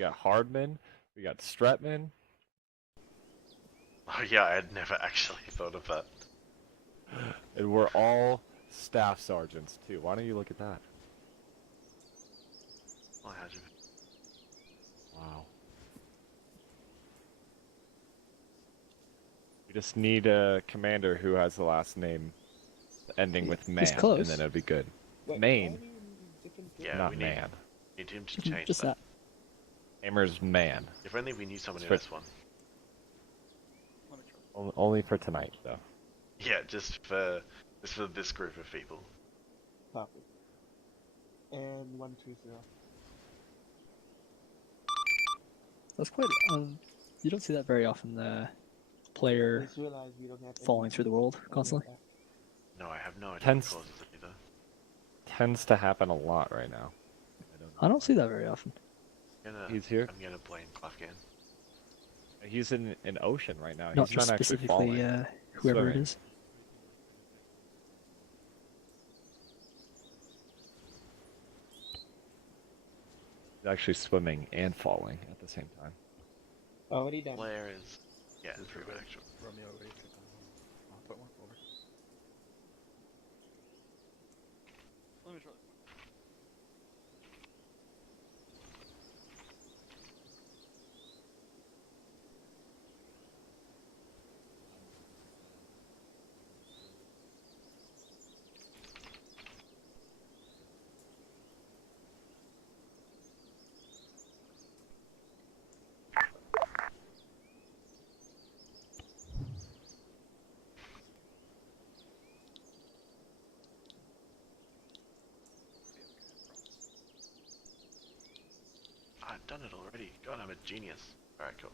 got Hardman, we got Stretman. Oh yeah, I had never actually thought of that. And we're all staff sergeants too. Why don't you look at that? Well, how'd you... Wow. We just need a commander who has the last name ending with man, and then it'd be good. Maine. Yeah, not we man. Need him to change Just that. Hammer's man. If only we knew someone in this one. Only for tonight, though. Yeah, just for this group of people. Copy. And 120. That's quite. You don't see that very often. The player Just realize we don't have falling through the world constantly. No, I have no idea what Tends- causes it either. Tends to happen a lot right now. I don't see that very often. He's here. I'm gonna blame Klafgan. He's in an ocean right now. Not He's just not actually specifically falling. whoever it Swimming. is. He's actually swimming and falling at the same time. Already done. Blair is... Yeah, through it actually. Romeo already took on. I'll put one over. Let me try. I've done it already. God, I'm a genius. Alright, cool.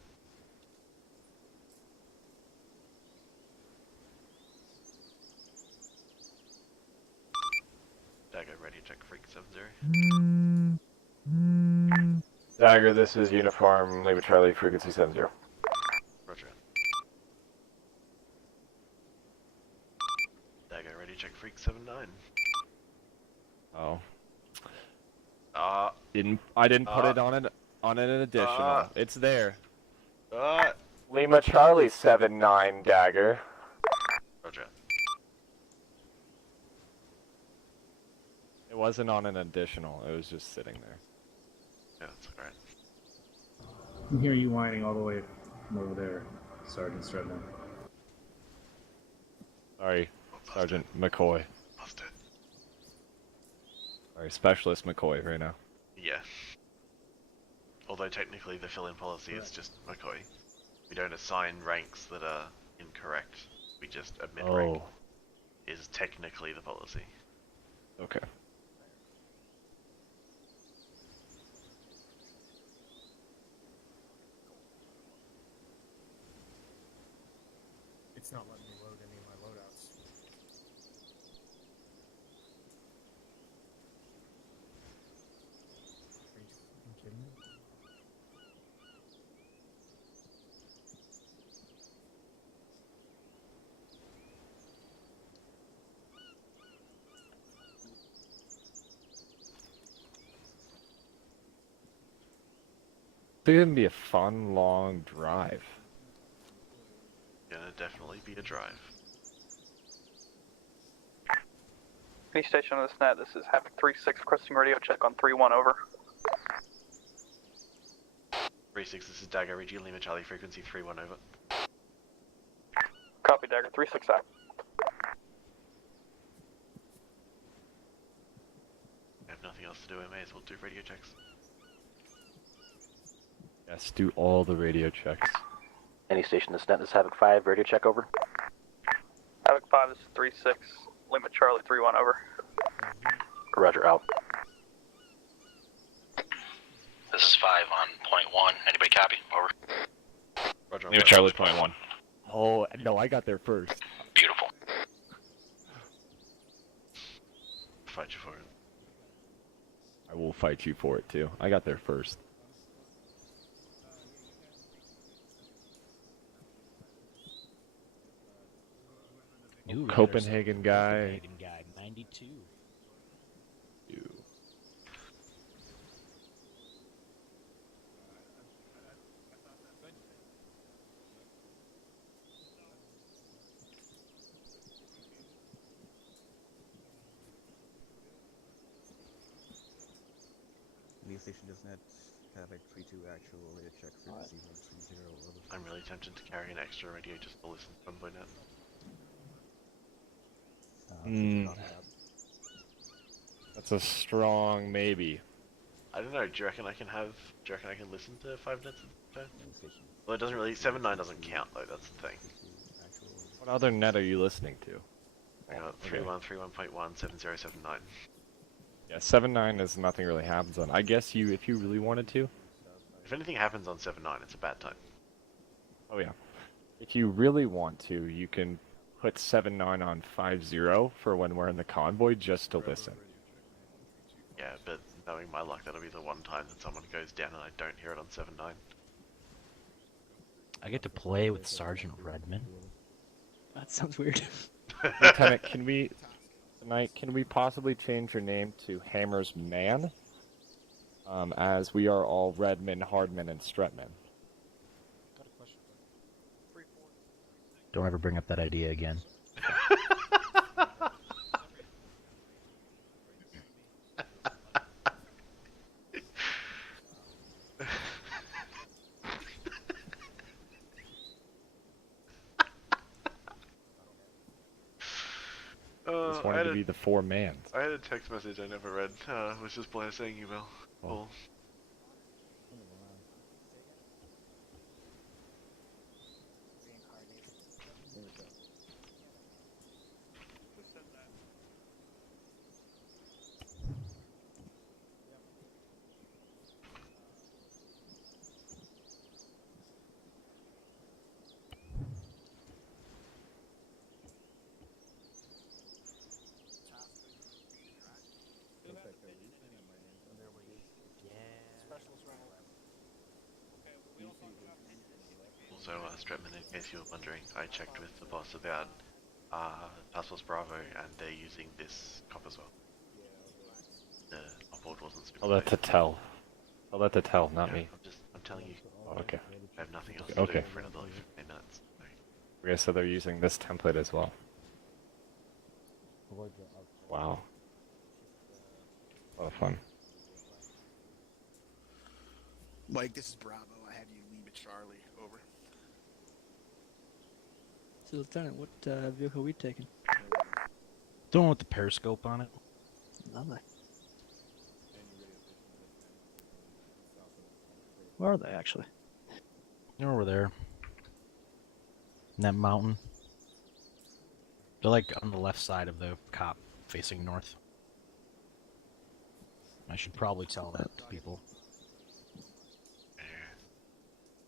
Dagger, ready, check freak 70. Dagger, this is Uniform, Lima Charlie, frequency 70. Roger. Dagger, ready, check freak 79. Oh. I didn't put it on an additional. It's there. Lima Charlie 79 Dagger. Roger. It wasn't on an additional. It was just sitting there. Yeah, that's alright. I can hear you whining all the way from over there, Sergeant Stretman. Sorry, Sergeant McCoy. Busted. Sorry, Specialist McCoy right now. Yeah. Although technically the fill-in policy is just McCoy. We don't assign ranks that are incorrect. We just admit rank is technically the policy. Okay. It's not letting me load any of my loadouts. Are you fucking kidding me? It's gonna be a fun, long drive. Gonna definitely be a drive. Any station on this net, this is Havoc 3-6 requesting radio check on 3-1 over. 3-6, this is Dagger, read Lima Charlie, frequency 3-1 over. Copy, Dagger 3-6 out. I have nothing else to do, I may as well do radio checks. Yes, do all the radio checks. Any station this net is Havoc 5, radio check over. Havoc 5, this is 3-6, Lima Charlie 3-1 over. Roger, out. This is 5 on point 1. Anybody copy? Over. Roger. Lima Charlie .1. Oh, no, I got there first. Beautiful. Fight you for it. I will fight you for it, too. I got there first. New Copenhagen guy. Copenhagen guy, 92. You. radio station doesn't have a 3-2 actual radio check for 030 over. I'm really tempted to carry an extra radio just to listen to Convoy.net. That's a strong maybe. I don't know. Do you reckon I can listen to 5 nets at the time? Well, it doesn't really. 7.9 doesn't count though. That's the thing. What other net are you listening to? I got 3131.1 7079. Yeah, 7.9 is nothing really happens on. I guess if you really wanted to. If anything happens on 7.9, it's a bad time. Oh yeah. If you really want to, you can put 7.9 on 5.0 for when we're in the convoy just to listen. Yeah, but knowing my luck, that'll be the one time that someone goes down and I don't hear it on 7.9. I get to play with Sergeant Redman. That sounds weird. Lieutenant, can we possibly change your name to Hammer's Man? As we are all Redman, Hardman, and Stretman. Don't ever bring up that idea again. Just wanted to be the 4 mans. I had a text message I never read. It was just Blair saying you will. Oh. Also, Stretman, in case you were wondering, I checked with the boss about Task Force Bravo, and they're using this cop as well. The upload wasn't super. I'll let to tell. I'll let to tell, not me. I'm telling you. Oh, okay. I have nothing else to Okay. do for another like 15 minutes. Okay, so they're using this template as well. Wow. A lot of fun. Mike, this is Bravo. I have you Lima Charlie. Over. So, Lieutenant, what vehicle are we taking? The one with the periscope on it. Lovely. Where are they, actually? They're over there. In that mountain. They're like on the left side of the cop, facing north. I should probably tell that to people.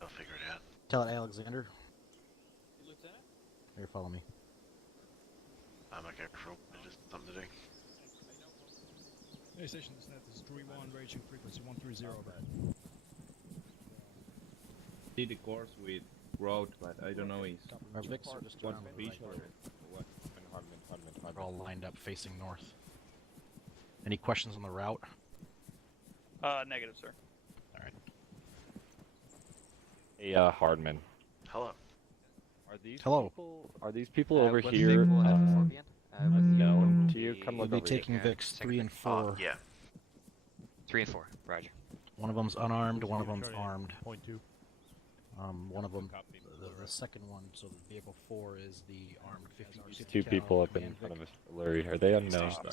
I'll figure it out. Tell it, Alexander. Here, follow me. I'm okay for just something to do. Hey, station, this net is 3-1, raging frequency 130 over. Did the course with road, but I don't know Our Vics are just what around the fish right. or what. They're all lined up facing north. Any questions on the route? Negative, sir. Alright. Hey, Hardman. Hello. Are these people over here known to you? Come We'll look be over here. taking Vics 3 and 4. Yeah. 3 and 4, roger. One of them's unarmed, one of them's armed. Point 2. One of them, the second one, so the vehicle 4 is the armed 50. Two people up in front of us. Larry, are they unknown? So I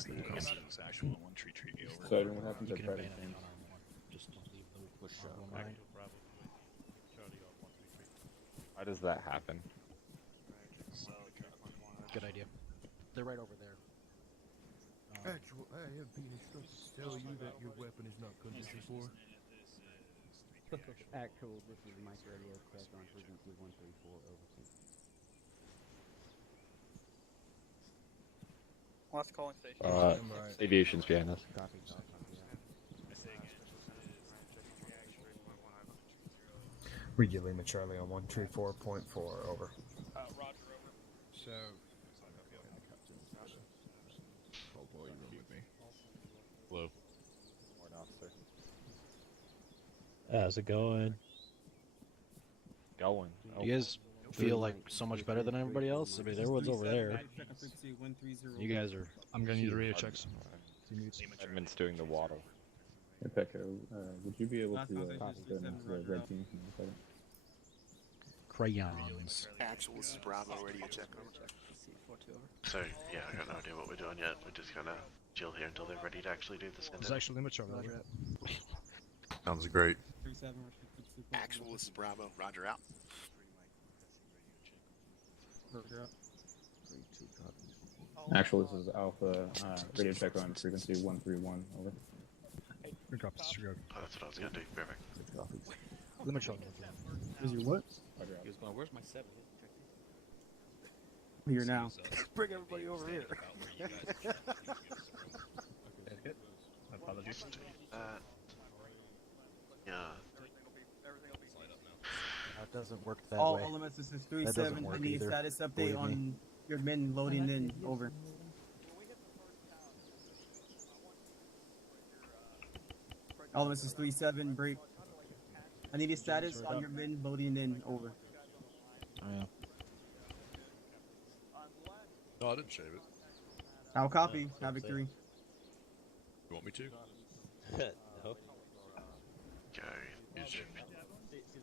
don't know what happens You at can Friday. abandon the unarmed one. Just don't leave the armed one behind. How does that happen? Good idea. They're right over there. Actual, I have been instructed to tell you that your weapon is not conditioned for. Actual, this is Mike Radio check on frequency 134 over. Last calling station. Aviation's behind us. Copy. Read you Lima Charlie on 134.4 over. Roger, over. So. Oh boy, you roll with me. Hello. Warrant officer. How's it going? Going. You guys feel like so much better than everybody else? I mean, everyone's over there. You guys are. I'm gonna need the radio checks. Edmund's doing the waddle. Pecco. would you be able Last to conversation copy is the 37, red Roger team from the second? Crayons. Actual, this is Bravo, radio check. So, yeah, I got no idea what we're doing yet. We're just gonna chill here until they're ready to actually do the send. There's actually limits over there. Sounds great. 37, Actual, this is Bravo, Roger out. Roger out. Actual, this is Alpha. Radio check on frequency 131. Over. Good copy, disregard. Oh, that's what I was gonna do. Perfect. Limit shot. Is your what? He was going, where's my 7? Here now. Bring everybody over here. Apologies. Yeah. That doesn't work that All way. elements, this is That doesn't 3-7. work I need a either, status update believe me. on your men loading in. Over. Elements is 3-7. Break. I need a status on your men loading in. Over. Oh, yeah. No, I didn't shave it. I'll copy. Havoc 3. You want me to? No.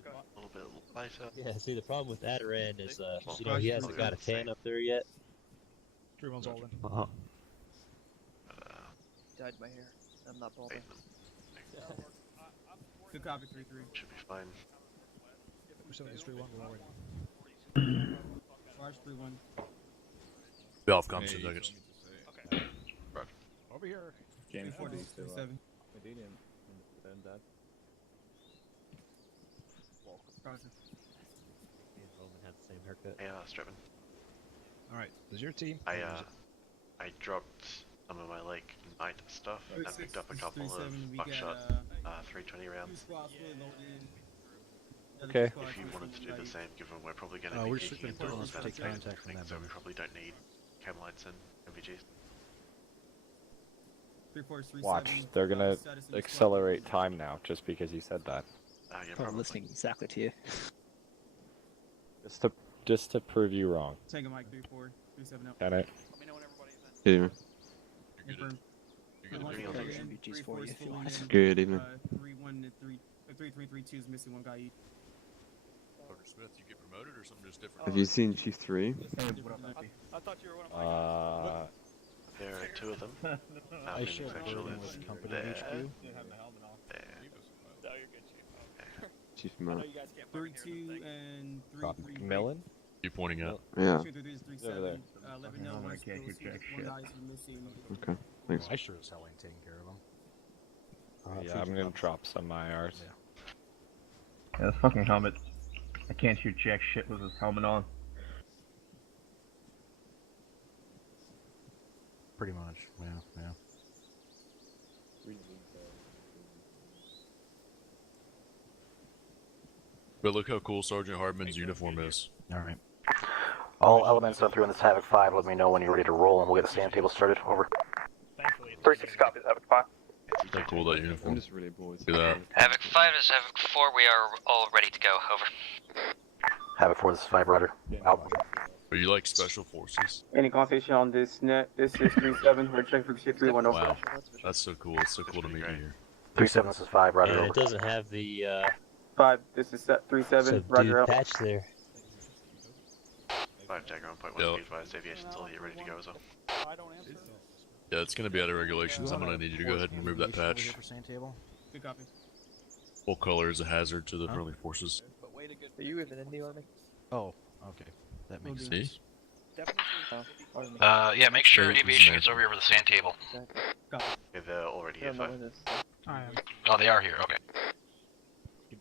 Go. A little bit later. Yeah, see, the problem with that end is, you know, he hasn't got a 10 up there yet. 3-1's all in. Uh-huh. Dyed my hair. I'm not balding. Good copy. 3-3. Should be fine. 270 is 3-1, we're all ready. Large 3-1. Be off comms in seconds. Okay. Roger. Over here. James should be 3-7. Roger. Roman had the same haircut. Yeah, Strippin. Alright, does your team? I dropped some of my like night stuff and I picked up a couple of buckshot 320 rounds. Okay. If you wanted to do the same, given we're probably going to we're be just peeking gonna into all let's that take space and contact from everything, that so we one. probably don't need chem lights and MVGs. 3-4 Watch, they're gonna accelerate time now just because you said that. Yeah, I'm probably. listening exactly to you. Just to prove you wrong. Tango Mike 3-4. 3-7 out. Can it? Yeah. Confirm. MVGs for you if you want. Good evening. 3-1 to 3-3-3-2 is missing one guy each. Dr. Smith, you get promoted or something just different? Have you seen Chief 3? I thought you were one of my There are two of them. I should Actual have is company there. HQ. There. No, you're good, Chief. Chief I know Mount. you guys can't fucking hear 3-2 me. and Copy. 3-3. Millen? You pointing out? Yeah. 2-3 is Over there. 3-7. Let me know once those one guy is missing. Okay. Thanks. I sure as hell ain't taking care of them. Yeah, I'm gonna drop some IRs. Yeah, this fucking helmet. I can't shoot jack shit with this helmet on. Pretty much, yeah. But look how cool Sergeant Hardman's uniform is. Alright. All elements on 3 on this Havoc 5, let me know when you're ready to roll and we'll get the stand table started. Over. 3-6 copies, Havoc 5. How cool that uniform. I'm just really bored. Look at that. Havoc 5 is Havoc 4. We are all ready to go. Over. Havoc 4, this is 5 Roger. Out. Are you like special forces? Any conversation on this net? This is 3-7. We're checking for shit 3-1 over. Wow. That's so cool. It's so cool to meet you here. 3-7, this is 5 Roger. And Over. it doesn't have the, 5. This is 3-7. Roger out. patch there. 5 Dagger on point 1 Yep. speed 5 aviation's all here ready to go as well. I don't answer. Yeah, it's gonna be out of regulations. I'm gonna need you to go ahead and remove that patch. Stand table. Good copy. Full color is a hazard to the friendly forces. But wait a good. Are you even in the army? Oh, okay. That makes Okay. sense. Definitely. Yeah, make sure Hey, aviation man. gets over here with the sand table. Okay, they're already here 5. Oh, they are here. Okay.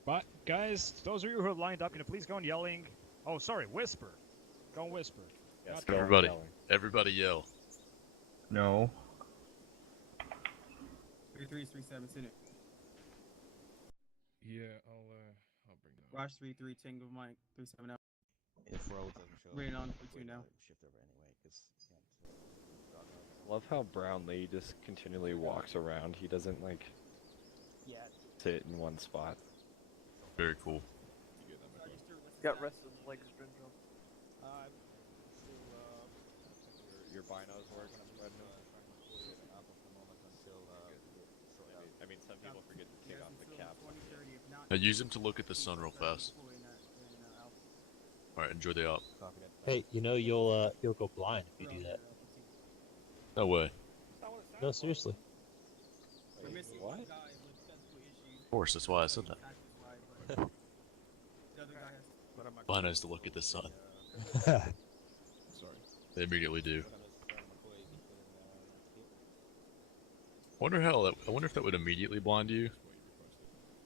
But guys, those of you who are lined up, please go on yelling. Oh, sorry, whisper. Go and whisper. Yes, Not Everybody, yelling. everybody yell. No. 3-3 is 3-7. Send it. Yeah, I'll bring that. Watch 3-3. Tango Mike 3-7 out. If Roll doesn't show up, Wait on we'll 3-2 now. shift over anyway, because Love how Brownlee just continually walks around. He doesn't like sit in one spot. Very cool. Got restless leg syndrome. Your binos working on spread I mean, some people forget to take Now use him to look at the sun real fast. Alright, enjoy the op. Hey, you know you'll go blind if you do that. No way. No, seriously. What? Of course, that's why I said that. Blind has to look at the sun. Sorry. They immediately do. I wonder if that would immediately blind you.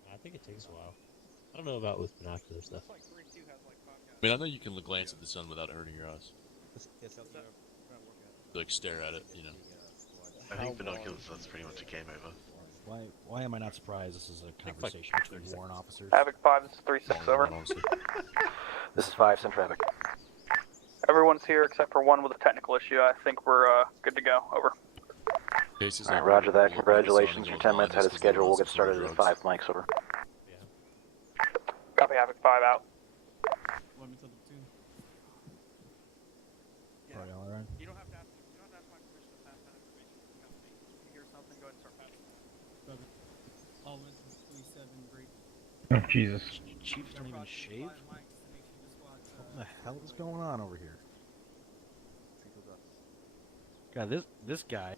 I think it takes a while. I don't know about with binocular stuff. I mean, I know you can glance at the sun without hurting your eyes. Like stare at it, you know. I think binoculars, that's pretty much a game over. Why am I not surprised this is a conversation between warrant officers? Havoc 5, this is 3-6, over. This is 5, send traffic. Everyone's here except for one with a technical issue. I think we're good to go, over. Alright, roger that. Congratulations, you're 10 minutes ahead of schedule. We'll get started at 5 mics, over. Copy, Havoc 5 out. Sorry, all right. You don't have to ask my permission to pass that information to the company. If you hear something, go ahead and start passing it. All witnesses 3-7, break. Oh, Jesus. Chiefs don't even shave? What the hell is going on over here? God, this guy.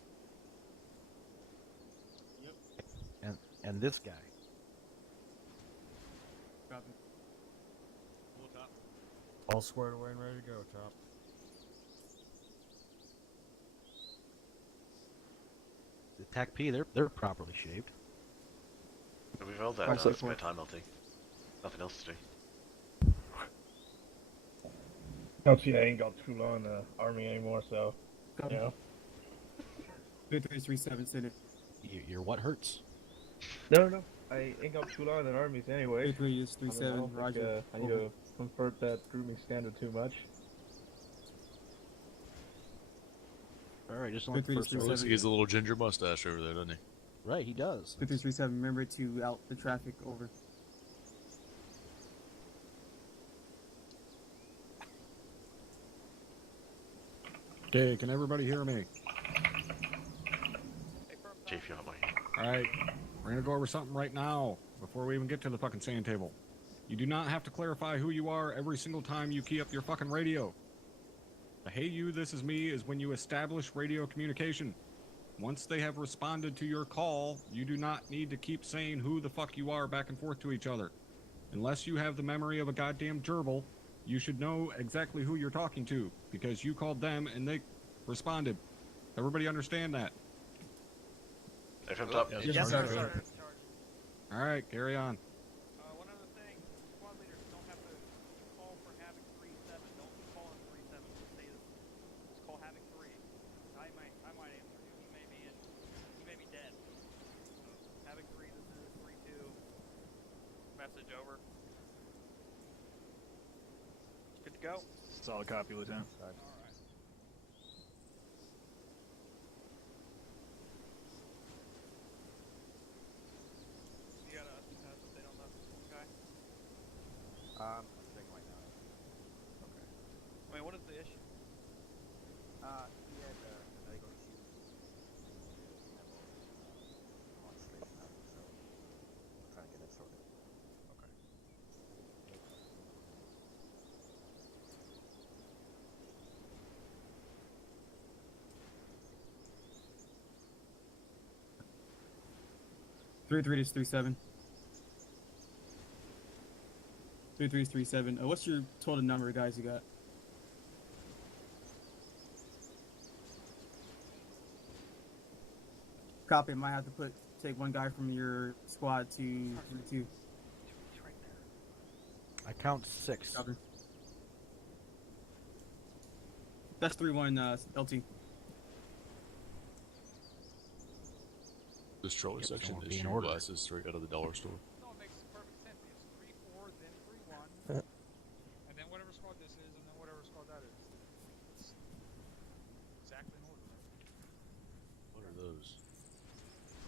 And this guy. Copy. All squared away and ready to go, top. The TAC P, they're properly shaved. We've all that. It's my time melting. Nothing else to do. Don't see, I ain't got too long in the army anymore, so, you know. 3-3-3-7, send it. Your what hurts? No. I ain't got too long in armies anyway. 3-3 is 3-7, roger. I need to convert that grooming standard too much. Alright, just like the first one. He has a little ginger mustache over there, doesn't he? Right, he does. 3-3-3-7, remember to out the traffic, over. Okay, can everybody hear me? Chief, you're not my... Alright, we're gonna go over something right now, before we even get to the fucking sand table. You do not have to clarify who you are every single time you key up your fucking radio. The "Hey you, this is me" is when you establish radio communication. Once they have responded to your call, you do not need to keep saying who the fuck you are back and forth to each other. Unless you have the memory of a goddamn gerbil, you should know exactly who you're talking to, because you called them and they responded. Everybody understand that? FM top. Yes, sir. Alright, carry on. One other thing, squad leaders don't have to call for Havoc 3-7. Don't call on 3-7. Just call Havoc 3. I might answer you. He may be dead. So, Havoc 3, this is 3-2. Message over. Good to go. Solid copy, Lieutenant. Alright. You got a update on the guy? I'm checking right now. Okay. I mean, what is the issue? He had medical issues. On station now, so I'm trying to get that sorted. Okay. 3-3 is 3-7. 3-3 is 3-7. What's your total number of guys you got? Copy. Might have to take one guy from your squad to 3-2. I count 6. Copy. That's 3-1 LT. This trolley section someone is being shoe ordered. glasses straight out of the dollar store. No, it makes perfect sense. It's 3-4, then 3-1, and then whatever squad this is, and then whatever squad that is. It's exactly in order. What are those?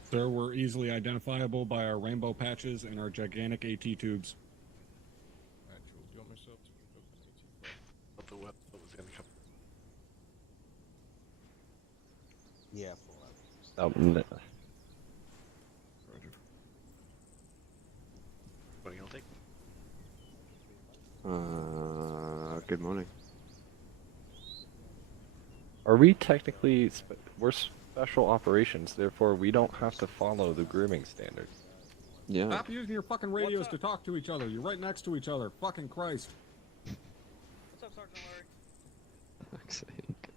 Sir, we're easily identifiable by our rainbow patches and our gigantic AT tubes. Alright, Jules, do you want myself to confirm this AT? What the weapon was going to come? Yeah, full Oh, Running take. Good morning. Are we technically we're special operations, therefore we don't have to follow the grooming standards? Yeah. Stop using your fucking radios to talk to each other. You're right next to each other. Fucking Christ. What's up, Sergeant Larry? Fuck's sake.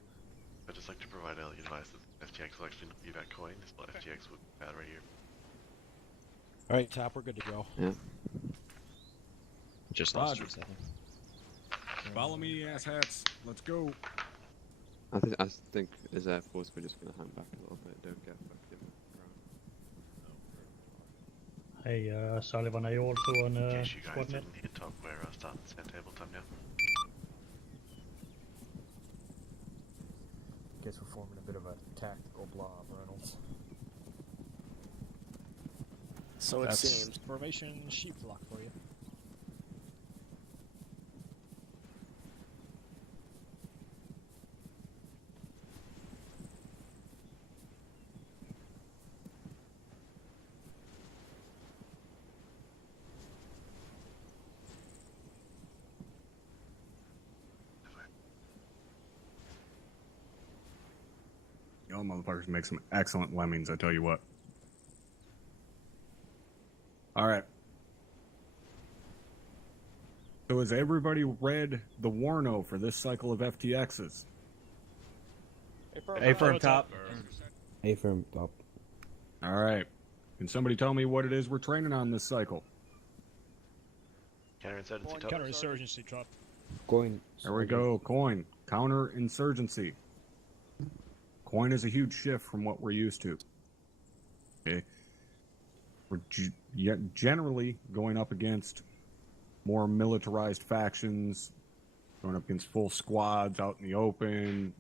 I'd just like to provide early advice that FTX will actually not be that coin, but FTX will be bad radio. Alright, Top, we're good to go. Yeah. Just lost lost 3 seconds. Follow me, asshats. Let's go. I think as Air Force we're just gonna hang back a little bit. Don't get fucked in. Hey, Sullivan, are you also on In case you guys squad net? didn't hear Top, we're starting sand table time now. Guess we're forming a bit of a tactical blob, Reynolds. So it seems. Formation sheep flock for you. Y'all motherfuckers make some excellent lemmings, I tell you what. Alright. So has everybody read the Warno for this cycle of FTXs? A-firm top. A-firm top. Alright. Can somebody tell me what it is we're training on this cycle? Counterinsurgency top. Counterinsurgency top. Coin. There we go, coin. Counterinsurgency. Coin is a huge shift from what we're used to. Okay. We're generally going up against more militarized factions, going up against full squads out in the open,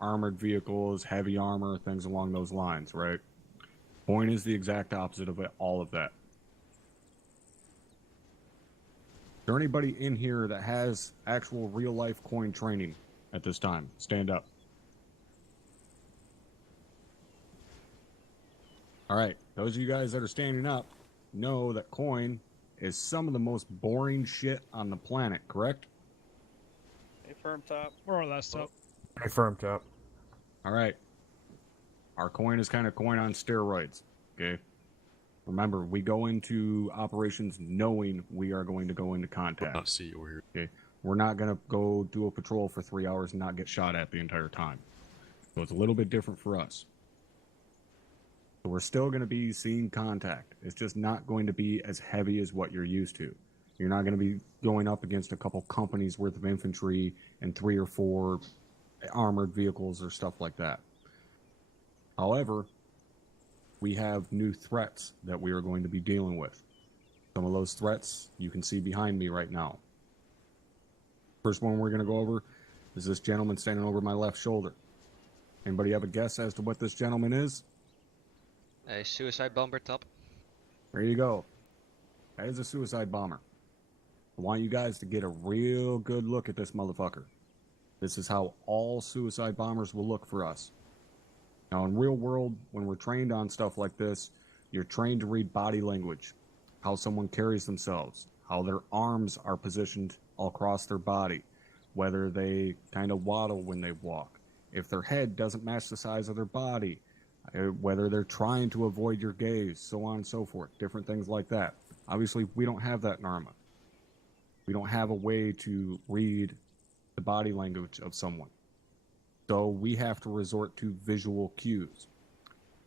armored vehicles, heavy armor, things along those lines, right? Coin is the exact opposite of all of that. Is there anybody in here that has actual real-life coin training at this time? Stand up. Alright, those of you guys that are standing up know that coin is some of the most boring shit on the planet, correct? A-firm top. More or less top. A-firm top. Alright. Our coin is kind of coin on steroids, okay? Remember, we go into operations knowing we are going to go into contact. Not see or hear. Okay? We're not going to go do a patrol for 3 hours and not get shot at the entire time. So it's a little bit different for us. So we're still going to be seeing contact. It's just not going to be as heavy as what you're used to. You're not going to be going up against a couple companies worth of infantry and 3 or 4 armored vehicles or stuff like that. However, we have new threats that we are going to be dealing with. Some of those threats you can see behind me right now. First one we're going to go over is this gentleman standing over my left shoulder. Anybody have a guess as to what this gentleman is? A suicide bomber top. There you go. That is a suicide bomber. I want you guys to get a real good look at this motherfucker. This is how all suicide bombers will look for us. Now, in real world, when we're trained on stuff like this, you're trained to read body language, how someone carries themselves, how their arms are positioned all across their body, whether they kind of waddle when they walk, if their head doesn't match the size of their body, whether they're trying to avoid your gaze, so on and so forth, different things like that. Obviously, we don't have that in Arma. We don't have a way to read the body language of someone. So we have to resort to visual cues.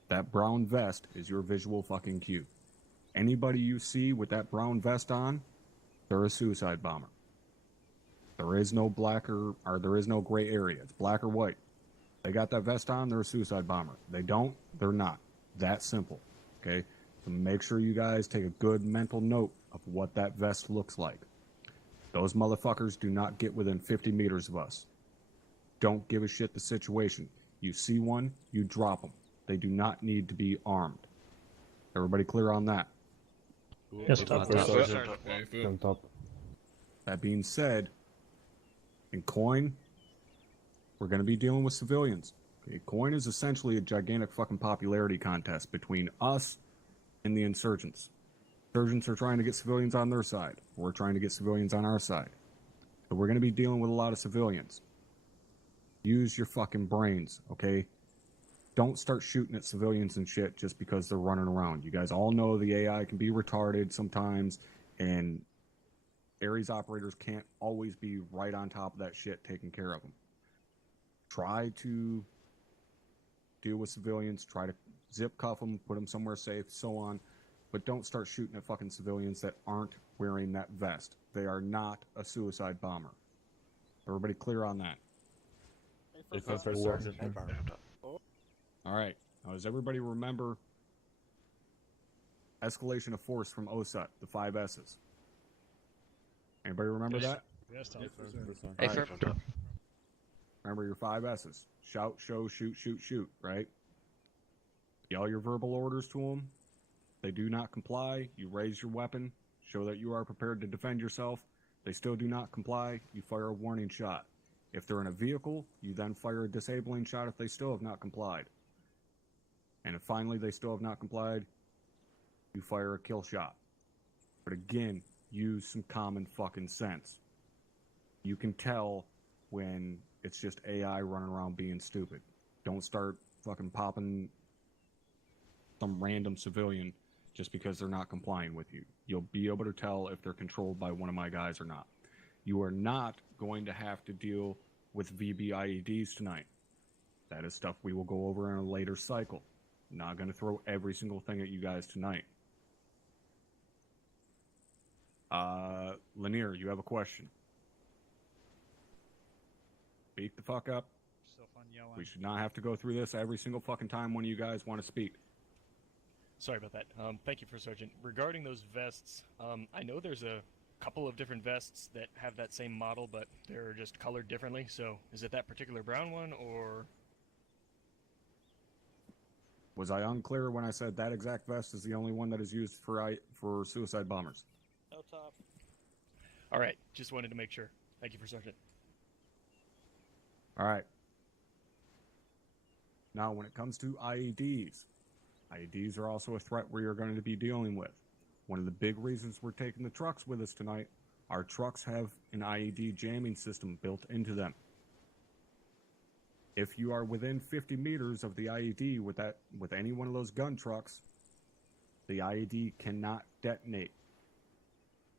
That brown vest is your visual fucking cue. Anybody you see with that brown vest on, they're a suicide bomber. There is no black or there is no gray area. It's black or white. They got that vest on, they're a suicide bomber. They don't, they're not. That simple. Okay? So make sure you guys take a good mental note of what that vest looks like. Those motherfuckers do not get within 50 meters of us. Don't give a shit the situation. You see one, you drop them. They do not need to be armed. Everybody clear on that? Yes, top. On top. That being said, in coin, we're going to be dealing with civilians. Okay? Coin is essentially a gigantic fucking popularity contest between us and the insurgents. Insurgents are trying to get civilians on their side. We're trying to get civilians on our side. So we're going to be dealing with a lot of civilians. Use your fucking brains, okay? Don't start shooting at civilians and shit just because they're running around. You guys all know the AI can be retarded sometimes, and Ares operators can't always be right on top of that shit taking care of them. Try to deal with civilians, try to zip cuff them, put them somewhere safe, so on. But don't start shooting at fucking civilians that aren't wearing that vest. They are not a suicide bomber. Everybody clear on that? All right. Now, does everybody remember escalation of force from OSUT, the 5 S's? Anybody remember that? Yes, Tom. All right. Remember your 5 S's. Shout, show, shoot, shoot, shoot, right? Yell your verbal orders to them. They do not comply. You raise your weapon. Show that you are prepared to defend yourself. They still do not comply. You fire a warning shot. If they're in a vehicle, you then fire a disabling shot if they still have not complied. And if finally they still have not complied, you fire a kill shot. But again, use some common fucking sense. You can tell when it's just AI running around being stupid. Don't start fucking popping some random civilian just because they're not complying with you. You'll be able to tell if they're controlled by one of my guys or not. You are not going to have to deal with VB IEDs tonight. That is stuff we will go over in a later cycle. Not going to throw every single thing at you guys tonight. Lanier, you have a question. Speak the fuck up. So fun yelling. We should not have to go through this every single fucking time one of you guys want to speak. Sorry about that. Thank you, First Sergeant. Regarding those vests, I know there's a couple of different vests that have that same model, but they're just colored differently. So is it that particular brown one, or... Was I unclear when I said that exact vest is the only one that is used for suicide bombers? No top. All right, just wanted to make sure. Thank you, First Sergeant. All right. Now, when it comes to IEDs, IEDs are also a threat we are going to be dealing with. One of the big reasons we're taking the trucks with us tonight, our trucks have an IED jamming system built into them. If you are within 50 meters of the IED with any one of those gun trucks, the IED cannot detonate.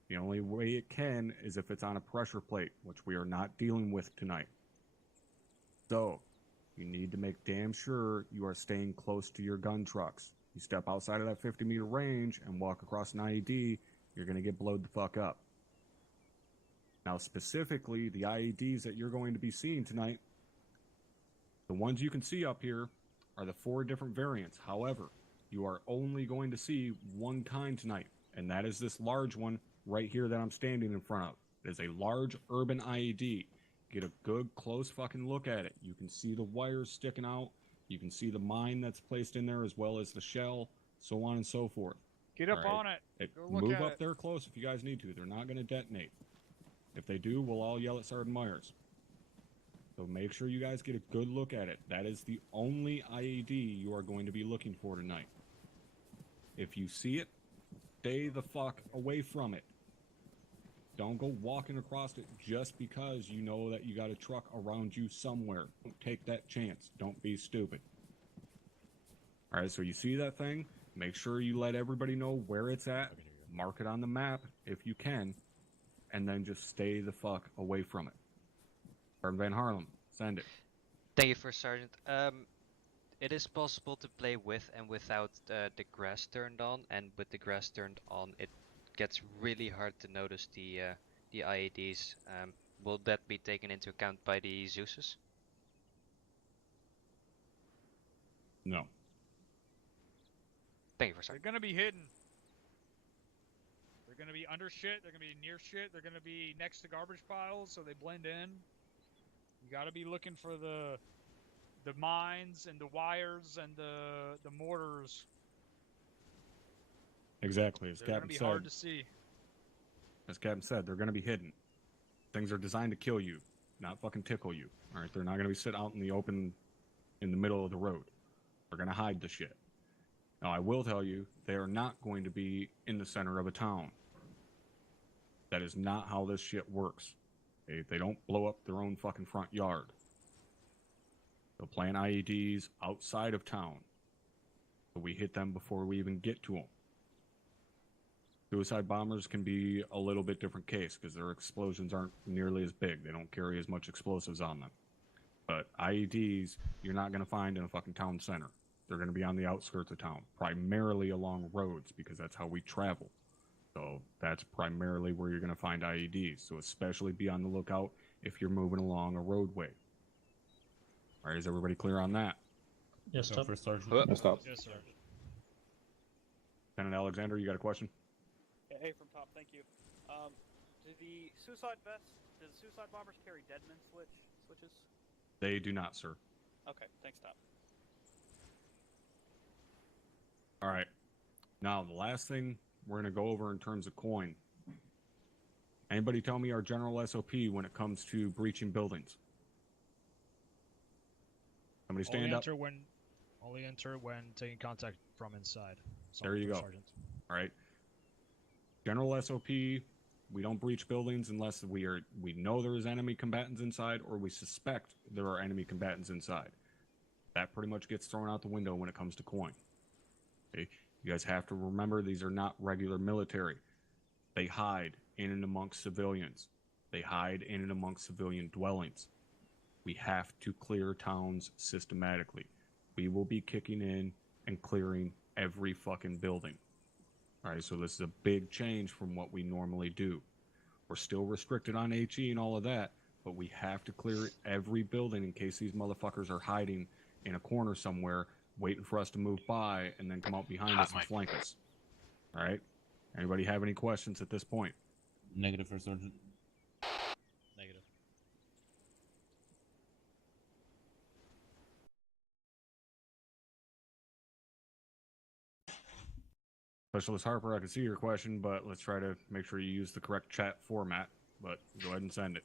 The only way it can is if it's on a pressure plate, which we are not dealing with tonight. So, you need to make damn sure you are staying close to your gun trucks. You step outside of that 50-meter range and walk across an IED, you're going to get blowed the fuck up. Now, specifically, the IEDs that you're going to be seeing tonight, the ones you can see up here are the 4 different variants. However, you are only going to see one kind tonight, and that is this large one right here that I'm standing in front of. It is a large urban IED. Get a good close fucking look at it. You can see the wires sticking out. You can see the mine that's placed in there as well as the shell, so on and so forth. Get up on it. Go look Move at up it. there close if you guys need to. They're not going to detonate. If they do, we'll all yell at Sergeant Myers. So make sure you guys get a good look at it. That is the only IED you are going to be looking for tonight. If you see it, stay the fuck away from it. Don't go walking across it just because you know that you got a truck around you somewhere. Don't take that chance. Don't be stupid. All right, so you see that thing? Make sure you let everybody know where it's at. Mark it on the map if you can, and then just stay the fuck away from it. Sergeant Van Harlem, send it. Thank you, First Sergeant. It is possible to play with and without the grass turned on, and with the grass turned on, it gets really hard to notice the IEDs. Will that be taken into account by the Zeuses? No. Thank you, First Sergeant. They're gonna be hidden. They're gonna be under shit. They're gonna be near shit. They're gonna be next to garbage piles, so they blend in. You gotta be looking for the mines and the wires and the mortars. Exactly, as They're Captain gonna be said. hard to see. As Captain said, they're going to be hidden. Things are designed to kill you, not fucking tickle you. All right, they're not going to be sit out in the open, in the middle of the road. They're going to hide the shit. Now, I will tell you, they are not going to be in the center of a town. That is not how this shit works. They don't blow up their own fucking front yard. They'll plant IEDs outside of town. So we hit them before we even get to them. Suicide bombers can be a little bit different case because their explosions aren't nearly as big. They don't carry as much explosives on them. But IEDs, you're not going to find in a fucking town center. They're going to be on the outskirts of town, primarily along roads because that's how we travel. So that's primarily where you're going to find IEDs. So especially be on the lookout if you're moving along a roadway. All right, is everybody clear on that? Yes, stop. First Sergeant. Yes, stop. Yes, sir. Lieutenant Alexander, you got a question? Hey, from top, thank you. Do the suicide bombers carry deadman switches? They do not, sir. Okay, thanks, Top. All right. Now, the last thing we're going to go over in terms of coin. Anybody tell me our general SOP when it comes to breaching buildings? Somebody stand up. Only enter when taking contact from inside. There you go. Sergeant. All right. General SOP, we don't breach buildings unless we know there is enemy combatants inside or we suspect there are enemy combatants inside. That pretty much gets thrown out the window when it comes to coin. Okay? You guys have to remember these are not regular military. They hide in and amongst civilians. They hide in and amongst civilian dwellings. We have to clear towns systematically. We will be kicking in and clearing every fucking building. All right, so this is a big change from what we normally do. We're still restricted on HE and all of that, but we have to clear every building in case these motherfuckers are hiding in a corner somewhere, waiting for us to move by and then come out behind us and flank us. All right? Anybody have any questions at this point? Negative, First Sergeant. Negative. Specialist Harper, I can see your question, but let's try to make sure you use the correct chat format. But go ahead and send it.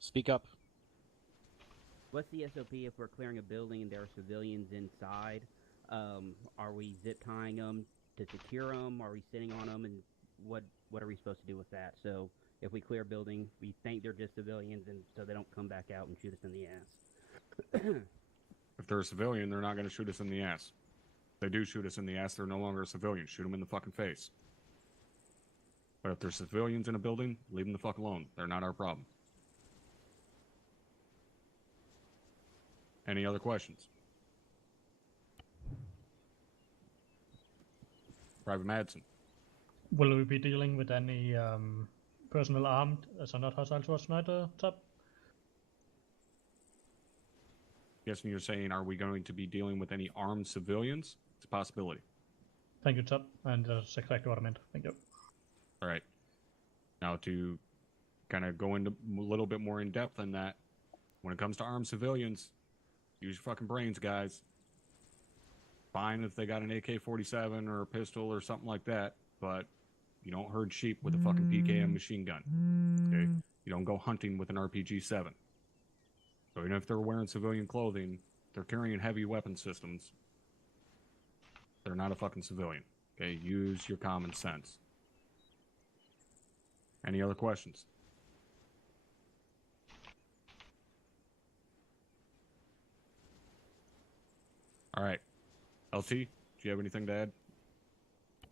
Speak up. What's the SOP if we're clearing a building and there are civilians inside? Are we zip tying them to secure them? Are we sitting on them? And what are we supposed to do with that? So if we clear a building, we think they're just civilians, and so they don't come back out and shoot us in the ass. If they're a civilian, they're not going to shoot us in the ass. If they do shoot us in the ass, they're no longer a civilian. Shoot them in the fucking face. But if there's civilians in a building, leave them the fuck alone. They're not our problem. Any other questions? Private Madsen. Will we be dealing with any personnel armed, altså not hostile towards Snyder, Top? Guessing you're saying, are we going to be dealing with any armed civilians? It's a possibility. Thank you, Top. And that's exactly what I meant. Thank you. All right. Now to kind of go into a little bit more in depth on that, when it comes to armed civilians, use your fucking brains, guys. Fine if they got an AK-47 or a pistol or something like that, but you don't herd sheep with a fucking PKM machine gun. Okay? You don't go hunting with an RPG-7. So even if they're wearing civilian clothing, they're carrying heavy weapon systems. They're not a fucking civilian. Okay? Use your common sense. Any other questions? All right. LT, do you have anything to add?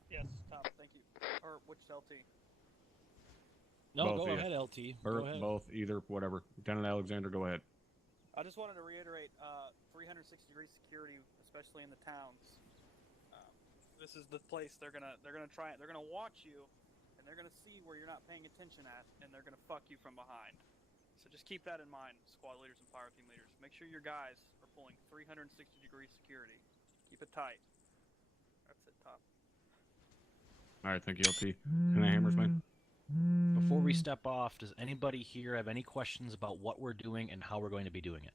Yes, Top, thank you. Or which LT? No, Both go of you. ahead, LT. Or Go ahead. both, either, whatever. Lieutenant Alexander, go ahead. I just wanted to reiterate 360-degree security, especially in the towns. This is the place they're gonna try it. They're gonna watch you, and they're gonna see where you're not paying attention at, and they're gonna fuck you from behind. So just keep that in mind, squad leaders and fire team leaders. Make sure your guys are pulling 360-degree security. Keep it tight. That's it, Top. All right, thank you, LT. Can I Hammersman? Before we step off, does anybody here have any questions about what we're doing and how we're going to be doing it?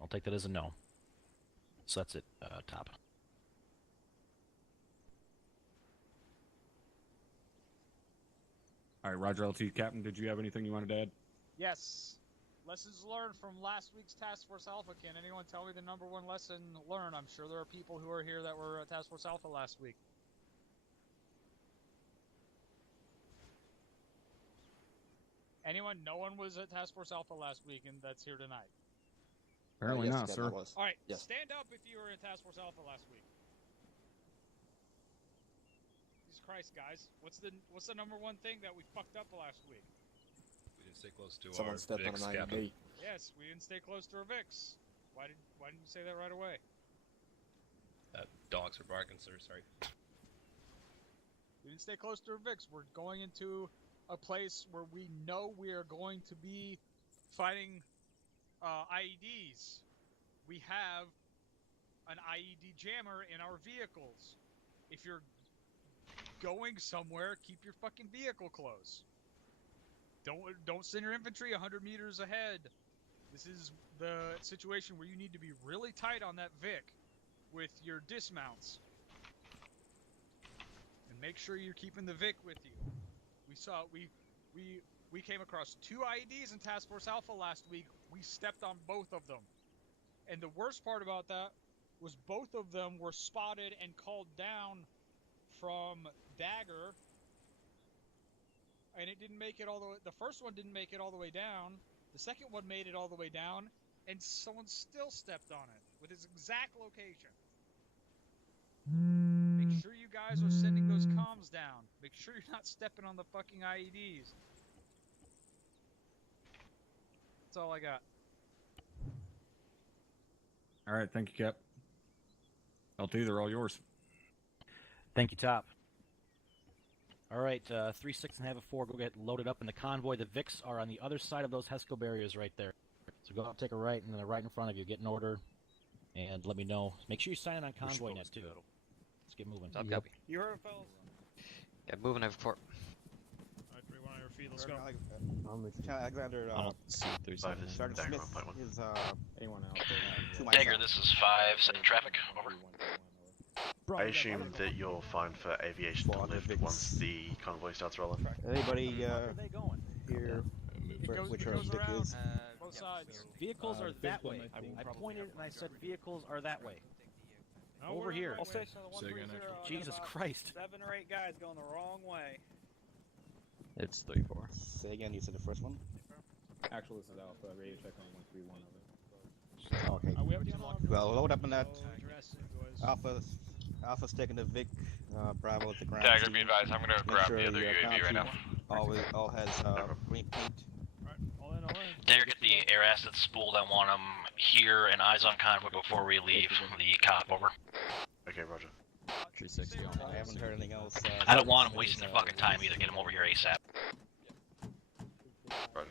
I'll take that as a no. So that's it, Top. All right, Roger LT. Captain, did you have anything you wanted to add? Yes. Lessons learned from last week's Task Force Alpha. Can anyone tell me the #1 lesson learned? I'm sure there are people who are here that were at Task Force Alpha last week. Anyone? No one was at Task Force Alpha last week, and that's here tonight. Apparently yes, not, yeah, sir. that was. All right, Yes. stand up if you were at Task Force Alpha last week. Jesus Christ, guys! What's the #1 thing that we fucked up last week? We didn't stay close to Someone our stepped on VIX, an Captain. IED. Yes, we didn't stay close to our VIX. Why didn't you say that right away? Dogs are barking, sir. Sorry. We didn't stay close to our VIX. We're going into a place where we know we are going to be fighting IEDs. We have an IED jammer in our vehicles. If you're going somewhere, keep your fucking vehicle close. Don't send your infantry 100 meters ahead. This is the situation where you need to be really tight on that Vic with your dismounts. And make sure you're keeping the Vic with you. We came across 2 IEDs in Task Force Alpha last week. We stepped on both of them. And the worst part about that was both of them were spotted and called down from Dagger. And it didn't make it all the way. The first one didn't make it all the way down. The second one made it all the way down, and someone still stepped on it with its exact location. Make sure you guys are sending those comms down. Make sure you're not stepping on the fucking IEDs. That's all I got. All right, thank you, Cap. LT, they're all yours. Thank you, Top. All right, 3, 6, and have a 4. Go get loaded up in the convoy. The VIX are on the other side of those HESCO barriers right there. So go out, take a right, and then right in front of you. Get in order, and let me know. Make sure you sign in on convoy net too. Let's get moving. Top copy. You heard it, fellas. Yeah, moving over 4. Alright, 3-1 on your feet. Let's go. Alexander, Sergeant Smith is Anyone else? Dagger, this is 5, setting traffic, over. I assume that you're fine for aviation to lift once the convoy starts rolling. Anybody here Which our Vic is? Both sides. Vehicles are that way. I pointed and I said vehicles are that way. No, Over here. I'll say Jesus Christ. 7 or 8 guys going the wrong way. It's 3-4. Say again, you said the first one? Actually, this is Alpha. Radio check on 131 over. Okay. We have to unlock Well, load up on that. address, boys. Alpha's taking the Vic. Bravo at the ground. Dagger, be advised, I'm gonna Make grab sure the other your UAV right ground now. team all has green paint. All in. Dagger, get the air assets spooled. I want them here and eyes on convoy before we leave the cop, over. Okay, roger. 360 on I haven't heard anything else. I don't want them wasting their fucking time either. Get them over here ASAP. Roger.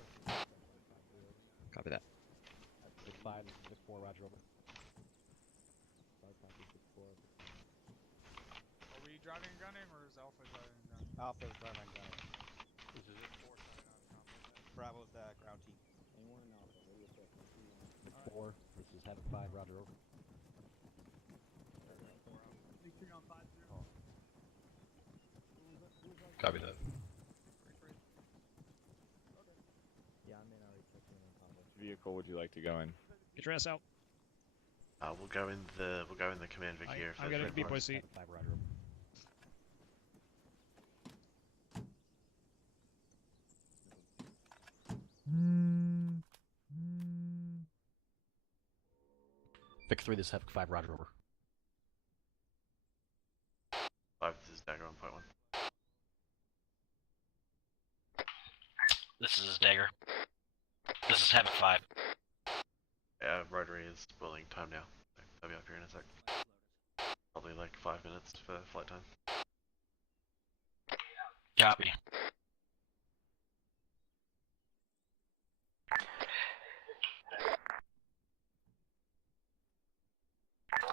Copy that. 5, 4, Roger, over. Are we driving and gunning, or is Alpha driving and gunning? Alpha's driving and gunning. This is it. 4 signing on combat. Bravo's the ground team. Anyone in Alpha? Radio check 131. 4, this is Havoc 5, Roger, over. Copy that. Yeah, I'm in already checking in on convoy. Which vehicle would you like to go in? Get your ass out. We'll go in the command Vic here. I got a B-boy seat. 5, Roger, over. Vic 3, this is Havoc 5, Roger, over. 5, this is Dagger on point 1. This is Dagger. This is Havoc 5. Rotary is willing time now. I'll be up here in a sec. Probably like 5 minutes for flight time. Copy.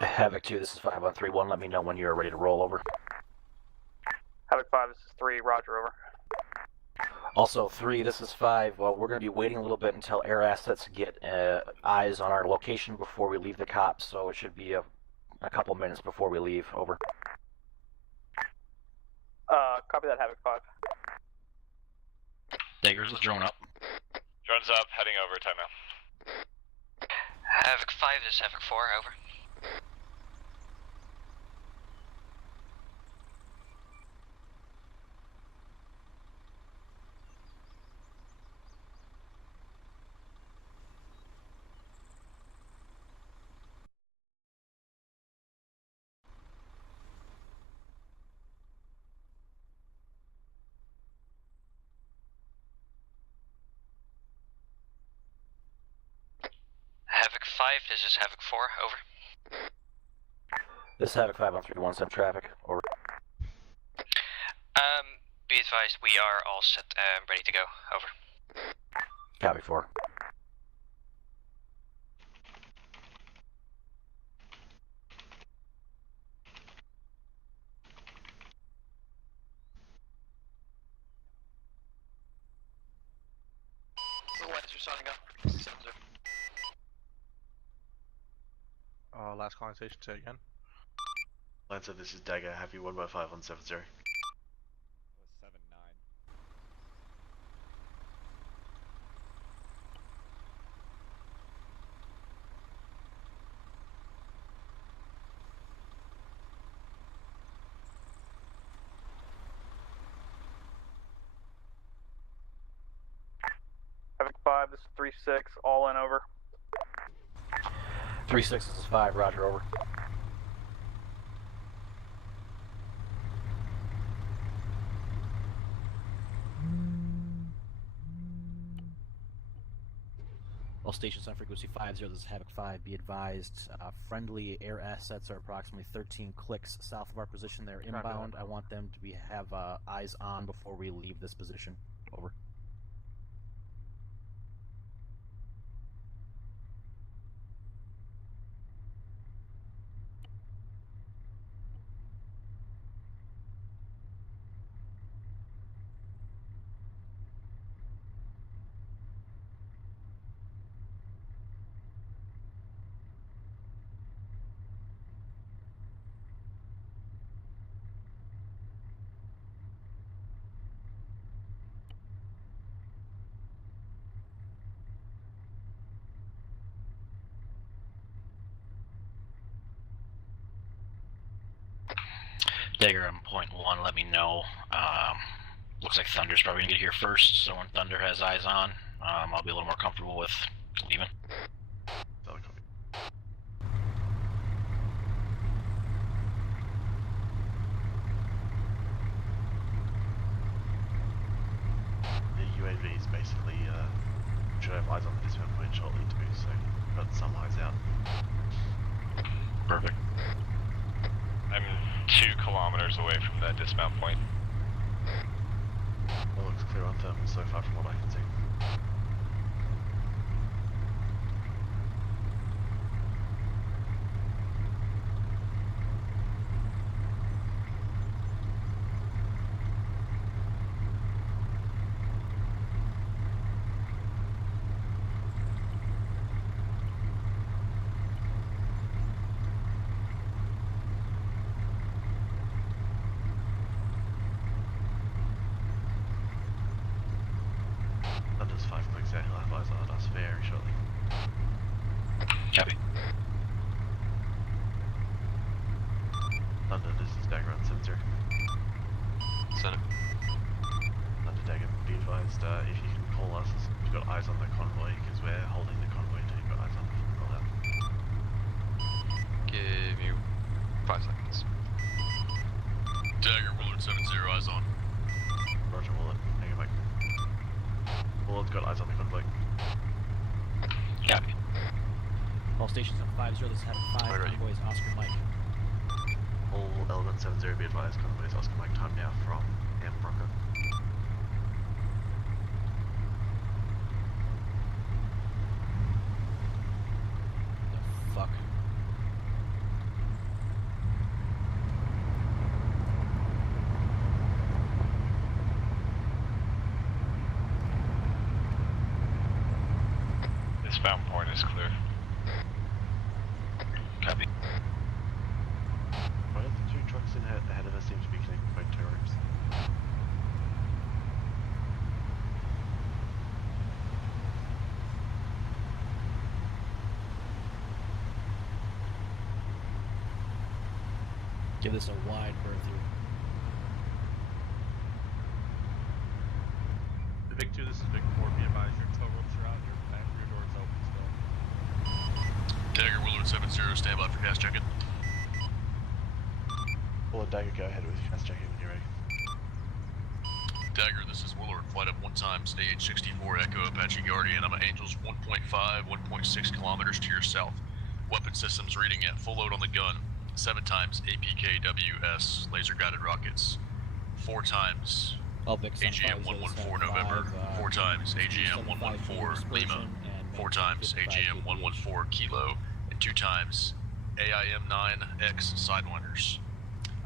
Havoc 2, this is 5131. Let me know when you're ready to roll, over. Havoc 5, this is 3, Roger, over. Also, 3, this is 5. Well, we're going to be waiting a little bit until air assets get eyes on our location before we leave the cops, so it should be a couple minutes before we leave. Over. Copy that, Havoc 5. Dagger's the drone up. Drone's up, heading over, timeout. Havoc 5, this is Havoc 4, over. Havoc 5, this is Havoc 4, over. This is Havoc 5 on 317 traffic, over. Be advised, we are all set and ready to go, over. Copy 4. The lights are starting up. Last conversation, say again. Lancer, this is Dagger, have you 1 by 5 on 70. 7-9. Havoc 5, this is 3-6, all in, over. 3-6, this is 5, roger, over. All stations on frequency 50, this is Havoc 5. Be advised, friendly air assets are approximately 13 clicks south of our position. They're inbound. I want them to have eyes on before we leave this position. Over. Dagger on point 1, let me know. Looks like Thunder's probably gonna get here first, so when Thunder has eyes on, I'll be a little more comfortable with leaving. The UAV is basically, should have eyes on the dismount point shortly too, so got some eyes out. Perfect. I'm 2 kilometers away from that dismount point. Well, looks clear on thermal so far from what I can see. Thunder's 5 clicks out, he'll have eyes on us very shortly. Copy. Thunder, this is Dagger on 70. Center. Thunder Dagger, be advised, if you can call us, you've got eyes on the convoy, because we're holding the convoy until you've got eyes on the call out. Give you 5 seconds. Dagger, Willard 70, eyes on. Roger, Willard, hang on, mate. Willard's got eyes on the convoy. Copy. All stations on 50, this is Havoc 5, convoy is Oscar Mike. All element 70, be advised, convoy is Oscar Mike, time now from M. Bronco. The fuck? Dismount point is clear. Copy. Why do the 2 trucks ahead of us seem to be connected by turrets? Give this a wide berth here. The Vic 2, this is Vic 4. Be advised, your tow ropes are out, your back rear door is open still. Dagger, Willard 70, stand by for gas check-in. Willard, Dagger, go ahead with your gas check-in when you're ready. Dagger, this is Willard, flight up 1 times, AH-64 Echo Apache Guardian. I'm at Angels 1.5, 1.6 kilometers to your south. Weapon systems reading at full load on the gun. 7 times APKWS laser guided rockets. 4 times AGM 114 November. 4 times AGM 114 Lima. 4 times AGM 114 Kilo. And 2 times AIM 9X Sidewinders.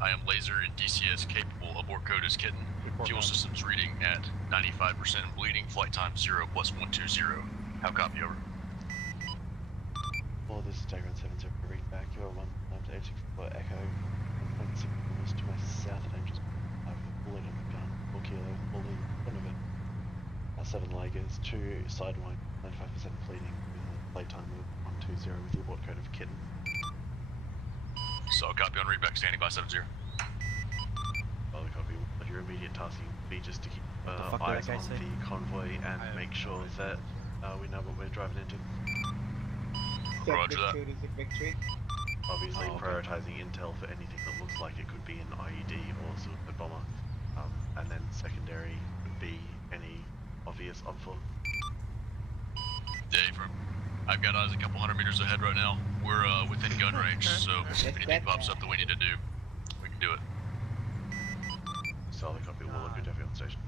I am laser and DCS capable. Abort code is kitten. Fuel systems reading at 95% bleeding. Flight time 0 plus 120. How copy, over? Well, this is Dagger on 70, read back. You are 1 times 864 Echo. 1.6 kilometers to my south at Angels. I've bullet on the gun. 4 kilo, bullet in front of it. 7 Lagers, 2 sidewind, 95% bleeding. Flight time of 120 with the abort code of kitten. So copy on readback, standing by 70. Other copy. Your immediate task will be just to keep eyes on the convoy and make sure that we know what we're driving into. Roger that. Obviously, prioritizing intel for anything that looks like it could be an IED or sort of a bomber, and then secondary would be any obvious OPFOR. Yeah, Affirm. I've got eyes a couple 100 meters ahead right now. We're within gun range, so if anything pops up that we need to do, we can do it. Solid copy. We'll look at Jeffy on station.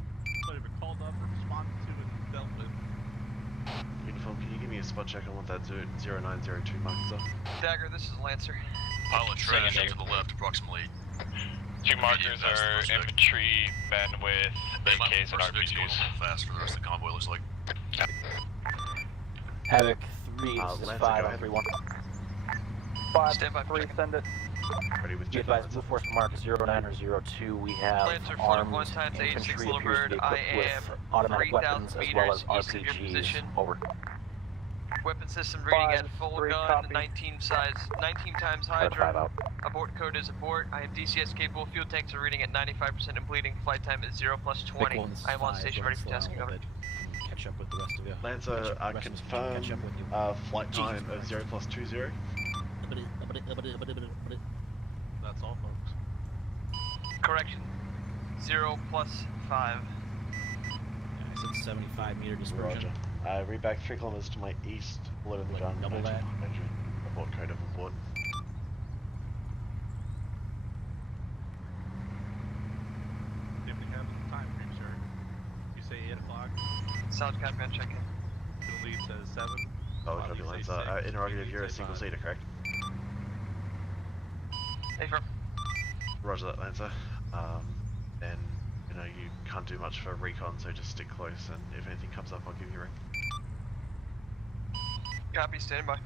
But if it called up or responded to and dealt with. Uniform, can you give me a spot check on what that 0902 markers are? Dagger, this is Lancer. Pile of trash to the left, approximately. 2 markers are infantry men with AKs and RPGs. Going a little fast for the rest of the convoy, looks like. Havoc 3, this is 5 on 3-1. 5, Stand by 3, send it. Ready with Be advised, Blue Force mark 09 or 02. We have Lancer, armed 1 times infantry 86 appears Little to Bird. be I equipped with am automatic 3,000 weapons as well meters as east of your RPGs. position. Over. Weapon system reading 5, at full 3, gun, copy. 19 times 5 Hydra. out. Abort code is abort. I am DCS capable. Fuel tanks are reading at 95% and bleeding. Flight time is 0 plus 20. I am on station ready for tasking. Over. Catch up with the rest of you. Lancer, confirm flight time of 0 plus 20. That's all, folks. Correction. 0 plus 5. I said 75 meter dispersion. Roger. Read back 3 kilometers to my east, below the gun. Double that. Abort code of abort. If we have the time frame, sir. You say 8 o'clock. Sound copy on check-in. The lead says 7. Solid copy, Lancer. Interrogative, you're a single seater, correct? Affirm. Roger that, Lancer. Then, you know, you can't do much for recon, so just stick close, and if anything comes up, I'll give you a ring. Copy, standing by.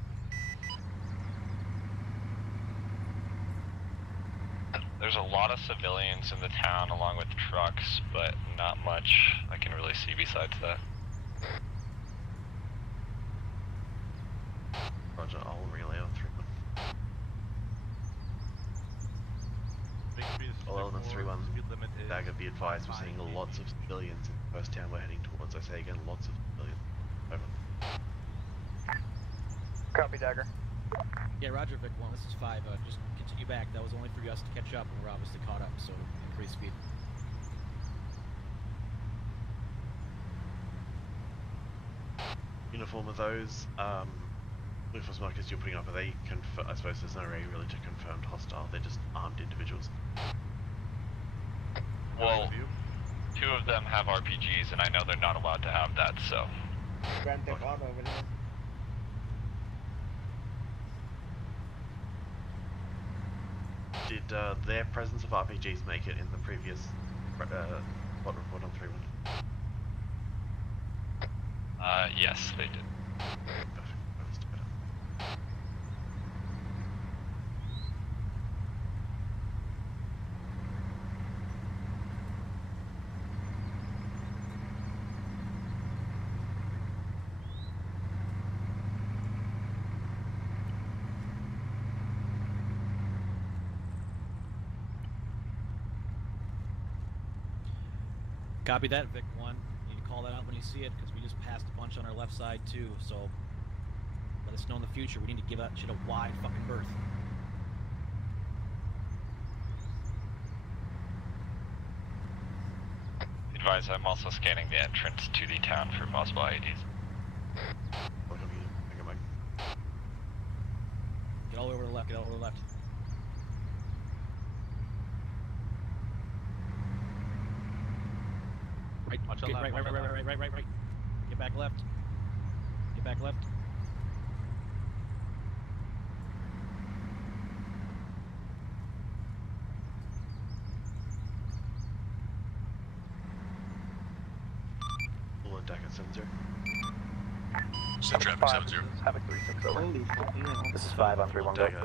There's a lot of civilians in the town along with trucks, but not much I can really see besides that. Roger, I'll relay on 3-1. All elements 3-1, Dagger, be advised, we're seeing lots of civilians in the first town we're heading towards. I say again, lots of civilians. Over. Copy, Dagger. Yeah, Roger, Vic 1, this is 5. Just continue back. That was only for us to catch up, and we're obviously caught up, so increase speed. Uniform of those, Blue Force markers you're putting up, are they I suppose there's no way really to confirmed hostile, they're just armed individuals. Well, 2 of them have RPGs, and I know they're not allowed to have that, so. Grand Theft Auto over there. Did their presence of RPGs make it in the previous plot report on 3-1? Yes, they did. Perfect. Copy that, Vic 1. You need to call that out when you see it, because we just passed a bunch on our left side, too, so let us know in the future. We need to give that shit a wide fucking berth. Advise, I'm also scanning the entrance to the town for possible IEDs. Get all the way over to the left, get all the way over to the left. Right, Watch right. Get back left. Get back left. Full Dagger 7-0. Send traffic 7-0. Havoc 3-6 over. This is 5 on 3-1. Dagger,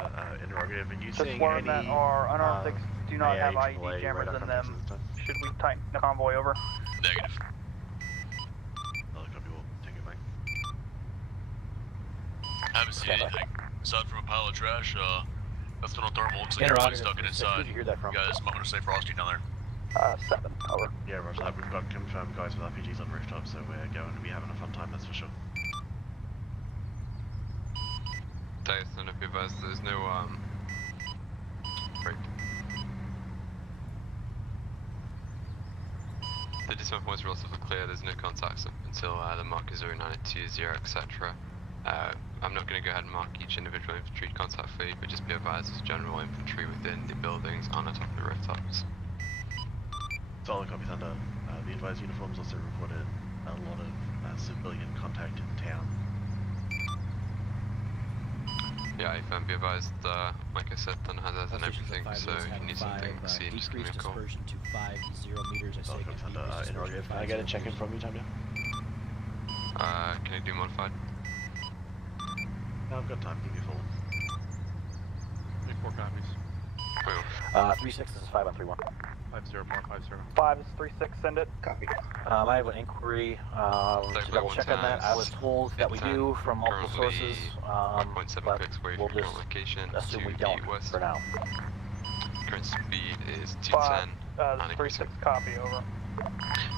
interrogative. Are you Just seeing learn any that our unarmed six do not have AA, IED cameras radar in them. contacts at this time? Should we tighten the convoy over? Negative. Another copy, we'll take it back. Haven't seen anything. Aside from a pile of trash, that's been on thermal. Looks like Interrogative, everyone's stuck it inside. where'd you hear that from? Guys, moment to stay frosty down there. 7, over. Yeah, roger that. We've got confirmed guys with RPGs on rooftop, so we're going to be having a fun time, that's for sure. Tyson, if you advise, there's no, break. The dismount points are relatively clear, there's no contacts up until the mark is 0920, etc. I'm not going to go ahead and mark each individual infantry contact for you, but just be advised there's general infantry within the buildings on the top of the rooftops. Solid copy, Thunder. The advised uniforms also reported a lot of civilian contact in town. Yeah, if be advised, like I said, Thunder has eyes on everything, so if you need something, see, just give me a call. Dispersion to 50 meters. I say Solid copy, Thunder. Interrogative. Can I get a check-in from you, Thunder? Can I do modified? No, I've got time. Give me a full. Make 4 copies. 3-6, this is 5 on 3-1. 5-0, more 5-0. 5 is 3-6, send it. Copy. I have an inquiry to double check on that. I was told that we do from multiple sources, but we'll just assume we don't for now. Current speed is 5, 210. 3-6, copy, over.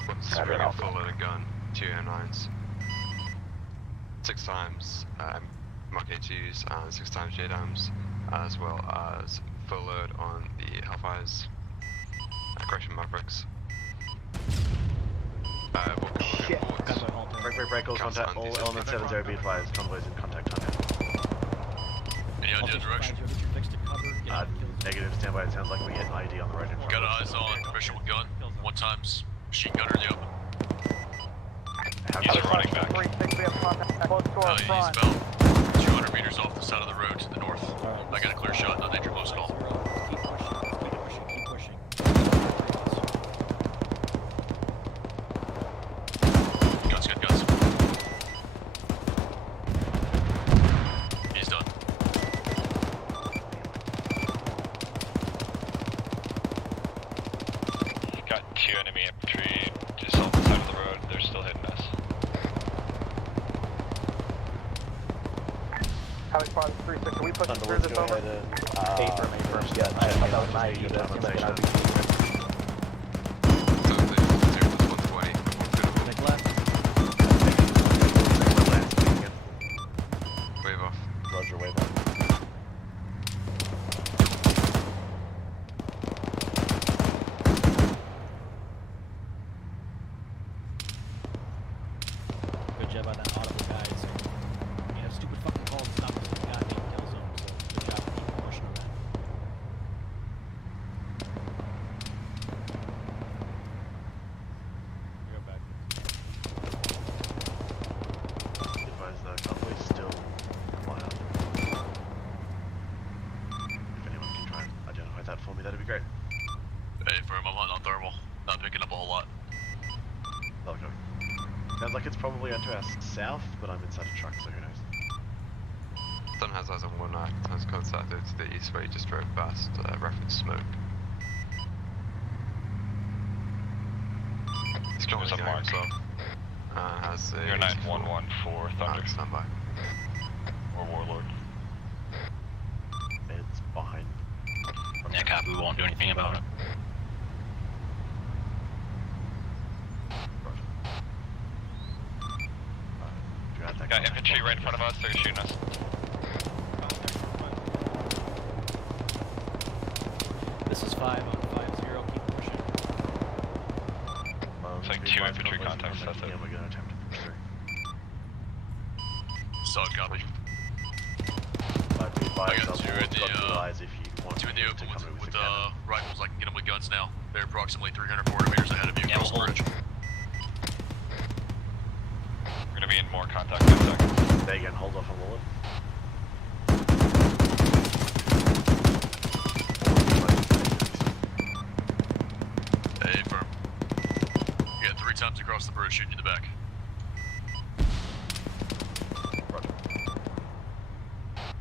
What's running full load of gun, 2 M9s. 6 times Mark A2s and 6 times JDAMs, as well as full load on the Hellfires. Correction Mavericks. Shit! Break, all contact, all elements 7-0 be advised, convoys in contact time. Any idea direction? Negative, standby, it sounds like we hit an ID on the right in front. Got eyes on visual gun, 1 times machine gunner in the open. He's running back. 3-6, we have contact close to our front. Eastbound, 200 meters off the side of the road to the north. I got a clear shot, no danger, close call. Guns. He's done. Got 2 enemy infantry just off the side of the road. They're still hitting us. Havoc 5 is 3-6, are we pushing through this over? 8 from A first, yeah. I thought that was an IED, but it seems like an RPG. Wave off. Roger, wave off. Good job on that audible, guys. You have stupid fucking calls to stop us in the goddamn kill zone, so good job for keeping pushing on that. Go back. Advise the convoy's still wild. If anyone can try and identify that for me, that'd be great. Hey, firm, I'm hunting on thermal. Not picking up a whole lot. Solid copy. Sounds like it's probably onto our south, but I'm inside a truck, so who knows. Sun has eyes on 1 has contact over to the east where he just drove past, reference smoke. He's Give us a mark. Has a... You're 9114 Thunder. Standby. Or Warlord. It's behind. Yeah, copy, we won't do anything about it. contact. Got infantry right in front of us, they're shooting us. This is 5-50, keep pushing. It's like 2 infantry contacts, that's it. Yeah, we're gonna attempt to push through. Solid copy. I got two in the open with rifles. I can get them with guns now. They're approximately 340 meters ahead of you across the bridge. We're gonna be in more contact in a second. They again, hold off on Wallet. Hey, firm. You got 3 times across the bridge shooting you in the back. Roger.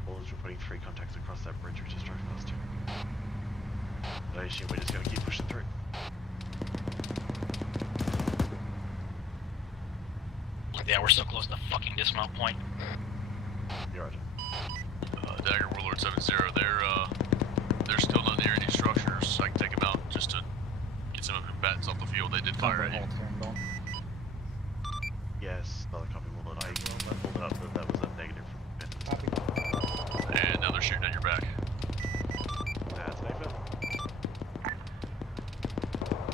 Wallet, we're putting 3 contacts across that bridge we just drove past you. I assume we're just gonna keep pushing through. Yeah, we're so close to the fucking dismount point. You're right. Dagger, Warlord 7-0, they're still not near any structures. I can take them out just to get some of the combatants off the field. They did fire at you. Yes, another copy, Warlord. I pulled it up, but that was a negative. And now they're shooting at your back. That's negative.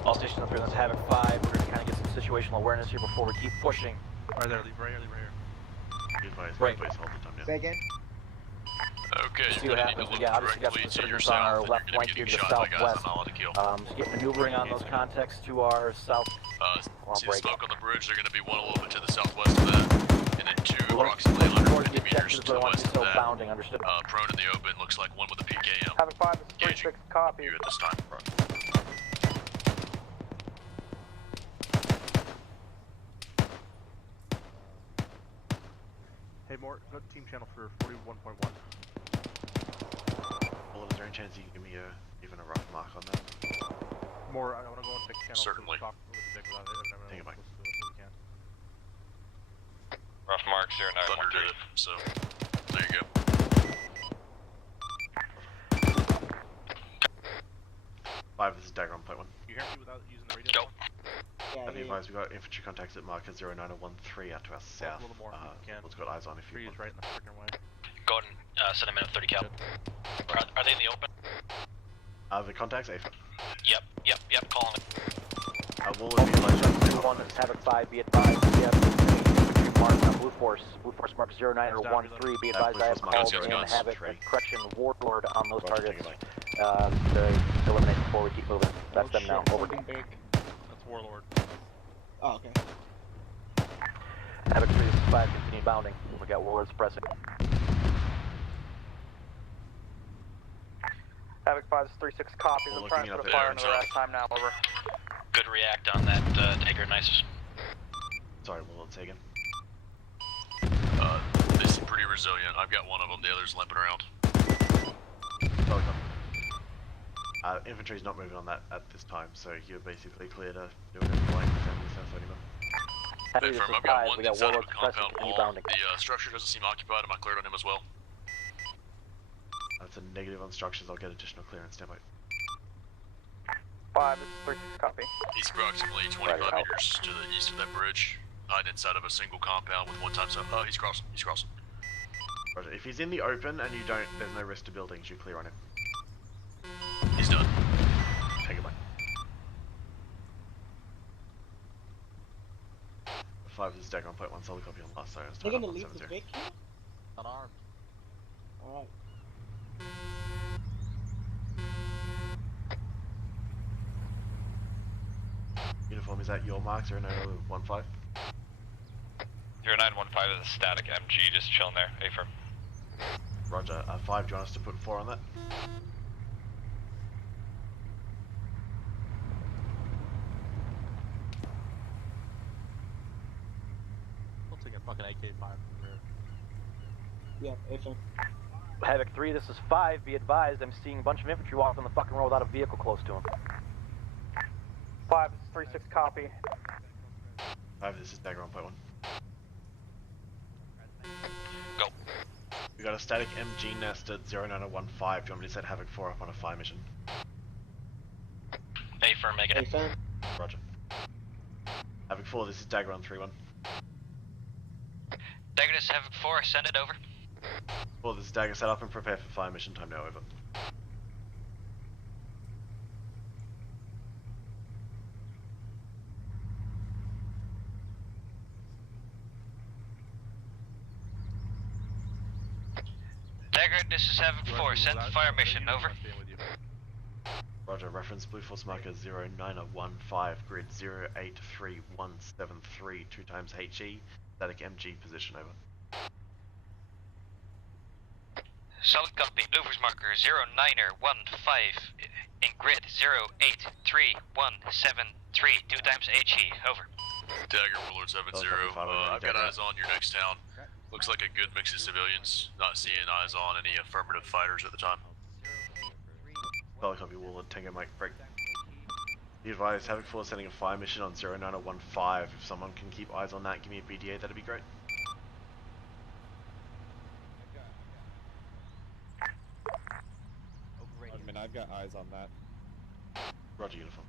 All stations up here, that's Havoc 5. We're gonna kind of get some situational awareness here before we keep pushing. Right there, leave right here, leave right here. Be advised, Right. please hold the time down. Say again? Okay, See you're what gonna need to happens. look Yeah, obviously got directly some to your insurgents on our south, and left you're gonna flank be here getting to the shot by guys southwest. on all to kill. Just get maneuvering on those contacts to our south. See the smoke on the bridge? They're gonna be one a little bit to the southwest of that, and then 2 approximately 150 meters to the west of that. Bounding, understood. Prone in the open, looks like one with a PKM. Havoc 5, this is 36, copy. You at this time. Hey, Mort, go to team channel for 41.1. Well, is there any chance you can give me even a rough mark on that? More, I want to go on big channel. Certainly. Talk with the big without it. Take it back. Rough mark, 0913. Thunder did it, so there you go. Five, this is Dagger on plate 1. You hear me without using the radio? Go. Yeah, be advised, we've got infantry contacts at marker 09013 out to our south. A little more if you can. Let's got eyes on if you want. Right in the freaking way. Go ahead and send them in at 30 cal. Are they in the open? The contacts, AFA. Yep, calling it. Will it be like 2-1, this is Havoc 5, be advised. We have infantry mark on Blue Force mark 0913, be advised I have called in Havoc, correction, Warlord on those targets to eliminate before we keep moving. That's them now, over. Big. That's Warlord. Oh, okay. Havoc 3, this is 5, continue bounding. We got Warlords pressing. Havoc 5, this is 36, copies. I'm trying to put a fire into the last time now, over. Good react on that, Dagger, nice. Sorry, Warlord, say again. They seem pretty resilient. I've got one of them, the other's limping around. Infantry's not moving on that at this time, so you're basically clear to do whatever you like. Heavy, this is 5, we got Warlords pressing, continue bounding. The structure doesn't seem occupied. Am I cleared on him as well? That's a negative on structures. I'll get additional clearance. Stand by. 5, this is 36, copy. He's approximately 25 meters to the east of that bridge, hiding inside of a single compound with one time so. Oh, he's crossing. He's crossing. Roger. If he's in the open and you don't, there's no risk to buildings. You clear on him. He's done. Take it back. 5 is Dagger on plate 1. Solid copy on last. Sorry, They're gonna leave the Vic here? Unarmed. Alright. Uniform, is that your mark? 0915? 0915 is a static MG, just chilling there. A-firm. Roger. 5, do you want us to put 4 on that? I'll take a fucking AK-5 from here. Yeah, AFM. Havoc 3, this is 5, be advised. I'm seeing a bunch of infantry walk on the fucking road without a vehicle close to them. 5, this is 36, copy. 5, this is Dagger on plate 1. Go. We got a static MG nest at 0915. Do you want me to set Havoc 4 up on a fire mission? A-firm, making it. AFM. Roger. Havoc 4, this is Dagger on 3-1. Dagger, this is Havoc 4, send it over. Well, this is Dagger, set up and prepare for fire mission time now, over. Dagger, this is Havoc 4, send fire mission, over. Roger, reference Blue Force marker 0915, grid 083173, 2 times HE, static MG position, over. Solid copy, Blue Force marker 0915, in grid 083173, 2 times HE, over. Dagger, Willard 70, I've got eyes on your next town. Looks like a good mix of civilians, not seeing eyes on any affirmative fighters at the time. Solid copy, Willard, Tango Mike, break. Be advised, Havoc 4 sending a fire mission on 0915. If someone can keep eyes on that, give me a BDA, that'd be great. Admin, I've got eyes on that. Roger, uniform.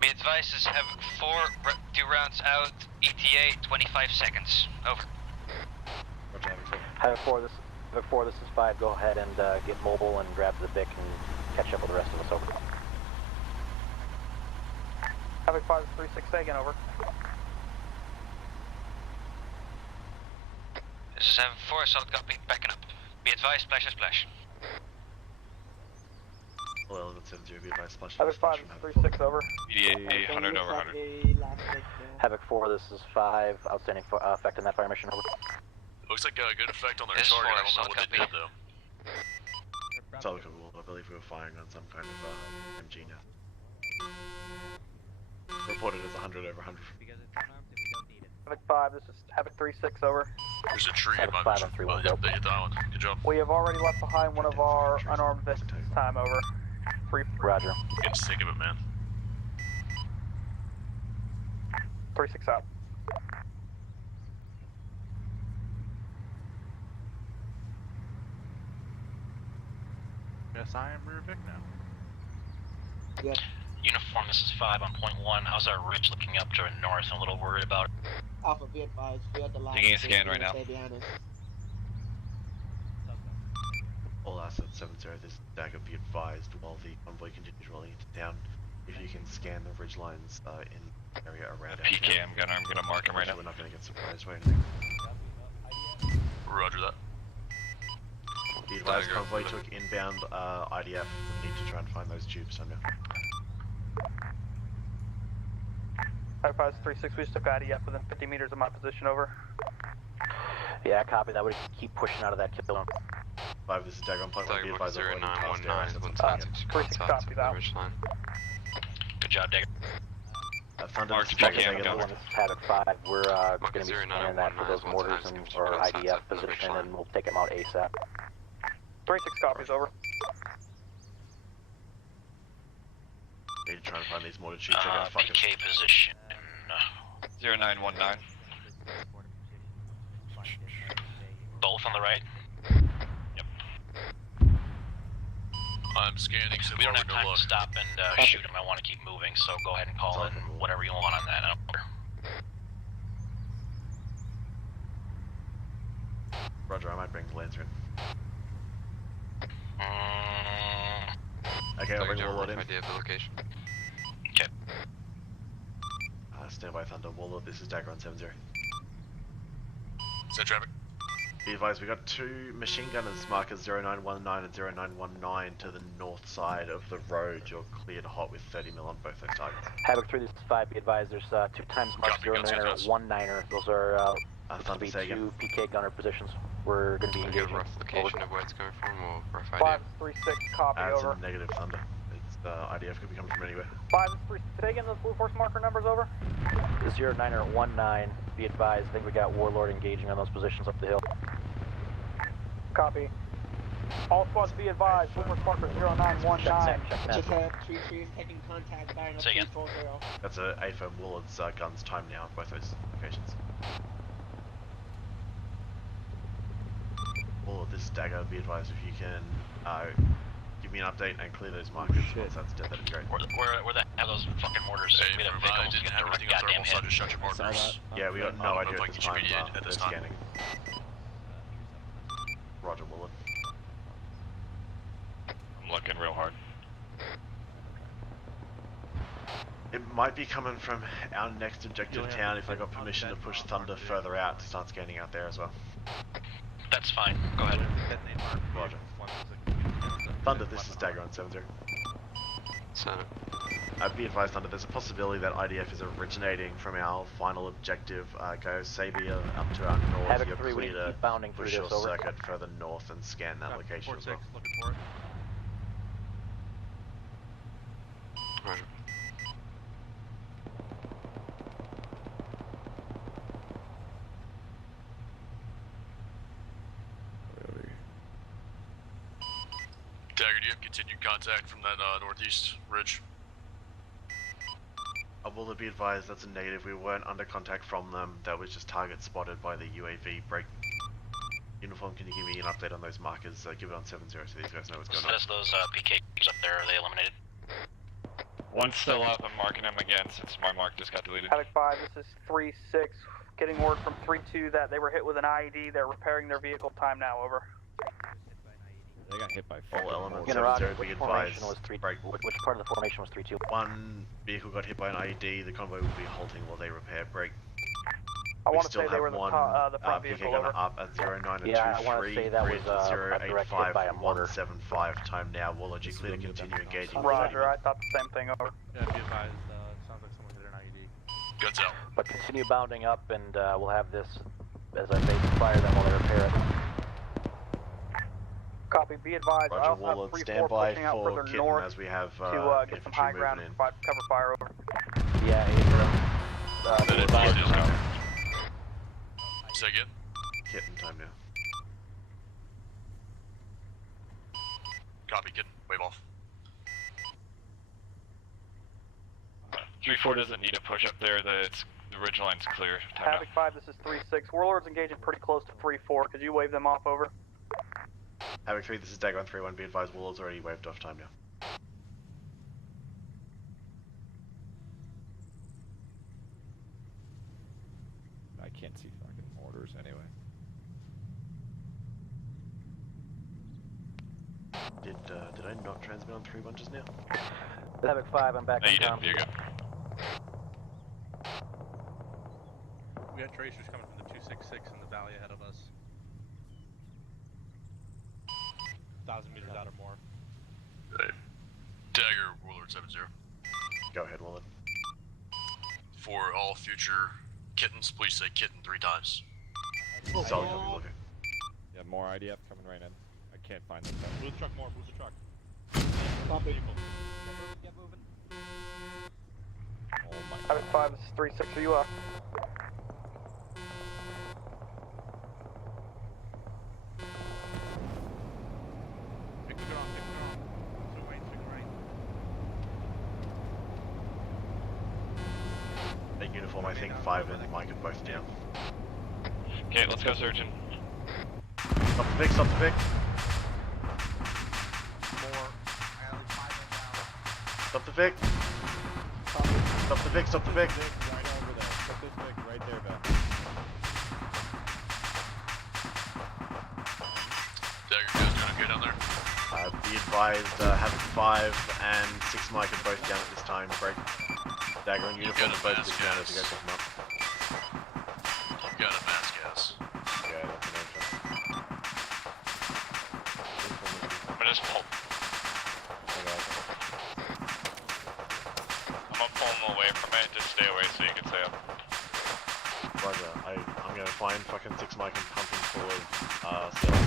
Be advised, this is Havoc 4, 2 rounds out, ETA 25 seconds, over. Roger, Havoc 4, this is 5. Go ahead and get mobile and grab the Vic and catch up with the rest of us, over. Havoc 5 is 36, say again, over. This is Havoc 4, solid copy, backing up. Be advised, splash, splash. Well, that's 70, be advised, splash. Havoc 5 is 36, over. BDA 100 over 100. Havoc 4, this is 5. Outstanding effect on that fire mission, over. Looks like a good effect on their This target, I is don't know what they did though. Solid copy, Willard, I believe we were firing on some kind of MG now. Reported as 100 over 100. Havoc 5, this is Havoc 36, over. There's a tree in my Havoc 5 vision. on 3-1, Yep, they hit that one. Good job. We have already left behind one of our unarmed Vics. Time, over. Roger. Getting sick of it, man. 36 out. Yes, I am rear Vic now. Yep. Uniform, this is 5 on point 1. How's our ridge looking up to the north? I'm a little worried about it. Alpha, be advised. We have the line. Taking a scan right now. Stay behind us. All assets 70, this is Dagger, be advised while the convoy continues rolling into town. If you can scan the ridge lines in the area around our PKM gunner, I'm gonna mark him right now. We're not gonna get surprised by anything. Roger that. Be advised, Dagger, convoy took inbound IDF. We need to try and find those tubes somehow. Havoc 5 is 36, we just took IDF within 50 meters of my position, over. Yeah, copy. That would keep pushing out of that kill zone. 5, this is Dagger on point 1. Be advised, I've already passed air assets. 36 copies out. Good job, Dagger. Thunder, Mark, this is Dagger, PKM Dagger, gunner. This is Havoc 5. We're going to be scanning that for those mortars and our IDF position, and we'll take them out ASAP. 36 copies, over. Need to try and find these mortar tubes. They're gonna fuck us. PK position. 0919. Both on the right. I'm scanning, so We don't far have no time luck. to stop and shoot him. I want to keep moving, so go ahead and call in whatever you want on that. I don't care. Roger, I might bring the Lancer in. Okay, I'll bring Warlord in. Idea of the location. Okay. Stand by, Thunder. Warlord, this is Dagger on 70. Send traffic. Be advised, we got 2 machine gunners markers 0919 and 0919 to the north side of the road. You're cleared hot with 30 mil on both those targets. Havoc 3, this is 5. Be advised, there's 2 times mark 09er, 19er. Those are going to be 2 PK gunner positions. We're going to be engaging. Rough location of where it's coming from, or rough 5 idea? is 36, copy, It's over. a negative, Thunder. It's IDF could be coming from anywhere. 5 is 36, say again those Blue Force marker numbers, over. 09er, 19. Be advised, I think we got Warlord engaging on those positions up the hill. Copy. All squads be advised, Blue Force marker 0919. Just had 3 trees taking contact, dying up 340. That's a AFM Warlord's guns time now, both those locations. Dagger. Be advised if you can give me an update and clear those markers. Once that's dead, that'd be great. Where the hell are those fucking mortars? Hey, We had a from vehicle didn't get have the everything on goddamn thermal, so I head. just shut your markers. Yeah, we got no idea if I at can this get you time. immediate at They're this time. scanning. Roger, Willard. I'm looking real hard. It might be coming from our next objective town if I got permission to push Thunder further out to start scanning out there as well. That's fine. Go ahead. Roger. Thunder, this is Dagger on 7-0. Center. Be advised, Thunder, there's a possibility that IDF is originating from our final objective. Go Sabia up to our north. Havoc You're 3, we clear need to to keep bounding through push this, your over. circuit further north and scan that location as well. Looking for it. Roger. Dagger, do you have continued contact from that northeast ridge? I will be advised that's a negative. We weren't under contact from them. That was just target spotted by the UAV break. Uniform, can you give me an update on those markers? Give it on 7-0 so these guys know what's going on. Status those PKs up there, are they eliminated? One's still up, I'm marking him again since my mark just got deleted. Havoc 5, this is 3-6. Getting word from 3-2 that they were hit with an IED. They're repairing their vehicle. Time now, over. They got hit by All elements, Roger, 7-0, be which advised. formation was 3? Break. Which part of the formation was 3-2? One vehicle got hit by an IED. The convoy will be halting while they repair break. I We want to still say they have were the, one the front PK vehicle, gunner over. up at 09 and Yeah, I 23. wanna say that was, Bridge a direct hit 085 by a mortar. 175. Time now. Warlord, you clear to continue engaging. Roger, I thought the same thing, over. Yeah, be advised, sounds like someone hit an IED. Guns out. But continue bounding up, and we'll have this, as I say, fire them while they repair it. Copy, be advised. I Roger, also have Warlord, 3-4 stand by pushing out for further Kitten north as we have to get some high infantry ground moving in. cover fire, over. Yeah, Say again? Kitten, time now. Copy, kid. Wave off. 3-4 doesn't need a push up there, the ridge line's clear. Time out. Havoc 5, this is 3-6. Warlord's engaging pretty close to 3-4. Could you wave them off, over? Havoc 3, this is Dagger on 3-1. Be advised, Warlord's already waved off. Time now. I can't see fucking mortars anyway. Did I not transmit on 3-1 just now? Havoc 5, I'm back No, on you com. didn't. You're good. We got tracers coming from the 266 in the valley ahead of us. 1,000 meters out or more. Dagger, Warlord 7-0. Go ahead, Warlord. For all future kittens, please say kitten 3 times. Solid copy, looking. Yeah, more IDF coming right in. I can't find them. Move the truck more, move the truck. Copy. Oh my Havoc 5, this is 3-6. Are you up? Pick the ground, pick the ground. So right, pick right. Big uniform, I think 5 and Mike are both down. Okay, let's go searching. Stop the Vic, stop the Vic. Stop the Vic. Stop the Vic, stop the Vic. Right over there. Put this Vic right there, Ben. Dagger, you guys doing okay down there? Be advised, Havoc 5 and 6 Mike are both down at this time. Break. Dagger and uniform are both dismounted to go pick them up. You've got a mass gas. Yeah, that's an action. I'm gonna just pull. I'm gonna pull them away from it, just stay away so you can stay up. Roger, I'm gonna find fucking 6 Mike and pump him forward. Stealth.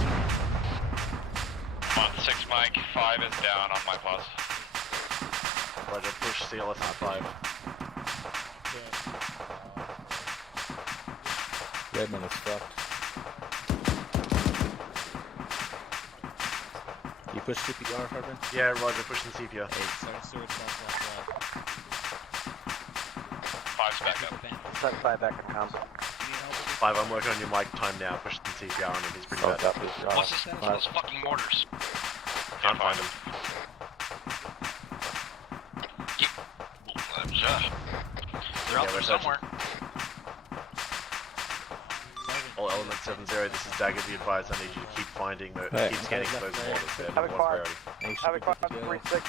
I'm on 6 mic, 5 is down on my plus. Roger, push CLS on 5. Redmond is fucked. You push CPR, Harvin? Yeah, Roger, pushing CPR. 5's back up. 7-5 back on comms. 5, I'm working on your mic time now. Push the CPR on him. He's pretty bad. What's the status of those fucking mortars? Can't find him. They're out there somewhere. All elements 7-0, this is Dagger, be advised, I need you to keep finding, keep scanning for those mortars. They're Havoc number 1 5. priority. Havoc 5, 3-6.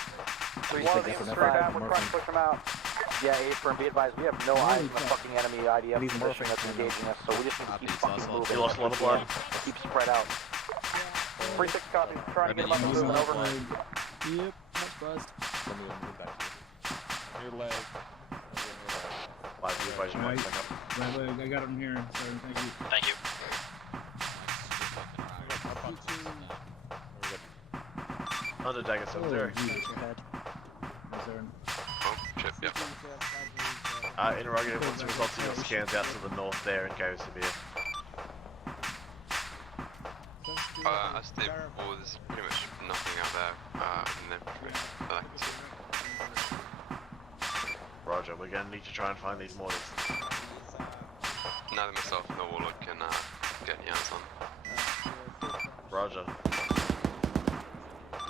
3-6, straight out, we're trying to push them out. Yeah, A-Firm, be advised, we have no eyes on the fucking enemy IDF position that's engaging us, so we just need to keep fucking moving. You lost a lot of blood. Keep spread out. 3-6 copy, trying to get them up and moving over. Yep, that's buzzed. Your leg. 5, be advised, you might back up. I got him here, so thank you. Thank you. Under Dagger 7-0. Oh, shit, yeah. Interrogative, what's the results of your scans out to the north there in Go Severe? As they before, there's pretty much nothing out there. And then I can see. Roger, we're going to need to try and find these mortars. Neither myself nor Warlock can get any hands on. Roger.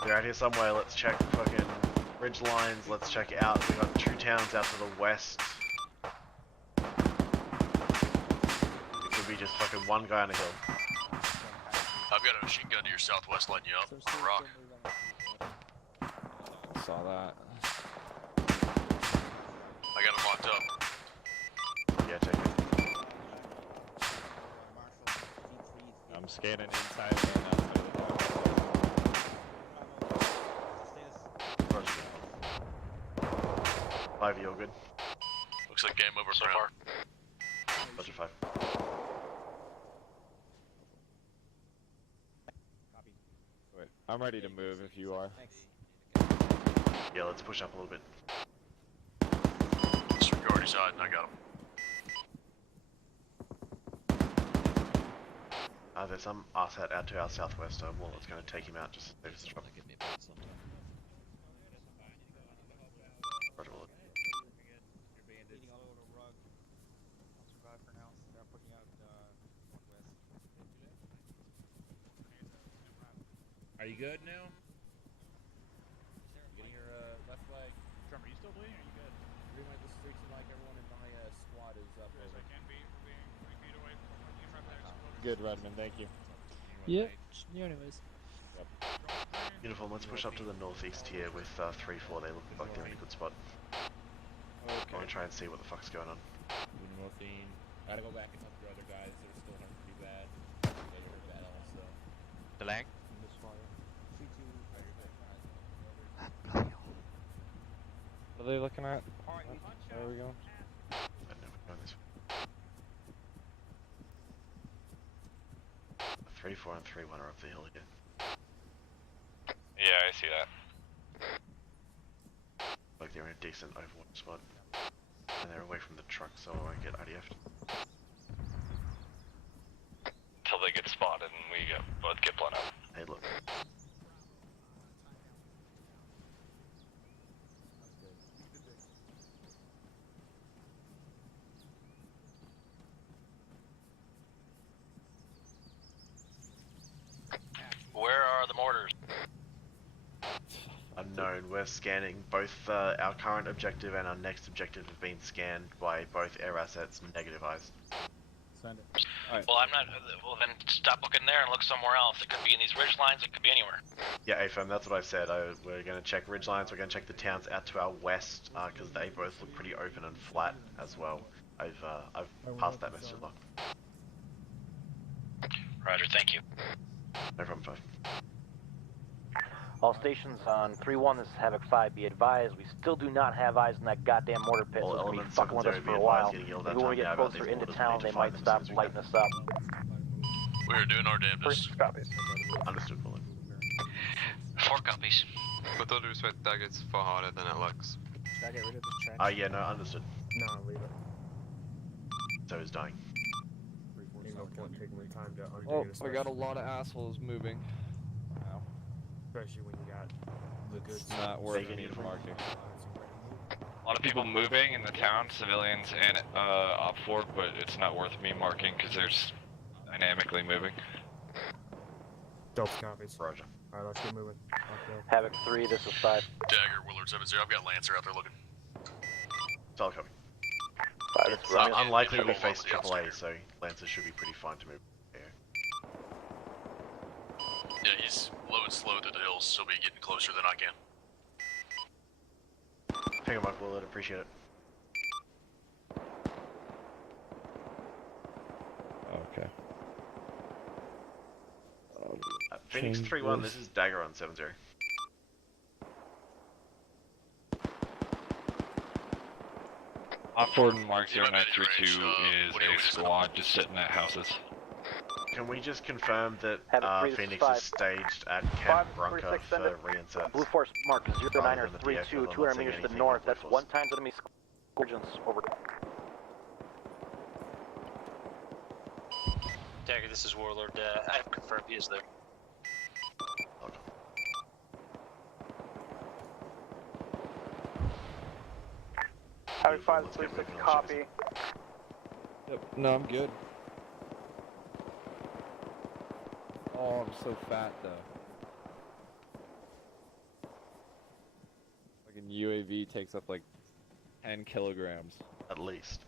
They're out here somewhere, let's check fucking ridge lines, let's check out. We got 2 towns out to the west. It could be just fucking one guy on a hill. I've got a machine gun to your southwest lighting you up. On a rock. Saw that. I got him locked up. Yeah, take it. I'm scanning inside and outside of the dog. Roger. 5, you're good. Looks like game over So for far. Roger 5. Wait, I'm ready to move if you are. Yeah, let's push up a little bit. Security side, I got him. There's some RSAT out to our southwest. Warlock's going to take him out just to save us the trouble. Roger, Warlock. Are you good now? Getting your left leg. Trump, are you still bleeding? Or are you good? Pretty much just fixing like everyone in my squad is up. Yes, I can be. We're being 3 feet away from the team right there. Good, Redmond, thank you. Yep. Yeah, anyways. Uniform, let's push up to the northeast here with 3-4. They look like they're in a good spot. Okay. I want to try and see what the fuck's going on. Moving northing. Gotta go back and help your other guys. They're still hurt pretty bad. They hurt bad also. The lag? What are they looking at? Where are we going? I don't know, we're going this way. 3-4 and 3-1 are up the hill here. Yeah, I see that. Like they're in a decent overwatch spot. And they're away from the truck, so I won't get IDF'd. Until they get spotted and we both get blown up. Hey, look. Where are the mortars? Unknown. We're scanning. Both our current objective and our next objective have been scanned by both air assets, negative eyes. Send it. Alright. Well, I'm not. Well, then stop looking there and look somewhere else. It could be in these ridge lines. It could be anywhere. Yeah, AFM, that's what I said. We're going to check ridgelines, we're going to check the towns out to our west, because they both look pretty open and flat as well. I've passed that message along. Roger, thank you. No problem, 5. All stations on 3-1, this is Havoc 5, be advised, we still do not have eyes in that goddamn mortar pit, so it's going to be fucking with us for a while. Maybe when we get closer into town, they might stop lighting us up. We are doing our damnedest. Copies. Understood, Bullet. 4 copies. With all due respect, Dagger, it's far harder than it looks. Should I get rid of this track? Yeah, no, understood. No, leave it. So he's dying. Ain't no point taking the time to undo Oh, this. I got a lot of assholes moving. Especially when you got the goods. It's not worth Taking me it from- marking. lot of people moving in the town, civilians and op 4, but it's not worth me marking because there's dynamically moving. Dope copies. Roger. Alright, let's get moving. Okay. Havoc 3, this is 5. Dagger, Willard 7-0, I've got Lancer out there looking. Solid copy. It's It's unlikely we face AAA, so Lancer should be pretty fine to move. Yeah, he's low and slow through the hills, so he'll be getting closer than I can. Ping him up, Willard, appreciate it. Okay. Phoenix 3-1, this is Dagger on 7-0. Op 4 Mark 0932 is a squad just sitting at houses. Can we just confirm that Havoc 3, Phoenix is staged at Camp Bronca for reinserts? Blue Force Mark 0932, 200 meters to the north. That's 1 times enemy squadrons. Over. Dagger, this is Warlord. I've confirmed he is there. Havoc 5, 36, copy. Yep, no, I'm good. Oh, I'm so fat though. Fucking UAV takes up like 10 kilograms. At least.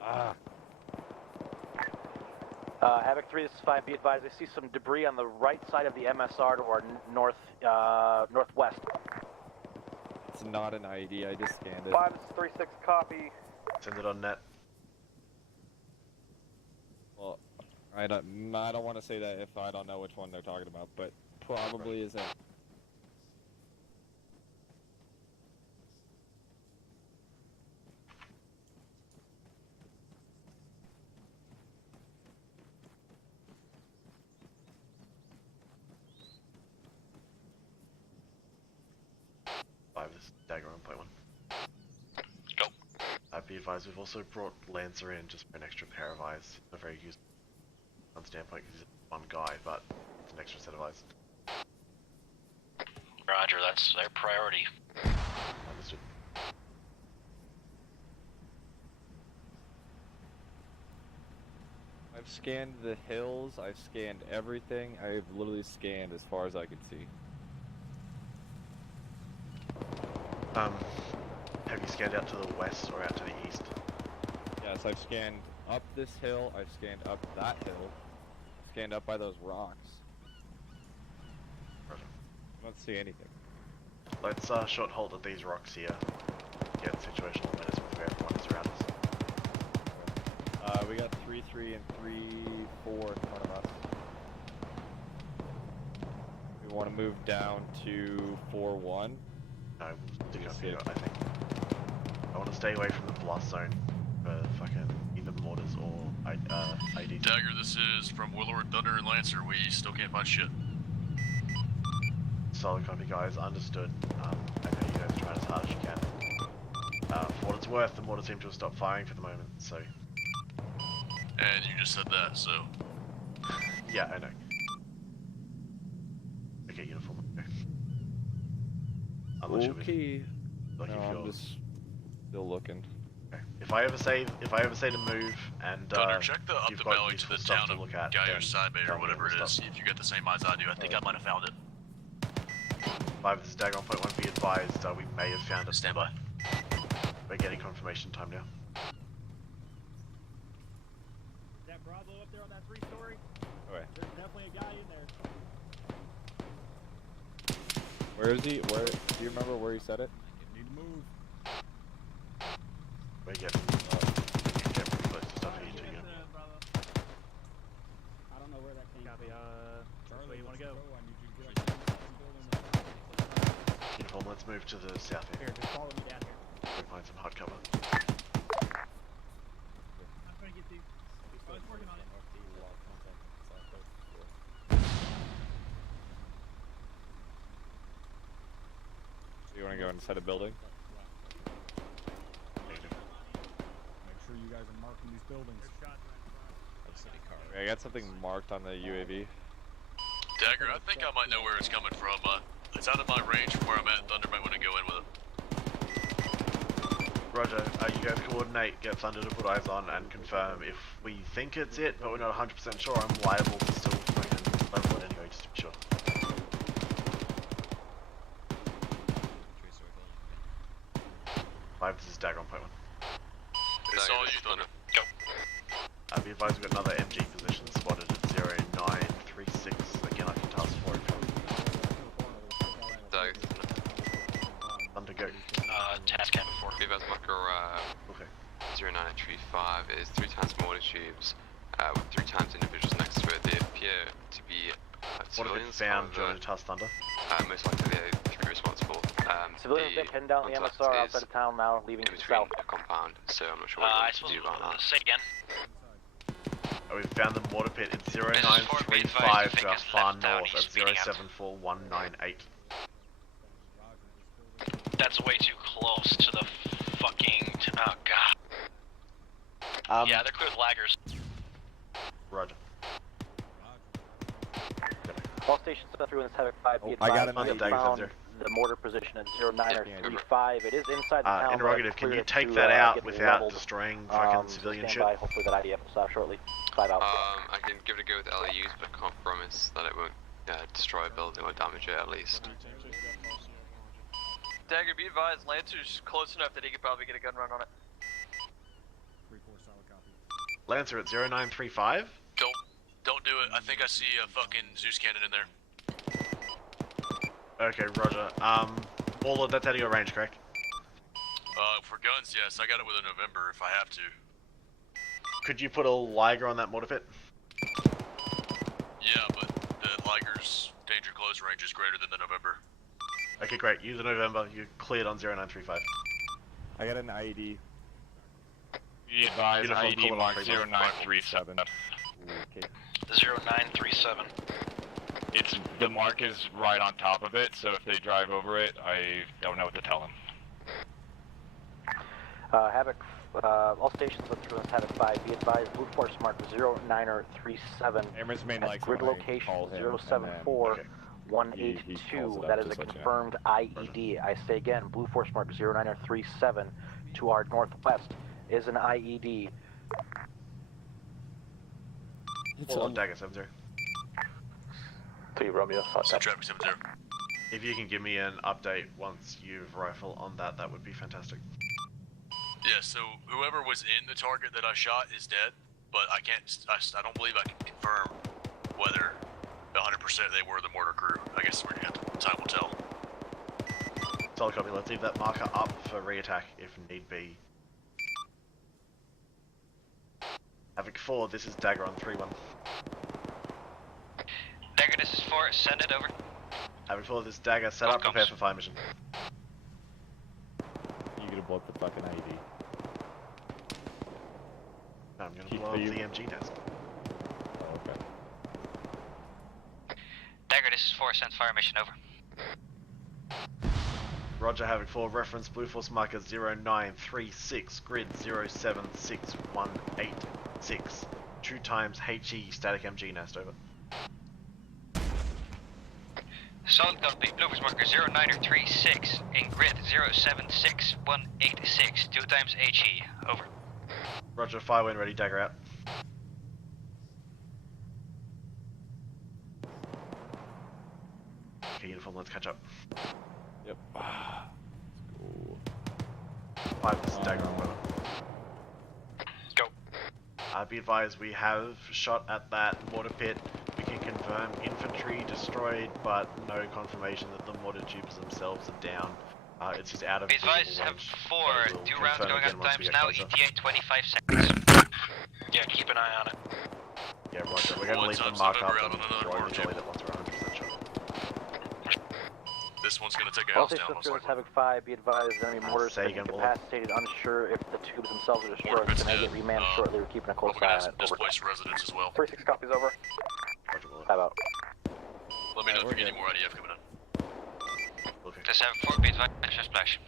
Ah. Havoc 3, this is 5. Be advised, I see some debris on the right side of the MSR to our northwest. It's not an ID, I just scanned it. 5, this is 36, copy. Send it on net. Well, I don't want to say that if I don't know which one they're talking about, but probably isn't. This is Dagger on point 1. Go. Be advised, we've also brought Lancer in just for an extra pair of eyes. A very useful on standpoint because he's one guy, but it's an extra set of eyes. Roger, that's their priority. Understood. I've scanned the hills, I've scanned everything, I've literally scanned as far as I could see. Have you scanned out to the west or out to the east? Yes, I've scanned up this hill, I've scanned up that hill, scanned up by those rocks. Roger. I don't see anything. Let's short halt at these rocks here. Get situational awareness with where everyone is around us. We got 3-3 and 3-4 in front of us. We want to move down to 4-1. No, we'll stick up here, I think. I want to stay away from the blast zone for fucking either mortars or ID. Dagger, this is from Willard, Thunder, and Lancer. We still can't find shit. Solid copy, guys. Understood. I know you guys are trying as hard as you can. For what it's worth, the mortar seem to have stopped firing for the moment, so... And you just said that, so... Yeah, I know. Okay, uniform. Unless okay. Like no, if I'm you're... just still looking. Okay. If I ever say to move and Gunner, check the up you've the got valley to useful the stuff town to of look at, Gaia then Side Bay tell or me whatever when it to is. stop. If you get the same eyes I do, I think I might have found it. 5, this is Dagger on point 1. Be advised, we may have found it. Stand by. We're getting confirmation time now. That Bravo up there on that 3-story? Okay. There's definitely a guy in there. Where is he? Where? Do you remember where he said it? Need to move. We're getting pretty close to stuff here too. I don't know where that came from. Charlie, where you want to go? I need you to get up to the building. Uniform, let's move to the south Here, here. just follow me down here. We'll find some hard cover. I'm trying to get these. I was working on it. So you want to go inside a building? Make sure you guys are marking these buildings. I got something marked on the UAV. Dagger, I think I might know where it's coming from. I It's out of my range from where I'm at. Thunder might want to go in with it. Roger, you guys coordinate, get Thunder to put eyes on and confirm if we think it's it, but we're not 100% sure. I'm liable to still fucking level it anyway, just to be sure. Five, this is Dagger on point 1. It's all you, Thunder. Go. Be advised we've got another MG position spotted at 0936. Again, I can task for it. Dagger. Thunder, go. Task cabin 4. Be advised marker Okay. 0935 is 3 times mortar tubes with 3 times individuals next to it. They appear to be What have been civilians. found during the task, Thunder? Most likely they're 3 responsible. Civilians been heading down the MSR outside of town now, leaving to the south. A compound, so I'm not sure what to do about that. Say again. We found the mortar pit at 0935 to our far north at 074198. That's way too close to the fucking. Oh god. Yeah, they're clear with laggers. Roger. All stations set through in this Havoc 5. Be I got advised him. we found the mortar position at 0935. It is inside the town. Interrogative, can you take that out without destroying fucking civilian shit? By. Hopefully that IDF will stop shortly. 5 out. I can give it a go with LEUs, but can't promise that it won't destroy a building or damage it at least. Dagger, be advised, Lancer's close enough that he could probably get a gun run on it. 3-4 solid copy. Lancer at 0935? Don't do it. I think I see a fucking Zeus cannon in there. Okay, roger. Warlord, that's out of your range, correct? For guns, yes. I got it with a November if I have to. Could you put a Liger on that mortar pit? Yeah, but the Liger's danger close range is greater than the November. Okay, great. Use the November. You're cleared on 0935. I got an IED. Be advised, Beautiful, IED pull it mark off, 0937. Okay. 0937. The mark is right on top of it, so if they drive over it, I don't know what to tell them. Havoc, all stations set through in this Havoc 5. Be advised, Blue Force mark 0937. Hammers main at likes grid when I location call him, 074182. he calls it That up is a just let you know. confirmed IED. I say again, Blue Force mark 0937 to our northwest is an IED. Warlord, Dagger 70. 3 Romeo. So traffic 70. If you can give me an update once you've rifle on that, that would be fantastic. Yeah, so whoever was in the target that I shot is dead, but I don't believe I can confirm whether 100% they were the mortar crew. I guess we're gonna have to, time will tell. Solid copy, let's leave that marker up for re-attack if need be. Havoc 4, this is Dagger on 3-1. Dagger, this is 4, send it over. Havoc 4, this is Dagger, set up, prepare for fire mission. You gonna blow up the fucking IED. No, I'm gonna blow up the MG nest. Oh, okay. Dagger, this is 4, send fire mission over. Roger, Havoc 4, reference Blue Force marker 0936, grid 076186. True times HE, static MG nest, over. Solid copy, Blue Force marker 0936 in grid 076186, 2 times HE, over. Roger, fire when ready, Dagger out. Okay, uniform, let's catch up. Yep. Let's go. 5, this is Dagger on weather. Go. Be advised, we have shot at that mortar pit. We can confirm infantry destroyed, but no confirmation that the mortar tubes themselves are down. It's just out of Be advised, have 4, 2 rounds going out times now, ETA 25 seconds. Yeah, keep an eye on it. Yeah, roger. We're gonna leave the mark up and we'll only delete it once we're 100% sure. This one's gonna take a All house down, stations most through likely. Havoc 5, be advised, enemy mortars say are again, Bullet. incapacitated, unsure if the tubes themselves are destroyed. They may get remanned shortly. We're keeping a close Probably eye gonna on have it. some Over. displaced residents as well. 36 copies over. Roger, Bullet. 5 out. Let me know if you get any more IDF coming in. Okay. Just have 4, be advised, action splash.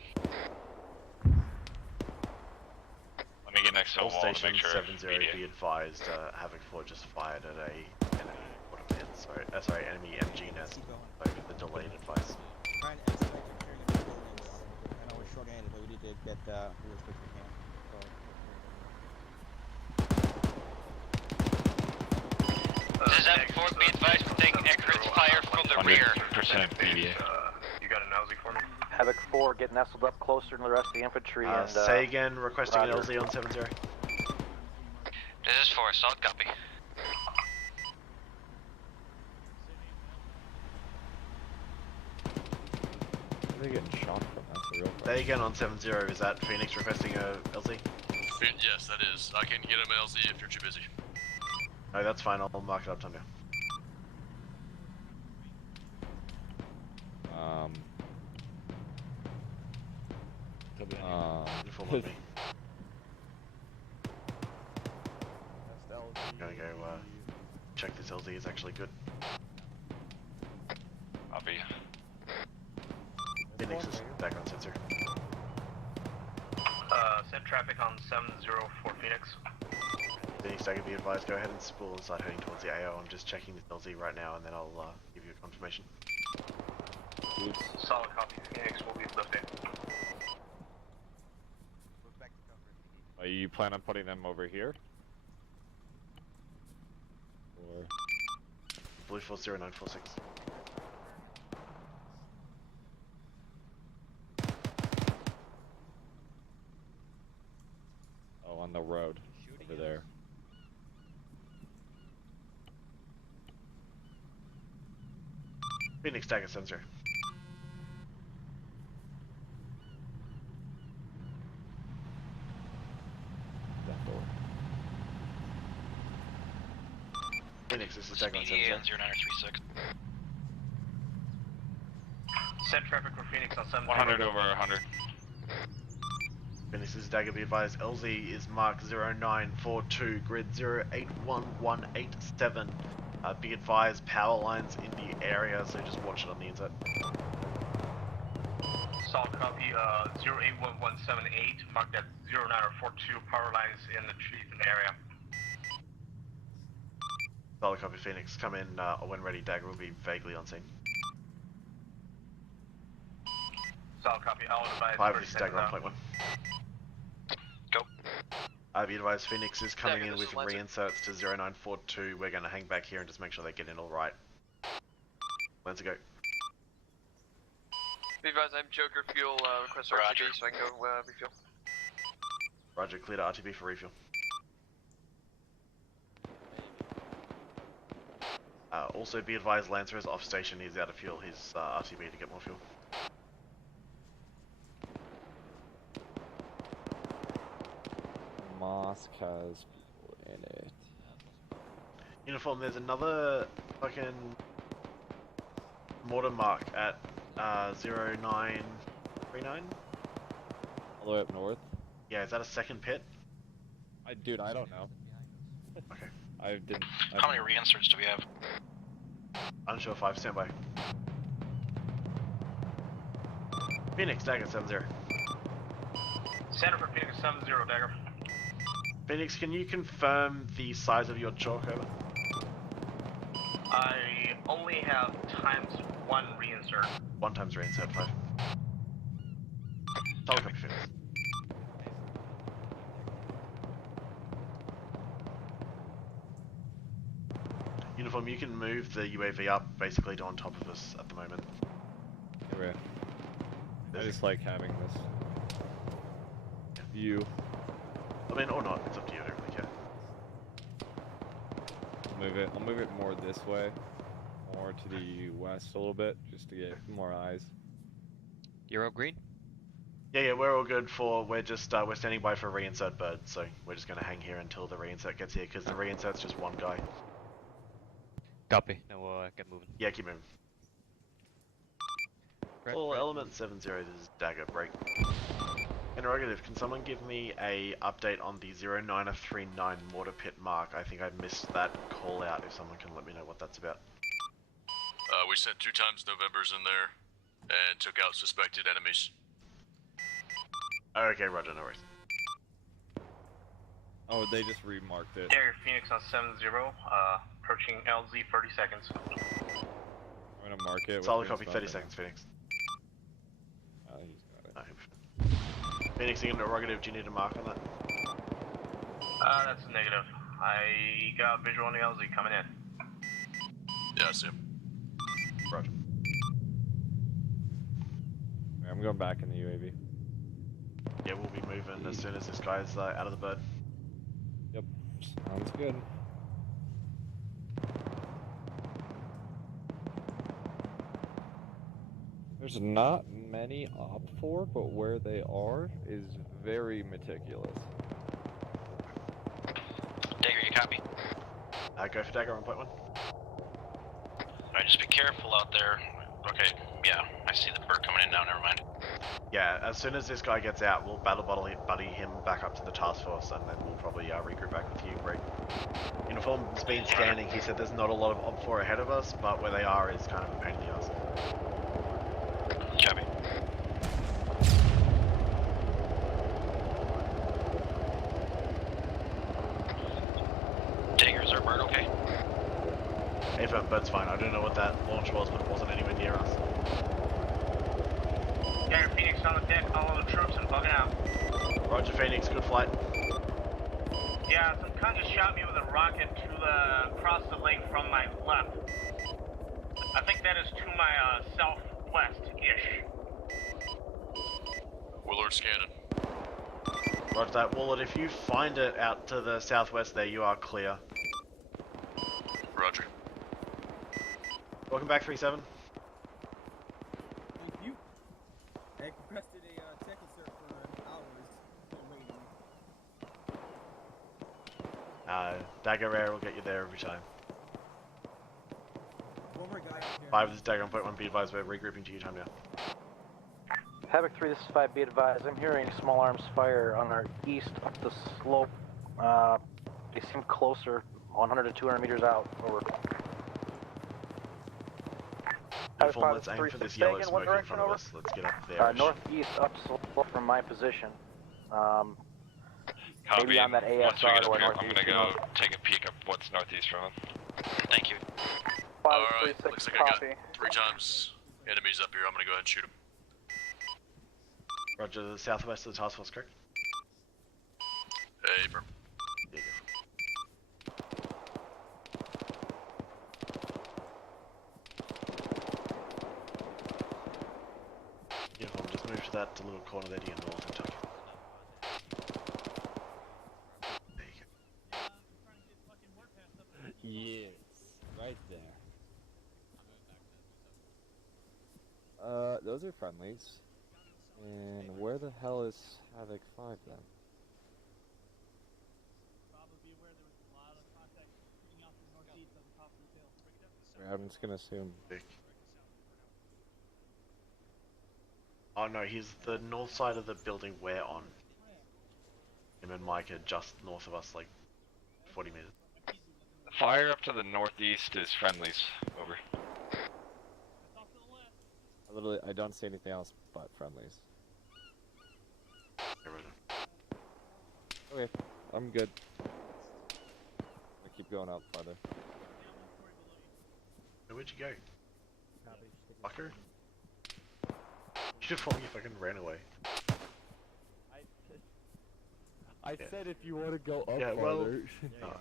Let me get next to the All wall to make stations sure. 70 be advised, Havoc 4 just fired at a enemy mortar pit. Sorry, enemy MG nest over the delayed advice. trying to expedite your turn to be going anywhere. I know we're short-handed, but we need to get here as quick as we can. This is M4, be advised to take accurate fire from the rear. 100% BDA. You got an LZ for me? Havoc 4, get nestled up closer to the rest of the infantry and... say again, requesting an LZ on 7-0. This is 4, solid copy. They're getting shot from, that's the real question. Say again on 7-0, is that Phoenix requesting a LZ? Yes, that is. I can get him an LZ if you're too busy. No, that's fine, I'll mark it up to him now. Inform on me. I'm gonna go check this LZ is actually good. Copy. Phoenix is back on sensor. Set traffic on 7-0 for Phoenix. Phoenix, Dagger, be advised, go ahead and spool and start heading towards the AO. I'm just checking this LZ right now and then I'll give you a confirmation. Oops. Solid copy, Phoenix will be lifting. You plan on putting them over here? Or... Blue 40946. Oh, on the road. Over there. Phoenix, Dagger, sensor. Phoenix, this is Dagger on 7-0. 0936. Set traffic for Phoenix on 7-0. 100 over 100. Phoenix, this is Dagger, be advised, LZ is mark 0942, grid 081187. Be advised, power lines in the area, so just watch it on the inside. Solid copy, 081178, mark that 0942, power lines in the trees in the area. Solid copy, Phoenix. Come in when ready. Dagger will be vaguely on scene. Solid copy, I'll advise. 5, this is Dagger on point 1. Go. Be advised, Phoenix is coming Dagger, in this with is Lancer. reinserts to 0942. We're going to hang back here and just make sure they get in all right. Let's go. Be advised, I'm Joker Fuel, request Roger. RTB so I can go refuel. Roger, clear to RTB for refuel. Also be advised, Lancer is off station. He's out of fuel. His RTB to get more fuel. Mosque has people in it. Uniform, there's another fucking mortar mark at 0939. All the way up north? Yeah, is that a second pit? Dude, I don't know. Okay. I didn't. How many reinserts do we have? Unsure 5, standby. Phoenix, Dagger 7-0. Center for Phoenix 7-0, Dagger. Phoenix, can you confirm the size of your chalk, over? I only have ×1 reinsert. 1 times reinsert, 5. Solid copy, Phoenix. Uniform, you can move the UAV up basically to on top of us at the moment. Okay. I just like having this view. I mean, or not, it's up to you, I don't really care. I'll move it more this way. More to the west a little bit, just to get more eyes. You're all green? Yeah, we're all good for, we're just, we're standing by for reinsert bird, so we're just gonna hang here until the reinsert gets here, because the reinsert's just one guy. Copy. Then we'll get moving. Yeah, keep moving. All element 7-0, this is Dagger, break. Interrogative, can someone give me a update on the 0939 mortar pit mark? I think I missed that call out, if someone can let me know what that's about. We sent 2 times Novembers in there and took out suspected enemies. Okay, roger, no worries. Oh, they just remarked it. Dagger Phoenix on 7-0, approaching LZ 30 seconds. I'm gonna mark it. Solid copy, 30 seconds, Phoenix. he's got it. Phoenix, you into interrogative, do you need a mark on that? That's a negative. I got visual on the LZ coming in. Yeah, I see him. Roger. I'm going back in the UAV. Yeah, we'll be moving as soon as this guy's out of the bird. Yep, sounds good. There's not many OPT4, but where they are is very meticulous. Dagger, you copy? Go for Dagger on point 1. Alright, just be careful out there. Okay, yeah, I see the bird coming in now, never mind. Yeah, as soon as this guy gets out, we'll battle buddy him back up to the task force, and then we'll probably regroup back with you, Greg. Uniform's been scanning, he said there's not a lot of OPT4 ahead of us, but where they are is kind of a pain in the ass. Copy. Dagger, is our bird okay? Affirm, bird's fine. I don't know what that launch was, but it wasn't anywhere near us. Dagger, Phoenix on the deck, all of the troops and bugging out. Roger, Phoenix, good flight. Yeah, some cunt just shot me with a rocket across the lake from my left. I think that is to my southwest-ish. Willard scanning. Roger that. Willard, if you find it out to the southwest there, you are clear. Roger. Welcome back, 3-7. Thank you. I requested a tech insert for hours. Been waiting. Dagger Air will get you there every time. One more guy up here. 5, this is Dagger on point 1, be advised we're regrouping to you time now. Havoc 3, this is 5, be advised. I'm hearing small arms fire on our east up the slope. They seem closer, 100 to 200 meters out. Over. Uniform, let's aim for this yellow smoke in front of us. Let's get up there. Northeast up slope from my position. Copy. Maybe on that Once we ASR get or up here, I'm northeast. gonna go take a peek up what's northeast from him. Thank you. Alright, looks like I got 3 times enemies up here. I'm gonna go ahead and shoot them. Roger, the southwest of the task force, correct? Hey, bro. There you go. Uniform, just move to that little corner there to your north and tuck. There you go. Yes, right there. Those are friendlies. And where the hell is Havoc 5 then? I'm just gonna assume. Oh no, he's the north side of the building we're on. Him and Mike are just north of us, like 40 meters. Fire up to the northeast is friendlies. Over. I don't see anything else but friendlies. Okay, I'm good. I keep going out farther. Where'd you go? Fucker? You just told me you fucking ran away. I said if you want to go up Yeah, well, farther. I'll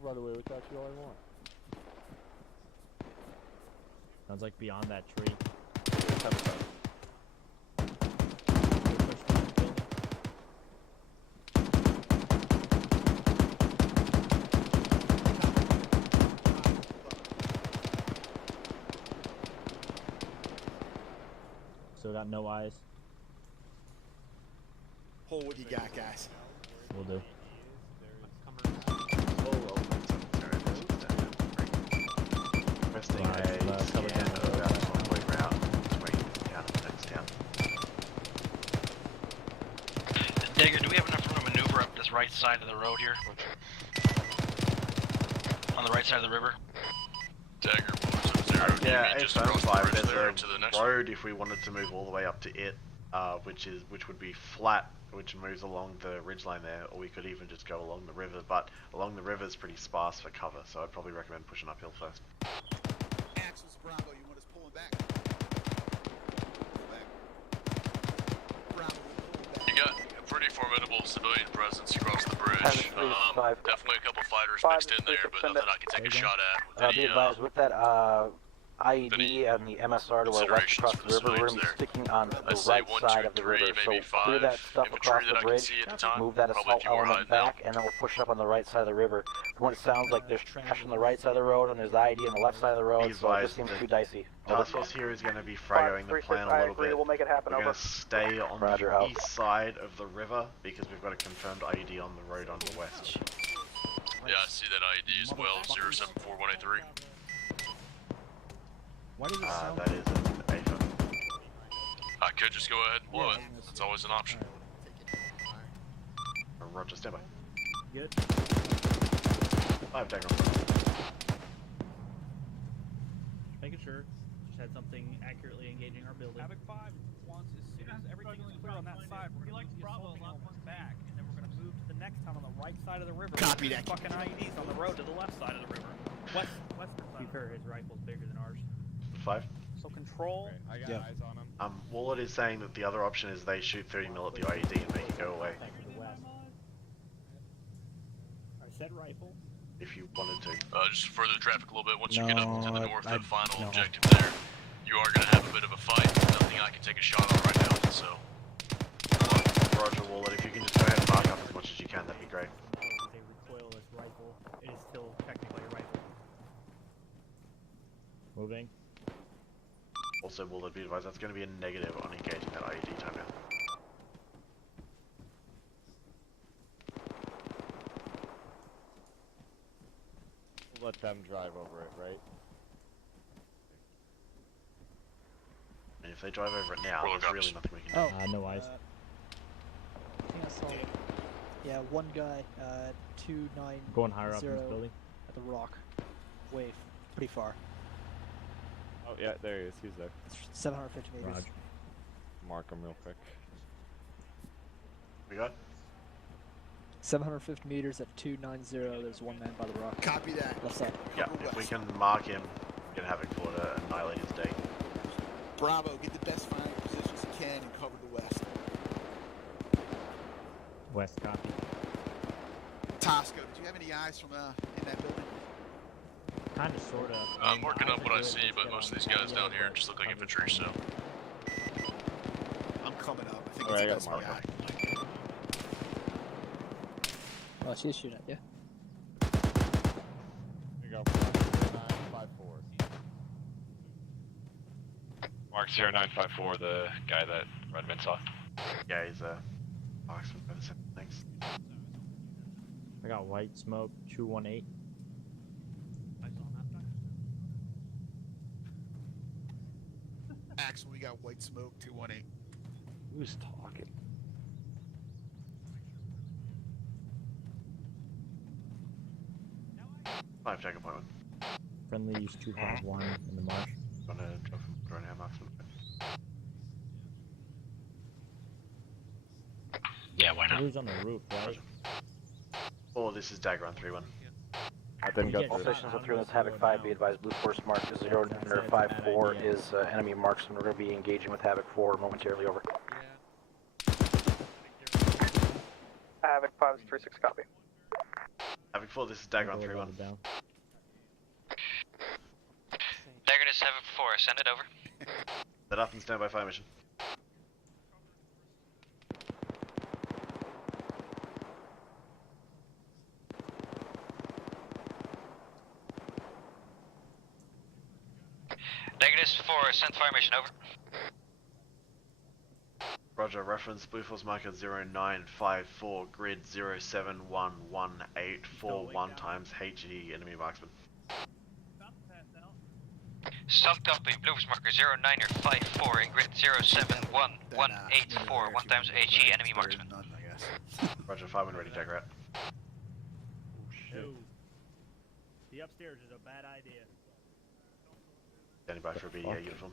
run away with that all I want. Sounds like beyond that tree. Still got no eyes. Hold what you got, guys. Will do. Resting a scan of about a 1-point route between town and the next town. Dagger, do we have enough room to maneuver up this right side of the road here? On the right side of the river? Dagger, 170. Yeah, just it's across the fine. bridge there There's into the next a road if we wanted to move all the way up to it, which would be flat, which moves along the ridgeline there, or we could even just go along the river, but along the river is pretty sparse for cover, so I'd probably recommend pushing uphill first. Axel's Bravo, you want us pulling back? Pull back. Bravo, we're pulling back. You got a pretty formidable civilian presence across the bridge. Havoc 3, 5. Definitely a couple fighters 5 mixed in there, but nothing I can take a shot at. With Be any, advised, with that IED and the MSR to our left across the river, we're going to be sticking on the right side of the river. So clear that stuff across the bridge, move that assault element back, and then we'll push up on the right side of the river. When it sounds like there's trash on the right side of the road and there's IED on the left side of the road, so it just seems too dicey. Task Force here is going to be frayoing the plan a little bit. We'll make it happen. We're going to stay on the east side of the river because we've got a confirmed IED on the road on the west. Yeah, I see that IED as well, 074183. Why does it sound that is an AFA. I could just go ahead and blow it. That's always an option. Roger, stand by. Good. 5 Dagger. Making sure. Just had something accurately engaging our building. Havoc 5 wants, as soon as everything is clear on that side, we're going to move the assault elements back, and then we're going to move to the next town on the right side of the river. Copy that. Fucking IEDs on the road to the left side of the river. Western To be side. fair, his rifle's bigger than ours. 5. So control. I got eyes on him. Wallet is saying that the other option is they shoot 30 mil at the IED and make it go away. I said rifle. If you wanted to. Just further the traffic a little bit. Once you get up to the north, I- the final no. objective there, you are going to have a bit of a fight. Nothing I can take a shot on right now, so. Roger, Wallet, if you can just go ahead and mark up as much as you can, that'd be great. It is a recoilless rifle. It is still technically a rifle. Moving. Also, Wallet, be advised, that's going to be a negative on engaging that IED time now. We'll let them drive over it, right? And if they drive over it now, there's really nothing we can do. No eyes. I think I saw it. Yeah, one guy, 290 Going higher up in this building. at the rock. Wave, pretty far. Oh yeah, there he is. He's there. 750 meters. Roger. Mark him real quick. We got? 750 meters at 290. There's one man by the rock. Copy that. Left side. Yeah, if we can mark him, we're going to have it for to annihilate his day. Bravo, get the best firing positions you can and cover the west. West copy. Tosco, did you have any eyes from in that building? Kind of, sort of. I'm working up what I see, but most of these guys down here just look like infantry, so. I'm coming up. I think Alright, I it's got the best mark. guy. Oh, she's shooting at you. Here you go. 0954. Mark 0954, the guy that Redmond saw. Yeah, he's marksman by the same. Thanks. I got white smoke 218. Axel, we got white smoke 218. Who's talking? Five Dagger point 1. Friendlies 251 in the marsh. Gonna drop him, put on our marksman. Yeah, why not? Who's on the roof, right? Oh, this is Dagger on 3-1. I didn't go All through. stations are through this Havoc 5. Be advised, Blue Force mark 0954 is enemy marksman. We're going to be engaging with Havoc 4 momentarily over. Havoc 5 is 36, copy. Havoc 4, this is Dagger on 3-1. Dagger to 7-4, send it over. Set up and stand by fire mission. Dagger to 4, send fire mission over. Roger, reference Blue Force marker 0954, grid 071181 times HE, enemy marksman. South copy, Blue Force marker 0954 in grid 071184, 1 times HE, enemy marksman. Roger, 5 when ready, Dagger out. No. The upstairs is a bad idea. Standing by for a BEA uniform.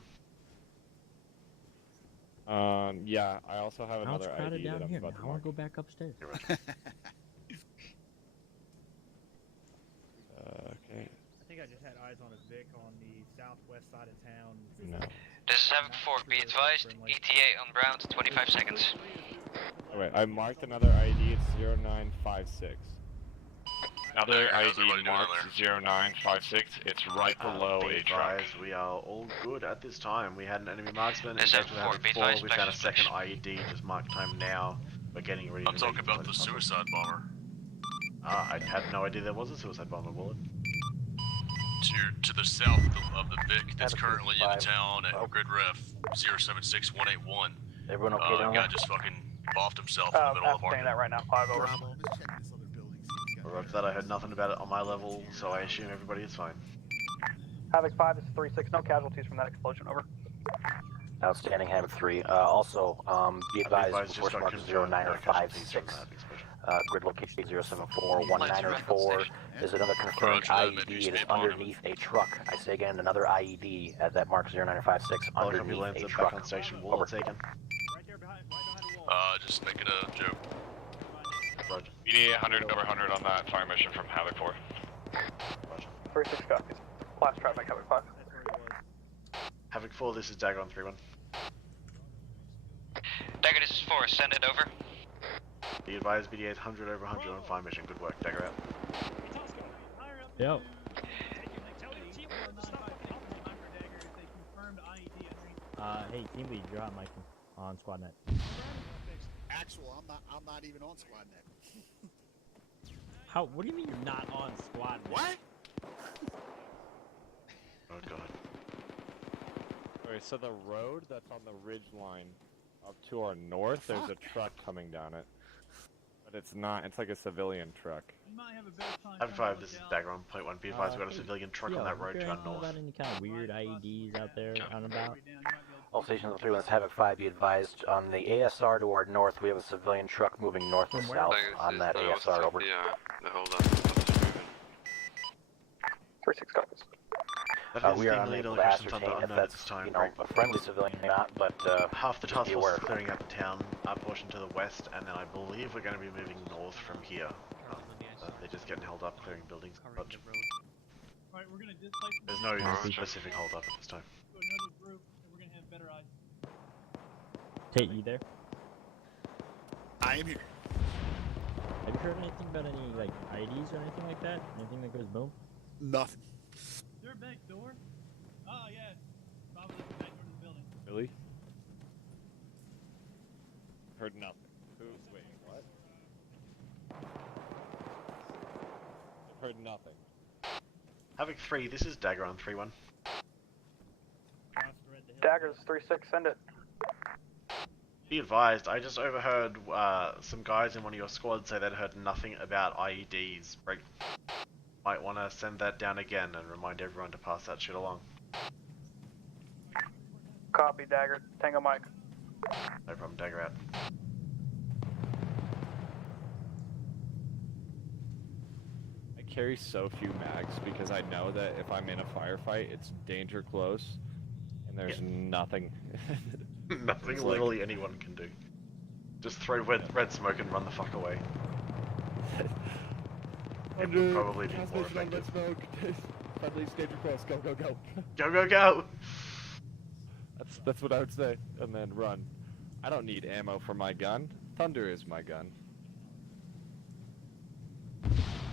Yeah, I also have Now it's another crowded ID down that I'm here. about Now to I want mark. to go back upstairs. Okay. I think I just had eyes on a Vic on the south southwest side of town. No. This is Havoc 4, be advised, ETA on ground, 25 seconds. Oh, wait, I marked another ID, it's 0956. Another ID marked 0956. It's right below Be a truck. advised, we are all good at this time. We had an enemy marksman. This engaged with F4, Havoc be 4. advised, We found a back second IED. Just mark time now. We're getting ready I'm to talking make about the contact. suicide bomber. I had no idea there was a suicide bomber, Willard. To the south of the Vic that's currently in the town at grid ref 076181. Everyone okay down guy there? just fucking boffed himself in the middle of the market. that right now, 5 over. Bravo, let's check this other building. See what's After that, I heard nothing about it on my level, so I assume everybody is fine. Havoc 5 is 3-6, no casualties from that explosion, over. Outstanding, Havoc 3. Also, be advised, just before got mark confirmed no casualties 0956. from that explosion. Grid location 074194. There's another confirmed IED. It is underneath a truck. I say again, another IED at that mark 0956 underneath a truck. Back on station, wall taken. Just making a joke. Roger. ETA 100 over 100 on that fire mission from Havoc 4. 3-6 copies. Last traffic, Havoc 5. Havoc 4, this is Dagger on 3-1. Dagger, this is 4, send it over. Be advised, BD 800 over 100 on fire mission. Good work, Dagger out. Yep. Hey, team lead, you're on on squad net. Actual, I'm not even on squad net. How? What do you mean you're not on squad net? What? Oh god. Okay, so the road that's on the ridge line up to our north, there's a truck coming down it. But it's not, it's like a civilian truck. Havoc 5, this is Dagger on point 1. Be advised, we've got a civilian truck on that road to our north. About any kind of weird IEDs out there out and about? All stations 3 1 Havoc 5, be advised, on the ASR to our north, we have a civilian truck moving north and south on that ASR, over. The hold up. Just moving. 3-6 copies. We are unable to ascertain if that's, you know, a friendly civilian or not, but half the task be force aware. is clearing out the town, our portion to the west, and then I believe we're going to be moving north from here. They're just getting held up clearing buildings. But there's no specific hold up at this time. Tate, you there? I am here. Have you heard anything about any like IEDs or anything like that? Anything that goes boom? Nothing. Is there a back door? Oh yeah. Probably the back door to the building. Really? Heard nothing. Who? Wait, what? Heard nothing. Havoc 3, this is Dagger on 3-1. Daggers 3-6, send it. Be advised, I just overheard some guys in one of your squads say they'd heard nothing about IEDs. Break. Might want to send that down again and remind everyone to pass that shit along. Copy, Dagger. Tango Mike. No problem, Dagger out. I carry so few mags because I know that if I'm in a firefight, it's danger close, and there's nothing. Nothing literally anyone can do. Just throw red smoke and run the fuck away. It would probably be more effective. Friendly danger close. Go, go, go. Go, go, go! That's what I would say, and then run. I don't need ammo for my gun. Thunder is my gun.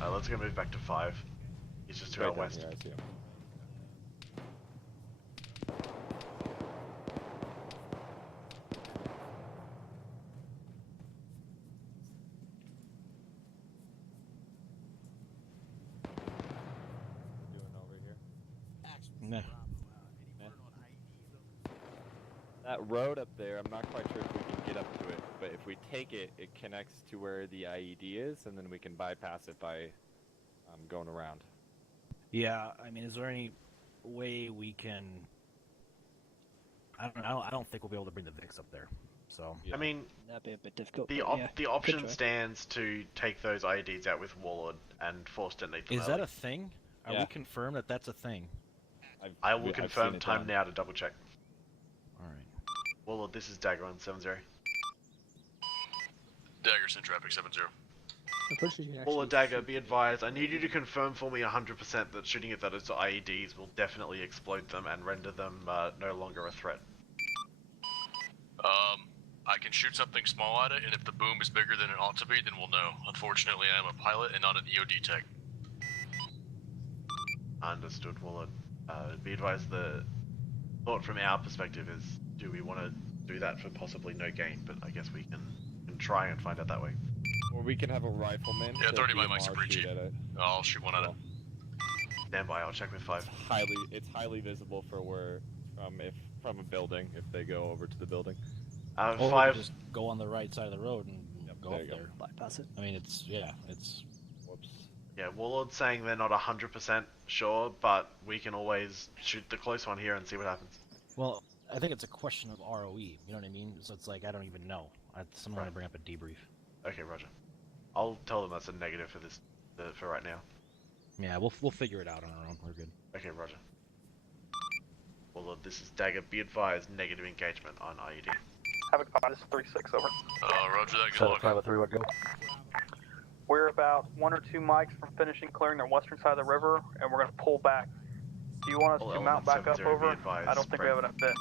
Let's go move back to 5. He's just to our west. Yeah, I see him. Nah. That road up there, I'm not quite sure if we can get up to it, but if we take it, it connects to where the IED is, and then we can bypass it by going around. Yeah, I mean, is there any way we can? I don't think we'll be able to bring the Vix up there. So I mean, that'd be a bit difficult. The option stands to take those IEDs out with Warlord and force detonate them. Is that a thing? Are we confirmed that that's a thing? I will confirm time now to double check. Alright. Warlord, this is Dagger on 7-0. Dagger, send traffic 7-0. Or Dagger, be advised, I need you to confirm for me 100% that shooting at those IEDs will definitely explode them and render them no longer a threat. I can shoot something small at it, and if the boom is bigger than it ought to be, then we'll know. Unfortunately, I am a pilot and not an EOD tech. Understood, well, be advised the thought from our perspective is, do we want to do that for possibly no gain? But I guess we can try and find out that way. Or we can have a rifleman. Yeah, 30 DMR mics are pretty shoot cheap. at it. I'll shoot one at it. Stand by, I'll check with 5. It's highly visible for where from a building if they go over to the building. Or 5. just go on the right side of the road and go up there you there. Bypass it. I mean, it's Whoops. Yeah, Warlord's saying they're not 100% sure, but we can always shoot the close one here and see what happens. well. I think it's a question of ROE. You know what I mean? So it's like I don't even know. Someone want to bring up a debrief. Okay, Roger. I'll tell them that's a negative for this for right now. Yeah, we'll figure it out on our own. We're good. Okay, Roger. Warlord, this is Dagger. Be advised, negative engagement on IED. Havoc 5, this is 3-6, over. Roger that, good luck. 503, what go? We're about 1 or 2 mics from finishing clearing the western side of the river, and we're going to pull back. Do you want us to mount back up over? I don't think we have enough fix.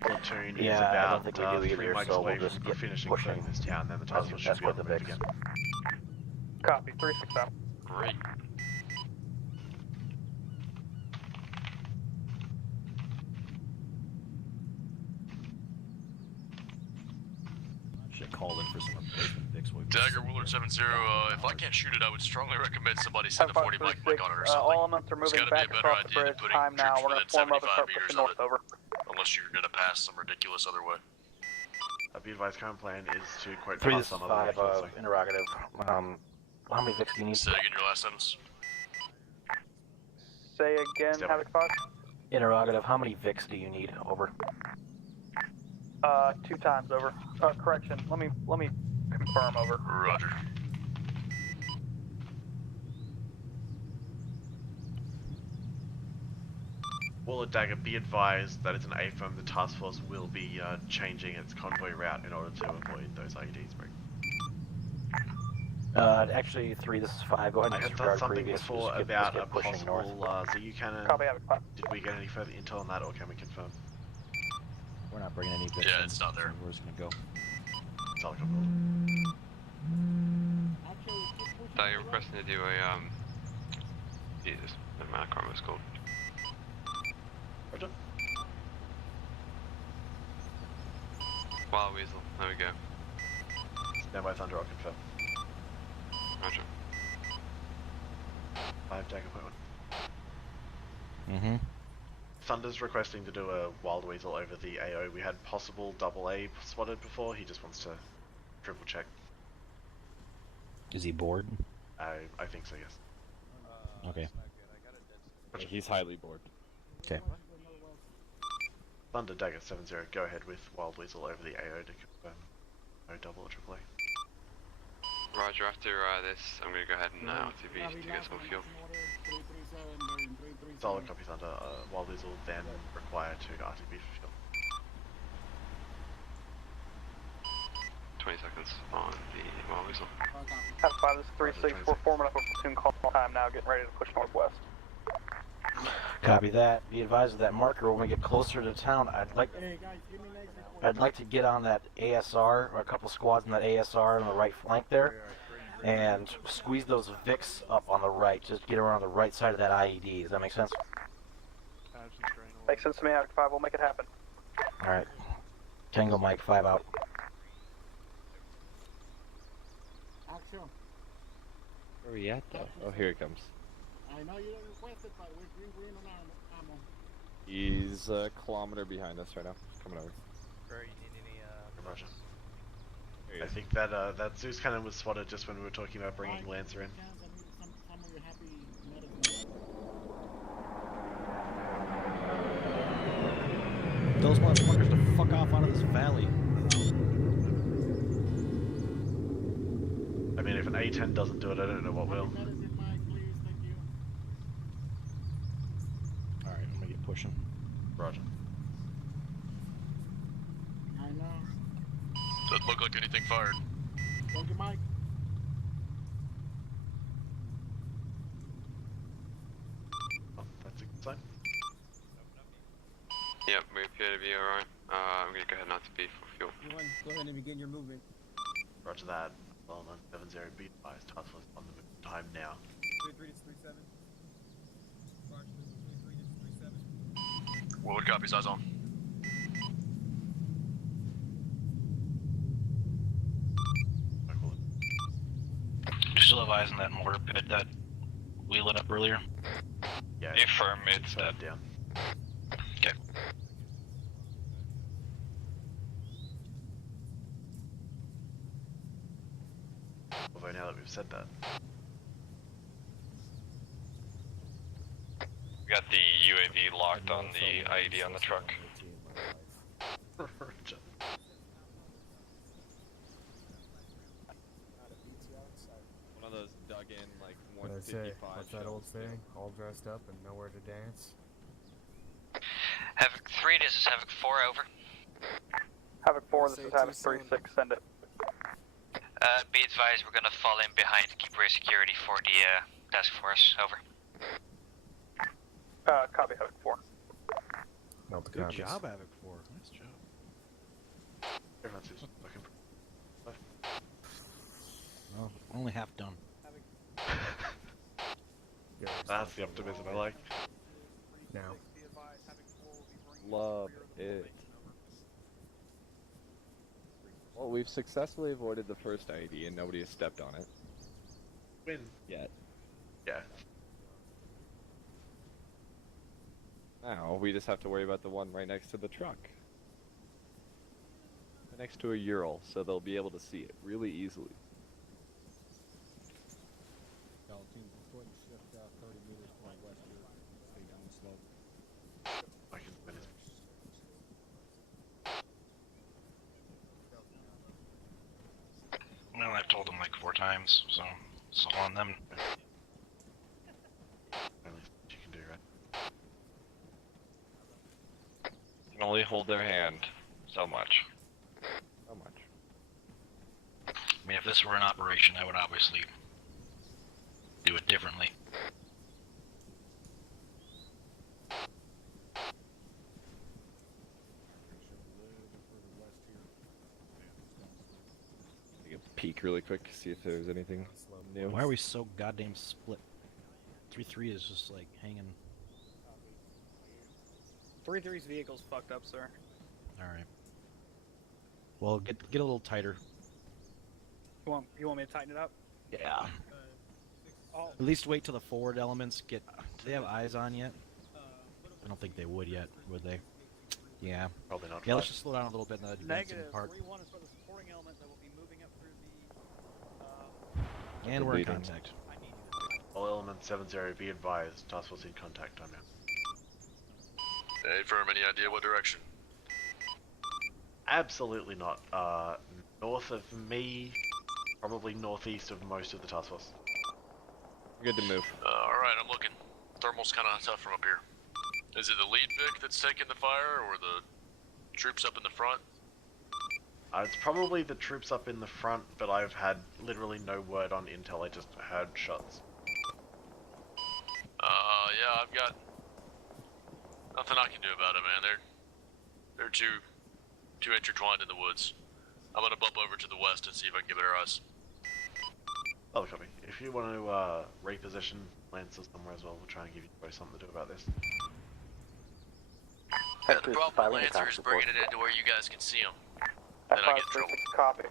Platoon is Yeah, I don't about think we do 3 either, mics so away we'll just from get finishing pushing. clearing this town, then the task force should be able to move again. Copy, 3-6 out. Great. Should call in for some replacement fix. Dagger, Willard 7-0, if I can't shoot it, I would strongly recommend somebody send a 40 mic mic on it or something. All elements are There's moving gotta be back a better across the idea bridge. than putting Time now. troops We're going within to form up and 75 start meters pushing of north, it. over. Unless you're gonna pass some ridiculous other way. Be advised, current plan is to quote 3 pass some other 5, ridiculous way. interrogative. How many VIX do you need? Say again your last sentence. Say again, Step. Havoc 5. Interrogative, how many VIX do you need? Over. 2 times, over. Correction, let me confirm, over. Roger. Warlord Dagger, be advised that it's an AFM. The task force will be changing its convoy route in order to avoid those IEDs, break. Actually, 3, this is 5. Go ahead I and had disregard done something previous. before Just about get a pushing north. possible ZU cannon. Copy, Havoc 5. Did we get any further intel on that, or can we confirm? We're not bringing any victims. Yeah, it's not there. So we're just gonna go. Telecom. You're requesting to do a Jesus, never mind, I can't remember what it's called. Roger. Wild Weasel, there we go. Stand by Thunder, I'll confirm. Roger. 5 Dagger point 1. Mm-hmm. Thunder's requesting to do a Wild Weasel over the AO. We had possible double A spotted before, he just wants to triple check. Is he bored? I think so, yes. Okay. He's highly bored. Okay. Thunder Dagger 7-0, go ahead with Wild Weasel over the AO to confirm. No double or triple A. Roger, after this, I'm going to go ahead and LTV to get some fuel. Solid copy Thunder, Wild Weasel then require to RTB for fuel. 20 seconds on the Wild Weasel. Havoc 5, this is 3-6. We're forming up a platoon call time now, getting ready to push northwest. Copy that. Be advised of that marker when we get closer to town. I'd like to get on that ASR, or a couple squads in that ASR on the right flank there, and squeeze those VIX up on the right. Just get around the right side of that IED. Does that make sense? Makes sense to me, Havoc 5. We'll make it happen. All right. Tango Mike 5 out. Where are we at though? Oh, here he comes. I know you don't request it, but we're green on ammo. He's a kilometer behind us right now. He's coming over. Bro, you need any, Roger. I think that that Zeus cannon was spotted just when we were talking about bringing Lancer in. Those motherfuckers to fuck off out of this valley. I mean, if an A10 doesn't do it, I don't know what will. Alright, I'm gonna get pushing. Roger. I know. Doesn't look like anything fired. Thank you, Mike. Fine. Yep, we appear to be alright. I'm gonna go ahead and out to B for fuel. Everyone, go ahead and begin your movement. Roger that. Well, 70 be advised. Task force on the move. Time now. 33 to 37. Roger, 33 to 37. Woodward copies, eyes on. You still have eyes on that mortar pit that we lit up earlier? Yeah. Affirm, it's dead. Down. Okay. Although now that we've said that. We got the UAV locked on the IED on the truck. One of those dug in like That's 155. it. What's that old saying? All dressed up and nowhere to dance. Havoc 3, this is Havoc 4, over. Havoc 4, this is Havoc 3-6, send it. Be advised, we're gonna fall in behind to keep race security for the task force, over. Copy Havoc 4. Not the Good copies. job, Havoc 4. Nice job. Everyone's just looking. Well, only half done. That's the optimism I like. Now. Love it. Well, we've successfully avoided the first IED and nobody has stepped on it. Win. Yet. Yeah. Now, we just have to worry about the one right next to the truck. Right next to a Ural, so they'll be able to see it really easily. Y'all team, go ahead and shift 30 meters to my west here. Stay down the slope. I can win it. Well, I've told them like 4 times, so it's all on them. Only you can do, right? You can only hold their hand so much. So much. I mean, if this were an operation, I would obviously do it differently. Take a peek really quick, see if there's anything new. Why are we so goddamn split? 3-3 is just like hanging. 3-3's vehicle's fucked up, sir. Alright. Well, get a little tighter. You want me to tighten it up? Yeah. Oh. At least wait till the forward elements get. Do they have eyes on yet? I don't think they would yet, would they? Yeah. Probably not. Yeah, let's just slow down a little bit in the advancing Negative. part. 3-1 is for the supporting element that will be moving up through the. And we're in contact. All elements 70, be advised. Task force in contact. Time now. Hey, firm, any idea what direction? Absolutely not. North of me, probably northeast of most of the task force. Good to move. Alright, I'm looking. Thermal's kinda tough from up here. Is it the lead Vic that's taking the fire, or the troops up in the front? It's probably the troops up in the front, but I've had literally no word on intel, I just heard shots. Yeah, I've got nothing I can do about it, man. They're too intertwined in the woods. I'm gonna bump over to the west and see if I can get better eyes. Oh, copy. If you want to reposition Lancer somewhere as well, we'll try and give you both something to do about this. The problem with Lancer is bringing it into where you guys can see them. Then I get in trouble. Copy.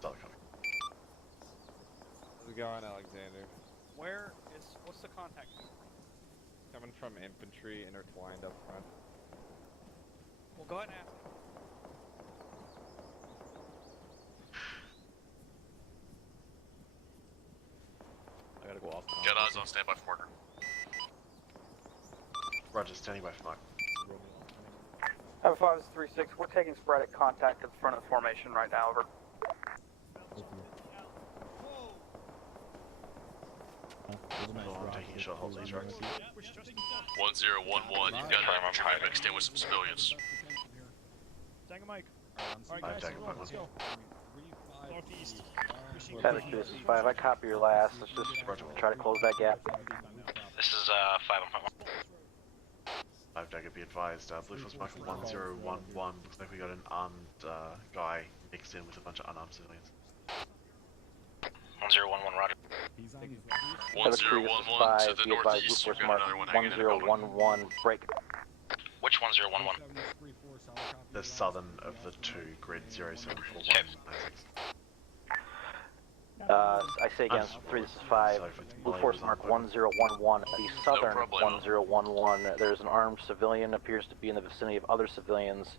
Solid copy. How's it going, Alexander? What's the contact? Coming from infantry intertwined up front. Well, go ahead and ask. I gotta go off. Got eyes on standby for marker. Roger, standing by for mark. Have 5-3-6. We're taking sporadic contact at the front of the formation right now. Over. I'm taking a shot. Hold these rocks. 1011, you've got an infantryman mixed in with some civilians. Dagger Mike. Alright, guys, let's go. Northeast. Havoc 2, this is 5. I copy your last. Let's just try to close that gap. This is 5 on 5. Dagger, be advised. Blue Force Mark 1011. Looks like we got an armed guy mixed in with a bunch of unarmed civilians. 1011, roger. 1011 to the northeast. We've got another one hanging in the building. 1011, break. Which 1011? The southern of the two, grid 0741. I say again, 3 this is 5. Blue Force Mark 1011. The southern 1011. There's an armed civilian, appears to be in the vicinity of other civilians.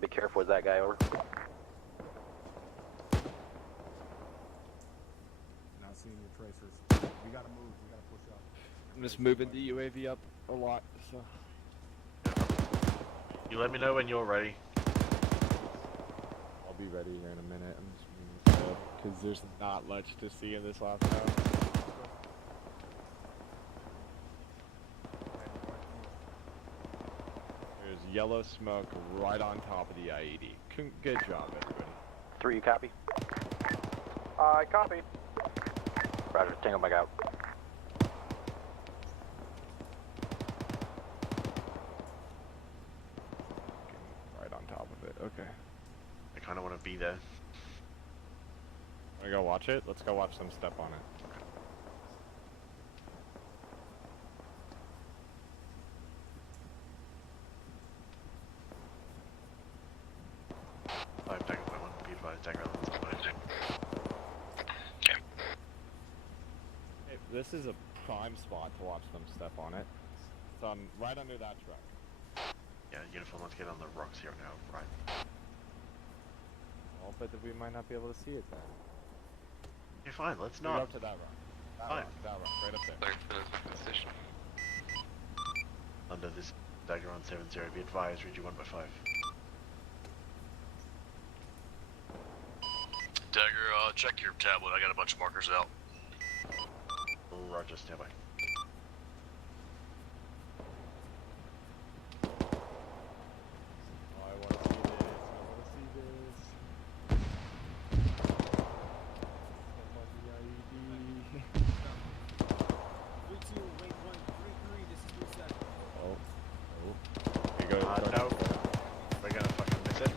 Be careful with that guy, over. Not seeing your tracers. We gotta move, we gotta push up. I'm just moving the UAV up a lot, so. You let me know when you're ready. I'll be ready here in a minute. I'm just moving this up, because there's not much to see in this last round. There's yellow smoke right on top of the IED. Good job, everybody. 3, you copy? I copy. Roger, Tango back out. Right on top of it, okay. I kind of want to be there. Wanna go watch it? Let's go watch them step on it. Dagger point 1, be advised, Dagger elements on point 2. Hey, this is a prime spot to watch them step on it. So I'm right under that truck. Yeah, uniform, let's get on the rocks here now, right? Well, but we might not be able to see it then. You're fine, let's Go not. up to that rock. Fine. That rock, right up there. Under this Dagger on 70, be advised, read you 1 by 5. Dagger, check your tablet. I got a bunch of markers out. Roger, stand by. Oh, I want to see this. I want to see this. Step on the IED. 3-2, wait 1, 3-3, this is 3-7. Oh. Oh. Here you go. No. We're gonna fucking miss it.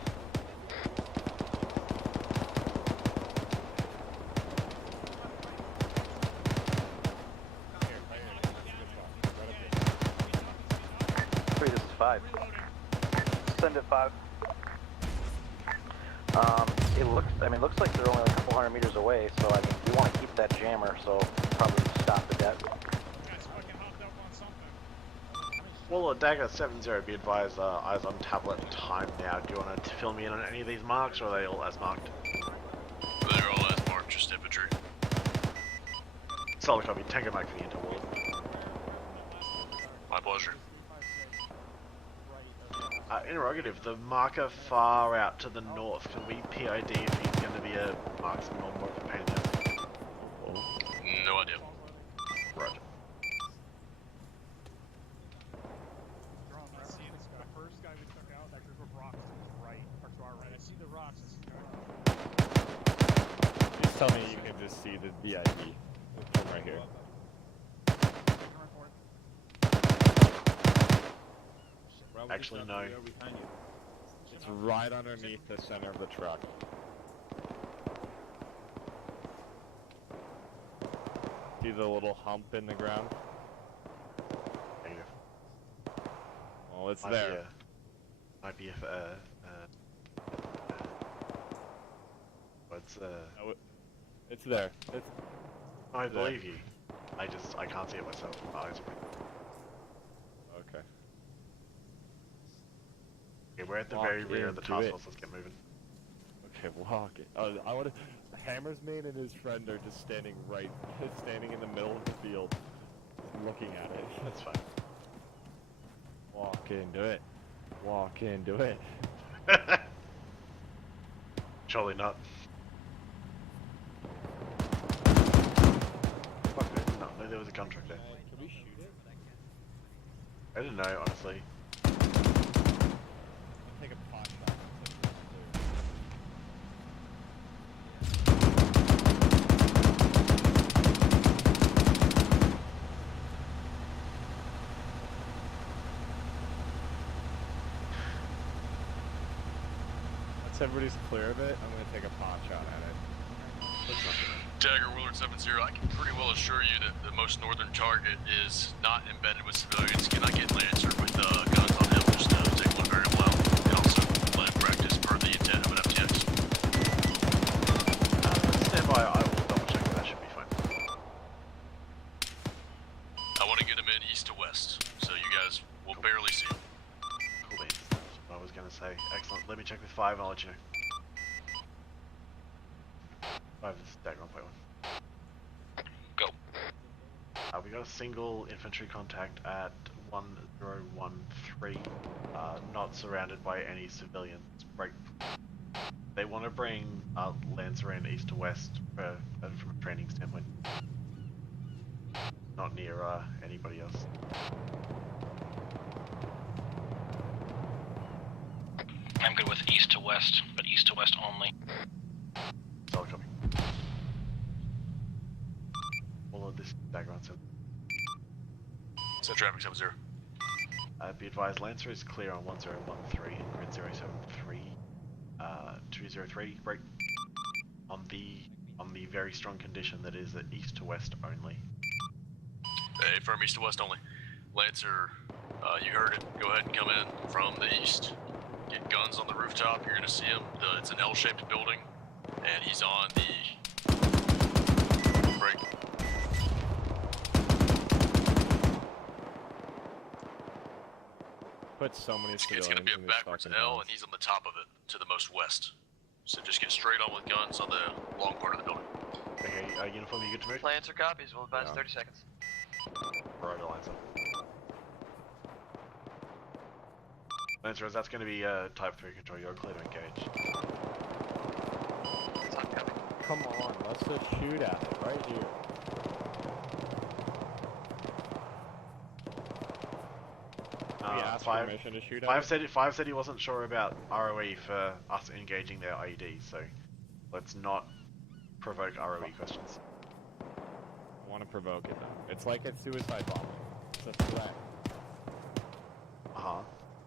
This is 5. Send it 5. It looks like they're only like a couple hundred meters away, so I mean, we want to keep that jammer, so probably stop the debt. Well, Dagger 70, be advised, eyes on tablet, time now. Do you want to fill me in on any of these marks, or are they all as marked? They're all as marked, just infantry. Solid copy, Tango Mike for the interwall. My pleasure. Interrogative, the marker far out to the north, can we PID if he's going to be a marksman or more of a pain in the ass? No idea. Roger. The first guy we took out, that group of rocks to his right, or to our right. I see the rocks. Just tell me you can just see the VIP from right here. Actually, no. It's right underneath the center of the truck. See the little hump in the ground? Negative. Well, it's there. Might be what's No, it's there. It's. I there. believe you. I can't see it myself. My eyes are Okay. Okay, we're at the Walk very rear of the into task it. force. Let's get moving. Okay, walk it. Oh, I want to. Hammersman and his friend are just standing in the middle of the field, looking at it. That's fine. Walk into it. Walk into it. Surely not. Fuck, I did not know there was a contract there. Can we shoot it? I didn't know, honestly. Take a pot shot. everybody's clear of it, I'm gonna take a pot shot at it. Dagger, Willard 7-0, I can pretty well assure you that the most northern target is not embedded with civilians. Can I get Lancer with guns on him? Just take one very well. And also let him practice per the intent of an FTX. Stand by, I will double check, that should be fine. I want to get him in east to west, so you guys will barely see him. Cool beans. That's what I was going to say. Excellent. Let me check with 5 and I'll let you know. 5, this is Dagger on point 1. Go. We got a single infantry contact at 1013, not surrounded by any civilians. Break. They want to bring Lancer in east to west from a training standpoint. Not near anybody else. I'm good with east to west, but east to west only. Solid copy. All of this background set. Set traffic 7-0. Be advised, Lancer is clear on 1013 and grid 073. 203, break. On the very strong condition that is east to west only. Hey, firm east to west only. Lancer, you heard it. Go ahead and come in from the east. Get guns on the rooftop. You're gonna see him. It's an L-shaped building, and he's on the break. Put so many It's gonna be a backwards L, and he's on the top of it, to the most west. So just get straight on with guns on the long part of the building. Okay, uniform, you good to move? Lancer copies. We'll advise 30 seconds. Right, Lancer. Lancer, as that's going to be type 3 control, you're clear to engage. Come on, let's just shoot at it right here. We asked permission to shoot at it? Five said he wasn't sure about ROE for us engaging their IED, so let's not provoke ROE questions. I want to provoke it though. It's like a suicide bomb. It's a threat.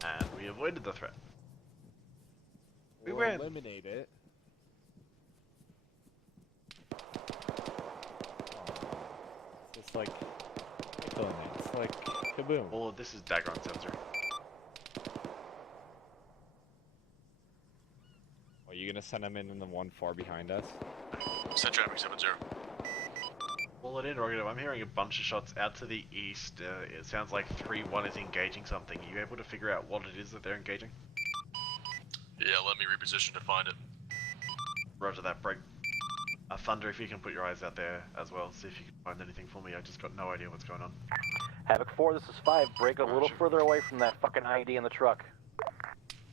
And we avoided the threat. We'll eliminate it. It's just like killing it. It's like kaboom. All of this is Dagger on sensor. Are you gonna send him in the one far behind us? Set traffic 7-0. Pull it in, Rogative. I'm hearing a bunch of shots out to the east. It sounds like 3-1 is engaging something. Are you able to figure out what it is that they're engaging? Yeah, let me reposition to find it. Roger that, break. Thunder, if you can put your eyes out there as well, see if you can find anything for me. I just got no idea what's going on. Havoc 4, this is 5. Break a little further away from that fucking ID in the truck.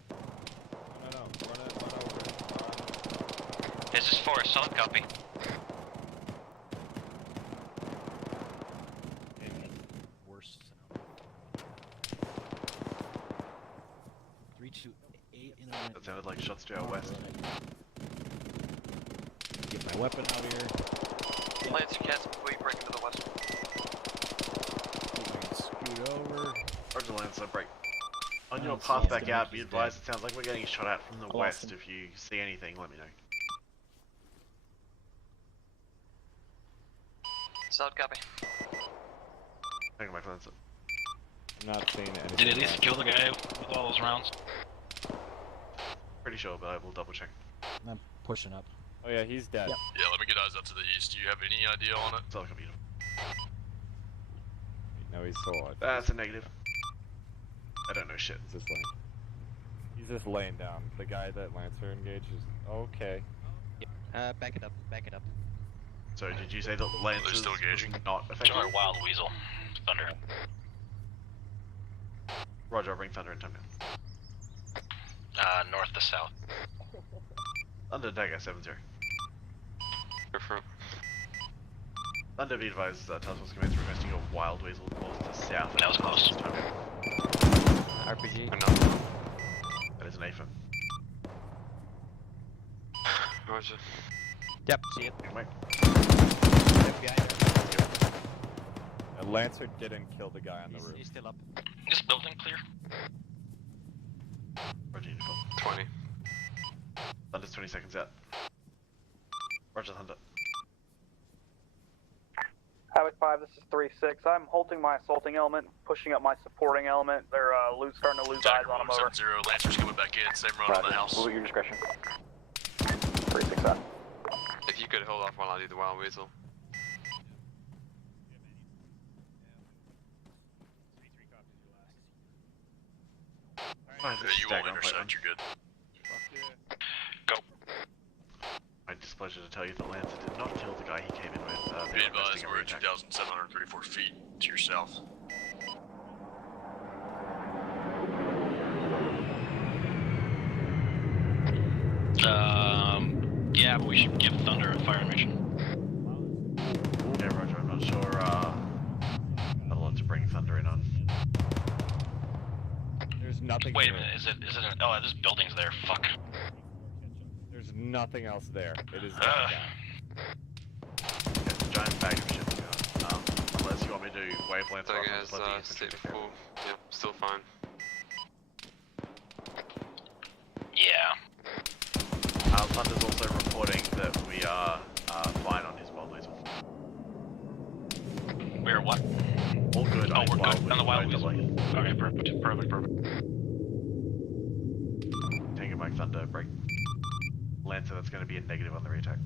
No, run over. This is 4, solid copy. Worse sound. 328 internet. That sounded like shots to our west. Get my weapon out here. Lancer cats before you break into the west. Scoot over. Roger, Lancer, break. On your path back out, be advised, it sounds like we're getting shot at from the west. If you see anything, let me know. Solid copy. Thank you, my Lancer. I'm not seeing anything. Did at least kill the guy with all those rounds? Pretty sure, but I will double check. I'm pushing up. Oh yeah, he's dead. Yep. Yeah, let me get eyes up to the east. Do you have any idea on it? Solid copy. No, he's still alive. That's a negative. I don't know shit. He's just laying down. The guy that Lancer engaged is okay. Back it up. So did you say that Lancer still engaging? Not effective? Sorry, Wild Weasel. Thunder. Roger, I'll bring Thunder in time now. North to south. Thunder, Dagger 7-0. Thunder, be advised, Task Force Command's requesting a Wild Weasel calls to south. That was close. RPG. That is an AFM. Roger. Yep, see it. Mike. Lancer didn't kill the guy on the roof. He's still up. This building clear? Roger, uniform. 20. Thunder's 20 seconds out. Roger, Thunder. Havoc 5, this is 3-6. I'm holding my assaulting element, pushing up my supporting element. They're starting to lose eyes on them over. 7-0, Lancers coming back in, same run on the house. Move at your discretion. 3-6 out. If you could hold off while I do the wild weasel. You won't intersect, you're good. Go. My displeasure to tell you the Lancer did not kill the guy he came in with. Be advised, we're at 2,734 feet to your south. Yeah, but we should give Thunder a fire mission. Yeah, Roger, I'm not sure, not a lot to bring Thunder in on. There's nothing. Wait a minute, is it oh, this building's there, fuck. There's nothing else there. It is down. It's a giant bag of shit to go. Unless you want me to do wavelengths Dagger rather has than let the state full. Yep, still fine. Yeah. Thunder's also reporting that we are fine on his wild weasel. We're what? All good on we're wild good weasel. on the wild no weasel. delay. Okay, perfect. Tango Mike Thunder, break. Lancer, that's going to be a negative on the re-attack.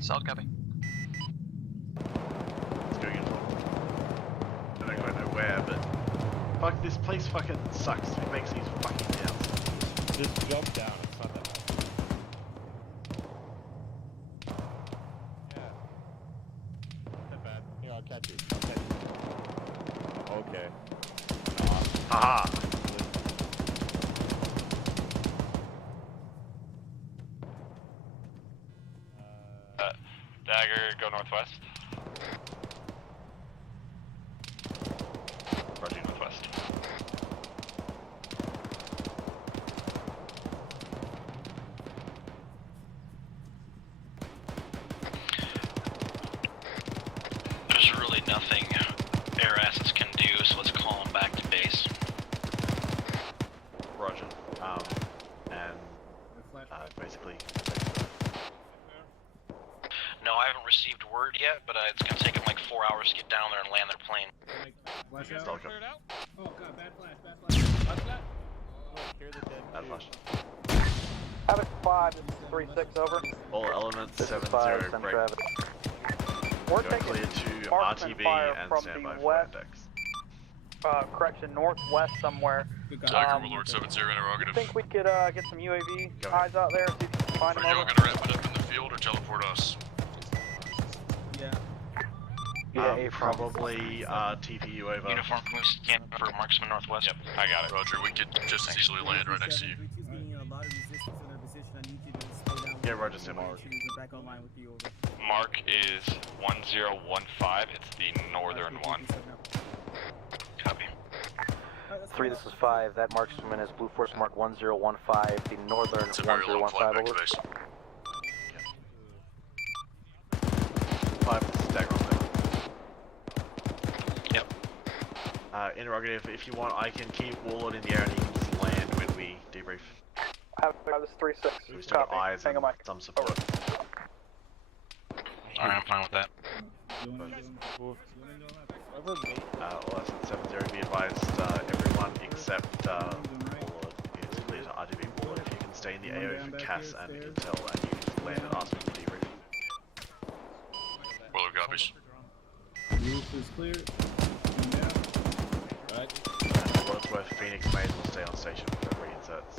Solid copy. It's going in full. I don't quite know where, but... Fuck, this place fucking sucks. It makes these fucking downs. Just jump down, it's not that bad. Yeah. Not that bad. Here, I'll catch you. Okay. Haha! Dagger, go northwest. Roger. Northwest. There's really nothing air assets can do, so let's call them back to base. Roger. And... basically... No, I haven't received word yet, but it's gonna take them like 4 hours to get down there and land their plane. Flash It's out. all good. Oh god, bad flash. Hear the dead. Bad flash. Havoc 5, this is 3-6, over. All elements, This is 7-0, 5, send break. traffic. We're Go taking clear to marksman RTB fire and from stand by the for west, index. correction, northwest somewhere. Dagger, Overlord 7-0, interrogative. Think we could get some UAV eyes out there, see if you can find Are them y'all over. gonna wrap it up in the field or teleport us? Yeah. Probably TPU over. Uniform, can we scan for marksman northwest? Yep, I got it. Roger, we could just as easily land right next to you. Yeah, Roger, stand by. Mark is 1015. It's the northern one. Copy. 3, this is 5. That marksman is Blue Force Mark 1015, the northern It's a very long flight 1015, back to over. base. 5, this is Dagger on there. Yep. Interrogative, if you want, I can keep Warlord in the air and he can just land when we debrief. Havoc 5, this is 3-6. We still got Copy. eyes and Tango Mike. some support. Alright, I'm fine with that. All that's at 7-0, be advised, everyone except Warlord is clear to RTB. Warlord, if you can stay in the AO for CAS and Intel and you can just land and ask for debrief. Warlord copies. Roof is clear. Right. What it's worth, Phoenix may as well stay on station for reinserts.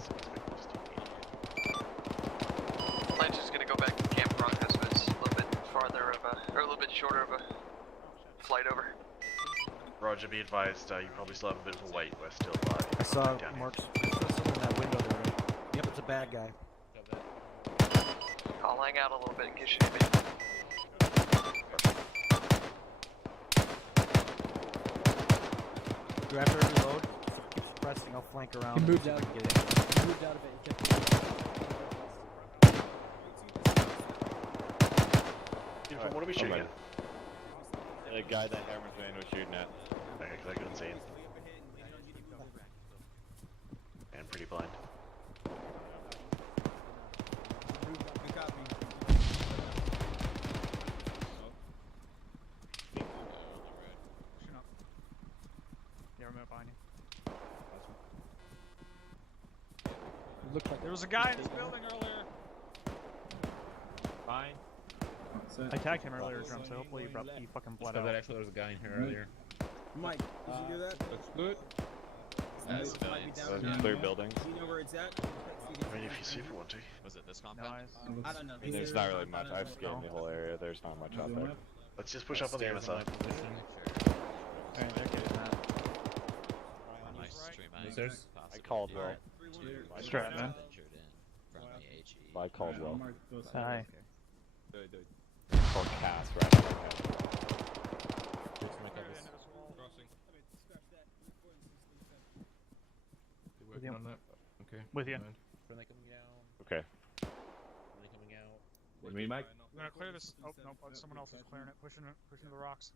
Plane's just gonna go back to Camp Bronco, so it's a little bit farther of a, or a little bit shorter of a flight over. Roger, be advised, you probably still have a bit of a wait. We're still I saw down here. Mark's someone in that window there, right? Yep, it's a bad guy. I'll hang out a little bit in case you need me. Do I have to reload? Just keep suppressing, I'll flank around. He moved see if out. I can get in. He moved out of it. He kept Uniform, what are we shooting at? The guy that Hammer's man was shooting at. Okay, because I couldn't see him. And pretty blind. There was a guy in this building earlier. Fine. I tagged him earlier, Drum, so hopefully he fucking bled out. Actually, there was a guy in here earlier. Mike, did you hear that? Looks good. Clear buildings. Do you know where it's at? I mean, if you super want to. Was it this compound? I don't know. There's not really much. I've scanned the whole area. There's not much out there. Let's just push up on the other side. Alright, they're getting that. I called well. Strat, man. I called well. Hi. Called Cass, right? With you. Okay. With you. Friendly coming out. Okay. Friendly coming out. With me, Mike? We're gonna clear this. Oh, nope, someone else is clearing it. Pushing to the rocks.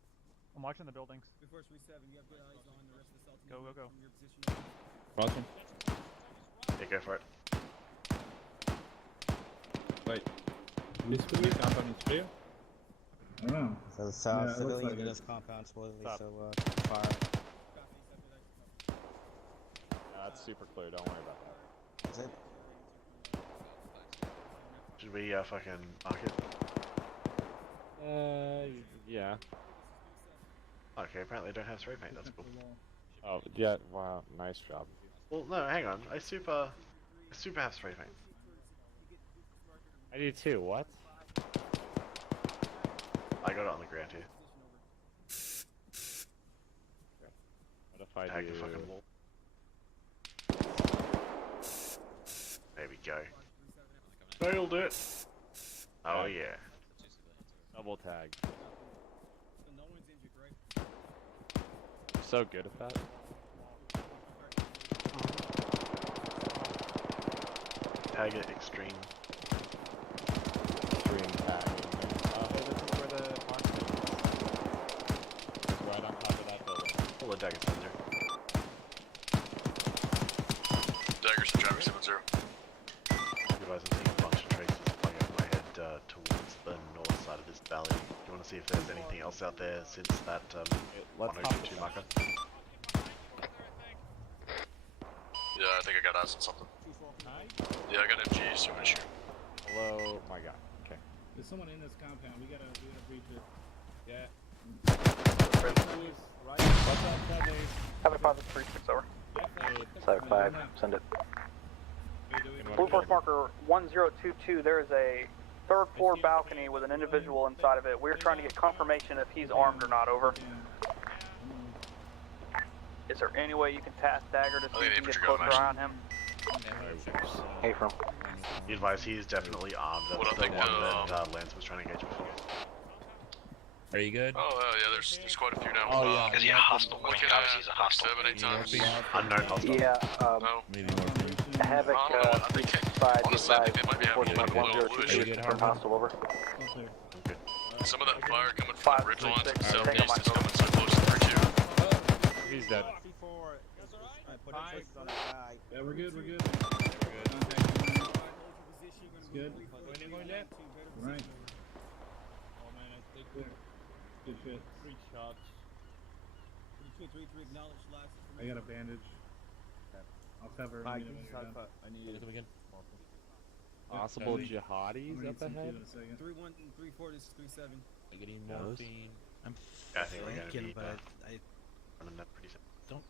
I'm watching the buildings. Before 3-7, you have good eyes on the rest of the South. Go, go, go. From your position. Awesome. Yeah, go for it. Wait. This compound is clear? I don't know. So the south Yeah, civilian like in it. this compound supposedly, Stop. so fire. That's super clear. Don't worry about that. Is it? Should we fucking mark it? Yeah. Okay, apparently I don't have spray paint, that's cool. Oh, yeah, wow, nice job. Well, no, hang on. I super have spray paint. I do too, what? I got it on the ground here. What if I Tag do... the fucking wall. There we go. Nailed it! Oh yeah. Double tag. You're so good at that. Tag it extreme. Extreme tagging. Hey, this is where the mark is. Right on top of that building. Pull the Dagger center. Dagger's in traffic 7-0. You guys, I'm seeing a bunch of traces flying over my head towards the north side of this valley. Do you want to see if there's anything else out there since that 1022 marker? Yeah, I think I got eyes on something. Yeah, I got MG, so issue. Hello, my god. Okay. There's someone in this compound. We gotta breach it. Yeah. What's up, Sundays? Have a 536 over. 5, send it. Blue Force marker 1022, there is a third floor balcony with an individual inside of it. We're trying to get confirmation if he's armed or not, over. Is there any way you can task Dagger to see if you can get closer eye on him? Hey, from. Be advised, he is definitely armed. That's the one that Lance was trying to engage before. Are you good? Oh, yeah, there's quite a few now. Oh, yeah. Is he a hostile? Looking Obviously he's a hostile. 7, 8 times. Unknown hostile. Yeah, No. Maybe more. Havoc, I think 365, honestly, I think they might be having a little 1022, issue. confirm hostle, over. Some of that fire coming from the ridge lines to the 536, southeast is coming so close to 3-2. He's dead. Yeah, we're good. We're good. It's good. Right. Good shit. 3 shots. 3 acknowledged last. I got a bandage. I'll cover. I need it again. Possible jihadis up ahead? 3-1 and 3-4, this is 3-7. I getting morphine. I'm thinking, but I running that pretty soon. don't.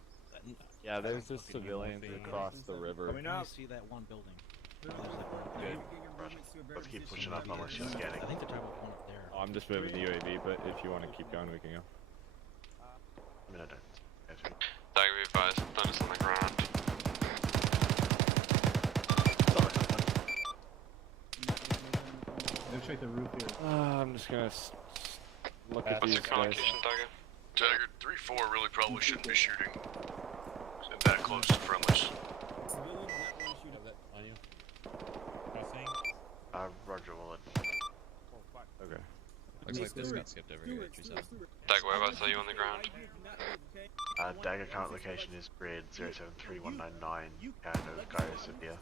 Yeah, there's just civilians across the river. Coming up. See that one building. Good. Let's keep pushing up unless you're scanning. I think they're talking about one up there. Oh, I'm just moving the UAV, but if you want to keep going, we can go. I mean, I don't. Dagger, be advised, Thunder's on the ground. Let's check the roof here. I'm just gonna look at What's these your guys. communication, Dagger? Dagger, 3-4 really probably shouldn't be shooting that close to friendlies. On you. Nothing. Roger, Wallet. Okay. Looks like this got skipped over here. Dagger, whereabouts are you on the ground? Dagger current location is grid 073199. Canada, Gaius, India.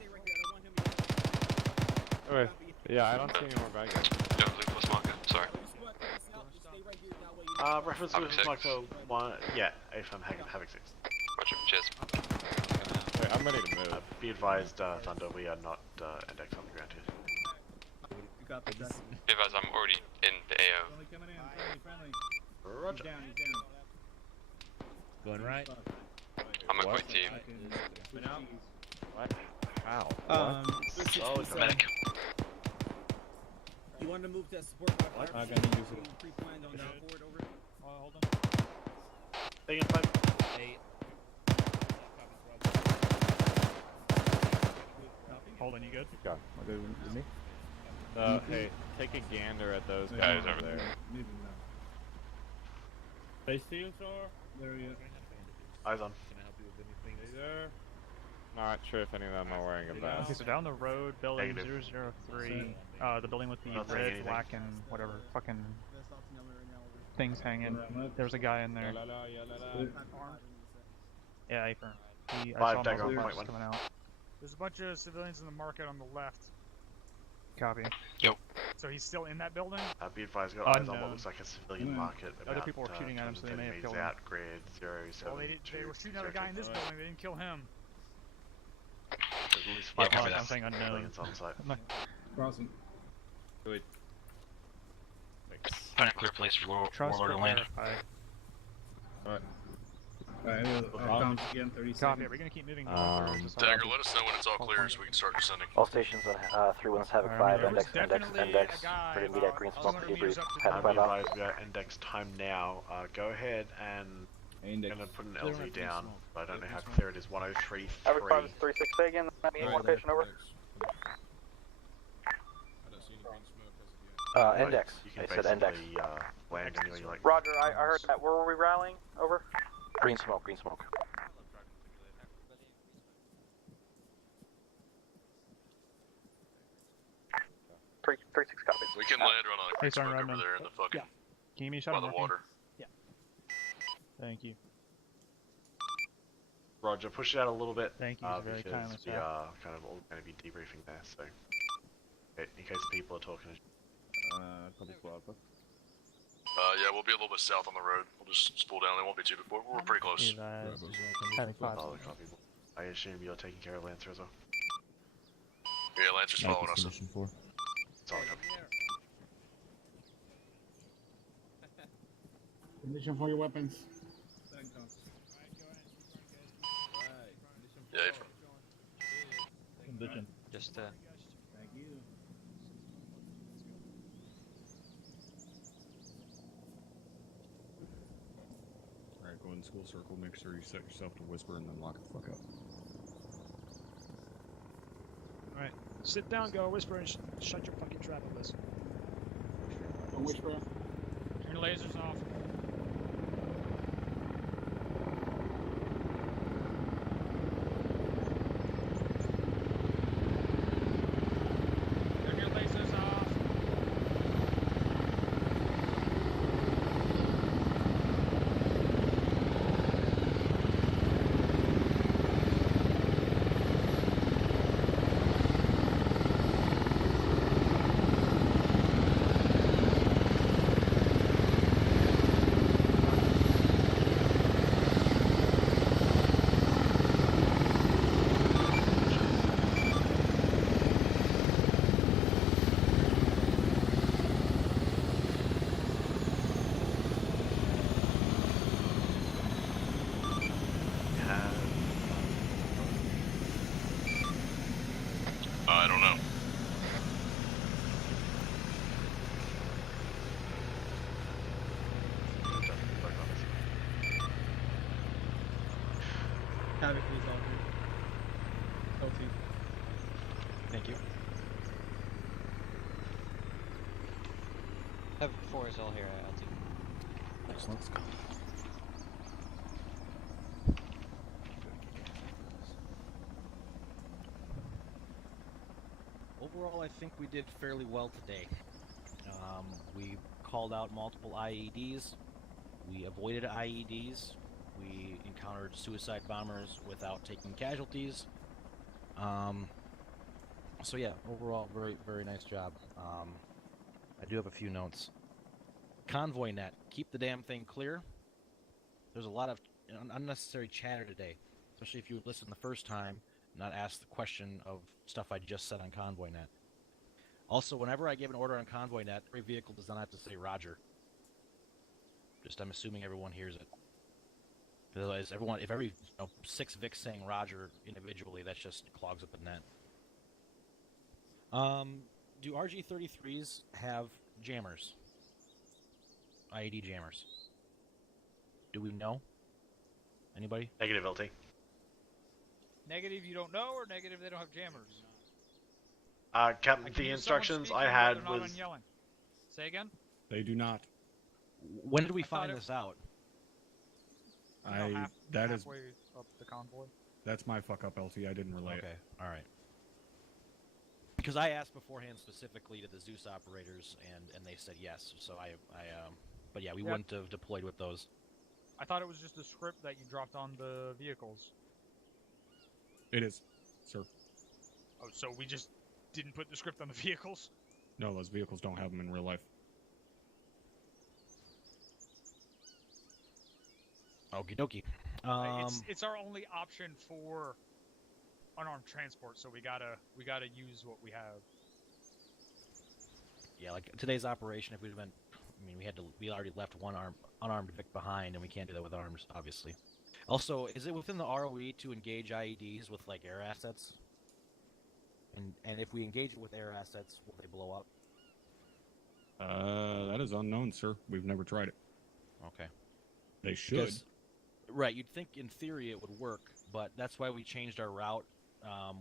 Okay. Yeah, I don't see any more bad guys. Yeah, Blue Plus marker, sorry. Reference Havoc with 6. marker 1. Yeah, AFM Havoc 6. Roger, cheers. Wait, I'm ready to move. Be advised, Thunder, we are not index on the ground here. You got the dress. Be advised, I'm already in the AO. Friendly coming in, friendly. Roger. He's down. Going right. I'm a quick team. Went out. What? How? Medic. You want to move to support my What? fire? I'm gonna use it. Pre-planned on down forward, over. Hold on. Taking 5. 8. Holden, you good? Go. With me? Hey, take a gander at those guys over there. Moving now. They see you, sir? There he is. Eyes on. Can I help you with anything? There. Not sure if any of them are wearing a vest. Okay, so down the road, building Negative. 003, the building with the Not saying red, anything. black, and whatever fucking things hanging. There was a guy in there. Yeah, apron. I 5 saw Dagger on multiple point guys 1. coming out. There's a bunch of civilians in the market on the left. Copy. Yep. So he's still in that building? Be advised, got eyes on Unknown. what looks like a civilian market. Other About, people were shooting at him, so they may have 230 killed meters him. out, grid 072. Well, they were shooting at a guy in this building. They didn't kill him. There's at least Yeah, 5 copy that. I'm saying unknown. civilians on site. Crossing. Good. Find a clear place for Trust Warlord to land. verified. Alright. Alright, I'll count again, 30 Copy. seconds. Are we gonna keep moving north? or is this all- Dagger, let us know when it's all clear so we can start descending. All stations on 31 Havoc 5, index, ready to meet at green smoke, debrief, Havoc 5 Be out. advised, we are index time now. Go ahead and I'm gonna put an LZ down, but I don't know how clear it is. 103.3. Havoc 5 is 36, say again, that means one patient over. Index. You can I said index. basically land anywhere you like. Roger, I heard that. Where were we rallying? Over? Green smoke, green smoke. Three 6 copies. We can land right on a quick Sorry, smoke over Redmond. there in the fucking Yeah. Can you give me a shot by of the morphine? water. Thank you. Roger, push it out a little bit. Thank you, it's very because kindly, we sir. are kind of all going to be debriefing there, so in case people are talking. Yeah, we'll be a little bit south on the road. We'll just spool down. It won't be too, but we're pretty close. Be advised. Having 5. Solid copy. I assume you're taking care of Lancer as well. Yeah, Lancer's following us. Solid copy. Condition for your weapons. Yeah, April. Condition. Just Thank you. Alright, go in school circle, make sure you set yourself to whisper and then lock it the fuck up. Alright. Sit down, go, whisper, and shut your fucking trap and listen. Don't whisper. Turn the lasers off. Turn your lasers off. I don't know. Havoc, please, all good. Thank you. Havoc 4 is all here at LT. Excellent. Let's go. Overall, I think we did fairly well today. We called out multiple IEDs. We avoided IEDs. We encountered suicide bombers without taking casualties. So yeah, overall, very, very nice job. I do have a few notes. Convoy net, keep the damn thing clear. There's a lot of unnecessary chatter today, especially if you listened the first time. not ask the question of stuff I just said on ConvoyNet. Also, whenever I give an order on ConvoyNet, every vehicle does not have to say Roger. Just, I'm assuming everyone hears it. Otherwise, if every 6 Vics saying Roger individually, that just clogs up the net. Do RG-33s have jammers? IED jammers? Do we know? Anybody? Negative, LT. Negative, you don't know, or negative, they don't have jammers? Captain, the instructions I had was... Yelling. Say again? They do not. When did we find this out? Halfway up the convoy. That's my fuck up, LT. I didn't relay it. Okay, all right. Because I asked beforehand specifically to the Zeus operators, and they said yes. So but yeah, we wouldn't have deployed with those. I thought it was just a script that you dropped on the vehicles. It is, sir. Oh, so we just didn't put the script on the vehicles? No, those vehicles don't have them in real life. Okie dokie. It's our only option for unarmed transport, so we gotta use what we have. Yeah, like today's operation, if we'd have been, I mean, we already left one unarmed Vic behind, and we can't do that with arms, obviously. Also, is it within the ROE to engage IEDs with like air assets? And if we engage it with air assets, will they blow up? That is unknown, sir. We've never tried it. Okay. They should. Right, you'd think in theory it would work, but that's why we changed our route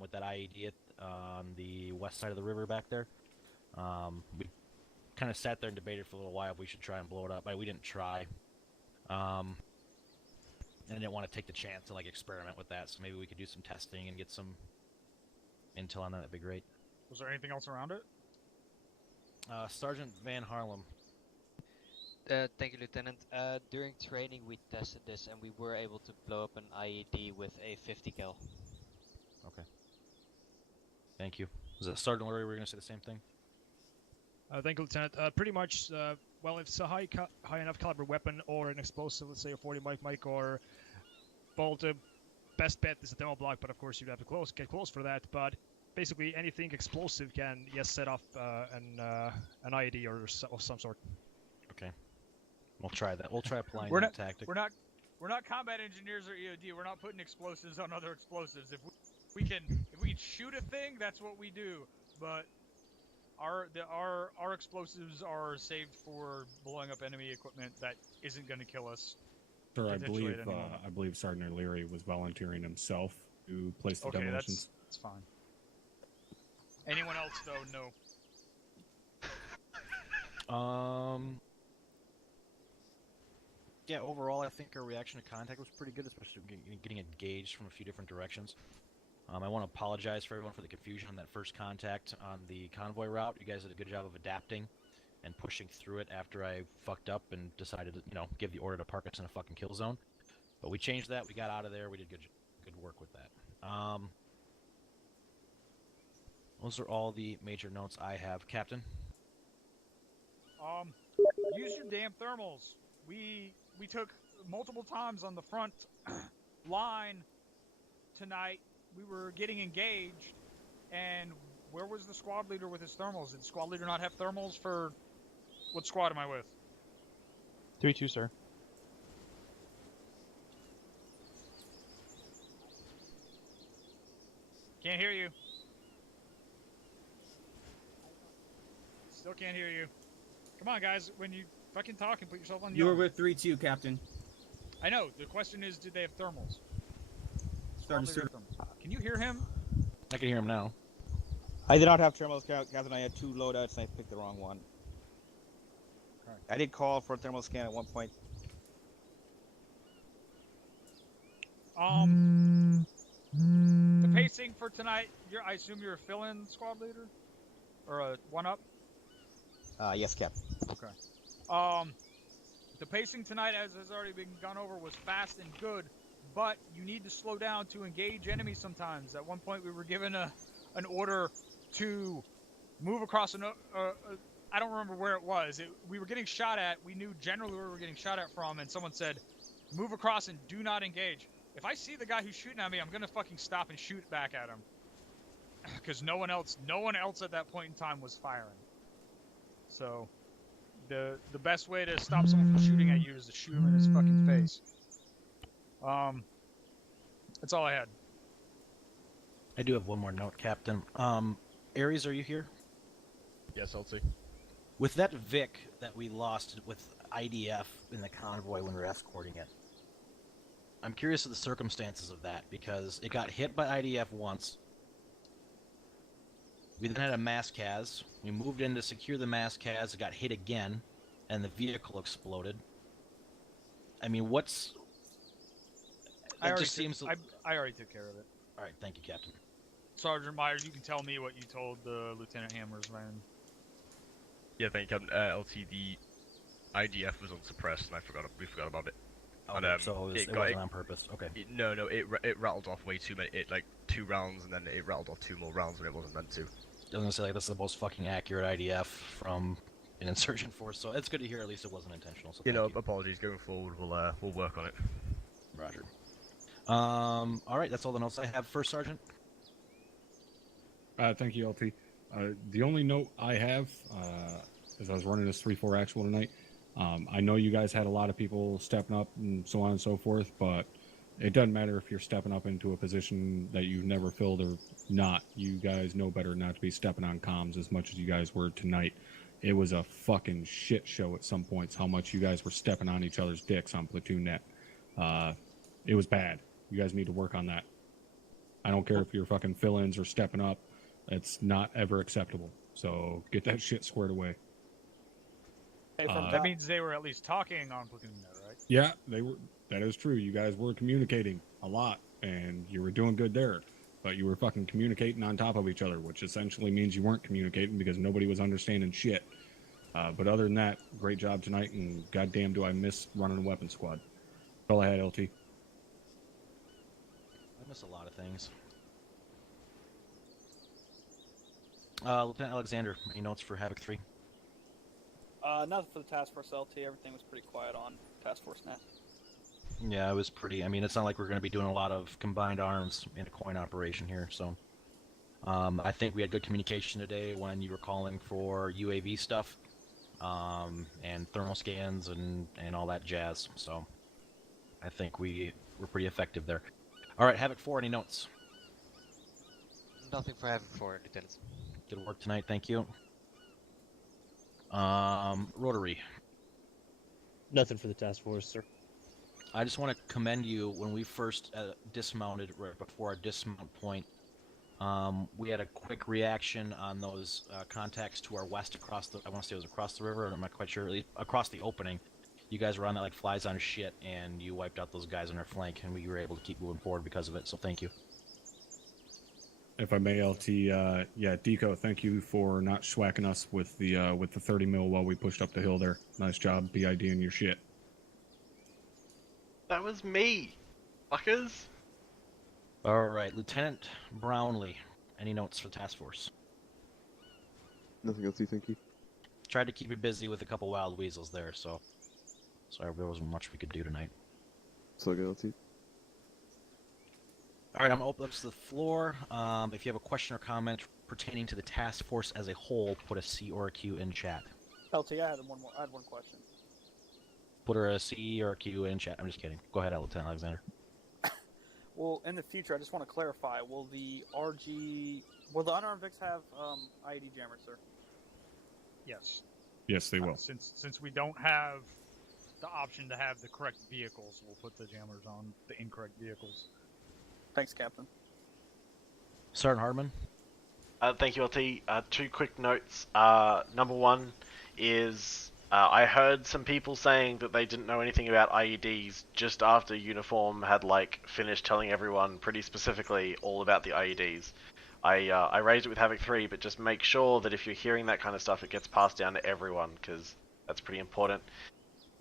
with that IED on the west side of the river back there. We kind of sat there and debated for a little while if we should try and blow it up. We didn't try. And I didn't want to take the chance to like experiment with that, so maybe we could do some testing and get some intel on that. That'd be great. Was there anything else around it? Sergeant Van Harlem. Thank you, Lieutenant. During training, we tested this, and we were able to blow up an IED with a 50 cal. Okay. Thank you. Was that Sergeant Lurie? Were you going to say the same thing? Thank you, Lieutenant. Pretty much, well, if it's a high enough caliber weapon or an explosive, let's say a 40 mic or bolt, best bet is a demo block, but of course you'd have to get close for that. But basically, anything explosive can set off an IED or of some sort. Okay. We'll try that. We'll try applying that tactic. We're not combat engineers or EOD. We're not putting explosives on other explosives. If we can shoot a thing, that's what we do. But our explosives are saved for blowing up enemy equipment that isn't going to kill us. Sir, I believe Sergeant O'Leary was volunteering himself to place the demolitions. That's fine. Anyone else though? No. Yeah, overall, I think our reaction to contact was pretty good, especially getting engaged from a few different directions. I want to apologize for everyone for the confusion on that first contact on the convoy route. You guys did a good job of adapting and pushing through it after I fucked up and decided to, give the order to park us in a fucking kill zone. But we changed that. We got out of there. We did good work with that. Those are all the major notes I have, Captain. Use your damn thermals. We took multiple times on the front line tonight. We were getting engaged, and where was the squad leader with his thermals? Did the squad leader not have thermals for... What squad am I with? 3-2, sir. Can't hear you. Still can't hear you. Come on, guys. When you fucking talk and put yourself on the... You were with 3-2, Captain. I know. The question is, did they have thermals? Sergeant. Can you hear him? I can hear him now. I did not have thermals, Captain. I had 2 loadouts and I picked the wrong one. Right. I did call for a thermal scan at one point. The pacing for tonight, I assume you're a fill-in squad leader? Or a one-up? Yes, Captain. Okay. The pacing tonight, as has already been gone over, was fast and good, but you need to slow down to engage enemies sometimes. At one point, we were given an order to move across I don't remember where it was. We were getting shot at. We knew generally where we were getting shot at from, and someone said, move across and do not engage. If I see the guy who's shooting at me, I'm gonna fucking stop and shoot back at him. Because no one else at that point in time was firing. So, the best way to stop someone from shooting at you is to shoot him in his fucking face. That's all I had. I do have one more note, Captain. Ares, are you here? Yes, LT. With that Vic that we lost with IDF in the convoy when we were escorting it, I'm curious of the circumstances of that, because it got hit by IDF once. We then had a mass CAS. We moved in to secure the mass CAS. It got hit again, and the vehicle exploded. I mean, what's... I already took care of it. All right, thank you, Captain. Sergeant Myers, you can tell me what you told Lieutenant Hammers, man. Yeah, thank you, Captain. LT, the IDF was unsuppressed, and we forgot about it. Oh, And, so it wasn't on purpose. Okay. No, it rattled off way too many. It like 2 rounds, and then it rattled off 2 more rounds when it wasn't meant to. I was gonna say, like, this is the most fucking accurate IDF from an insurgent force, so it's good to hear at least it wasn't intentional. So apologies. Going forward, we'll work on it. Roger. All right, that's all the notes I have. First Sergeant. Thank you, LT. The only note I have, as I was running this 3-4 actual tonight, I know you guys had a lot of people stepping up and so on and so forth, but it doesn't matter if you're stepping up into a position that you've never filled or not. You guys know better not to be stepping on comms as much as you guys were tonight. It was a fucking shit show at some points how much you guys were stepping on each other's dicks on platoon net. It was bad. You guys need to work on that. I don't care if you're fucking fill-ins or stepping up. It's not ever acceptable. So get that shit squared away. That means they were at least talking on platoon net, right? Yeah, they were. That is true. You guys were communicating a lot, and you were doing good there. But you were fucking communicating on top of each other, which essentially means you weren't communicating because nobody was understanding shit. But other than that, great job tonight, and goddamn do I miss running a weapon squad. That's all I had, LT. I miss a lot of things. Lieutenant Alexander, any notes for Havoc 3? Nothing for the task force LT. Everything was pretty quiet on task force net. Yeah, it was pretty. I mean, it's not like we're going to be doing a lot of combined arms in a coin operation here, so. I think we had good communication today when you were calling for UAV stuff, and thermal scans and all that jazz, so. I think we were pretty effective there. Alright, Havoc 4, any notes? Nothing for Havoc 4, Lieutenant. Good work tonight, thank you. Rotary. Nothing for the task force, sir. I just want to commend you. When we first dismounted, right before our dismount point, we had a quick reaction on those contacts to our west across the, I want to say it was across the river, I'm not quite sure, across the opening. You guys were on that like flies on shit, and you wiped out those guys on our flank, and we were able to keep moving forward because of it, so thank you. If I may, LT, yeah, Deco, thank you for not schwacking us with the 30 mil while we pushed up the hill there. Nice job, BID and your shit. That was me, fuckers. Alright, Lieutenant Brownlee, any notes for task force? Nothing else, thank you. Tried to keep you busy with a couple wild weasels there, so sorry there wasn't much we could do tonight. So good, LT. Alright, I'm going to open up to the floor. If you have a question or comment pertaining to the task force as a whole, put a C or a Q in chat. LT, I had one question. Put her a C or a Q in chat. I'm just kidding. Go ahead, Lieutenant Alexander. Well, in the future, I just want to clarify, will the unarmed Vics have IED jammers, sir? Yes. Yes, they will. Since we don't have the option to have the correct vehicles, we'll put the jammers on the incorrect vehicles. Thanks, Captain. Sergeant Hardman? Thank you, LT. 2 quick notes. Number 1 is I heard some people saying that they didn't know anything about IEDs just after Uniform had finished telling everyone pretty specifically all about the IEDs. I raised it with Havoc 3, but just make sure that if you're hearing that kind of stuff, it gets passed down to everyone, because that's pretty important.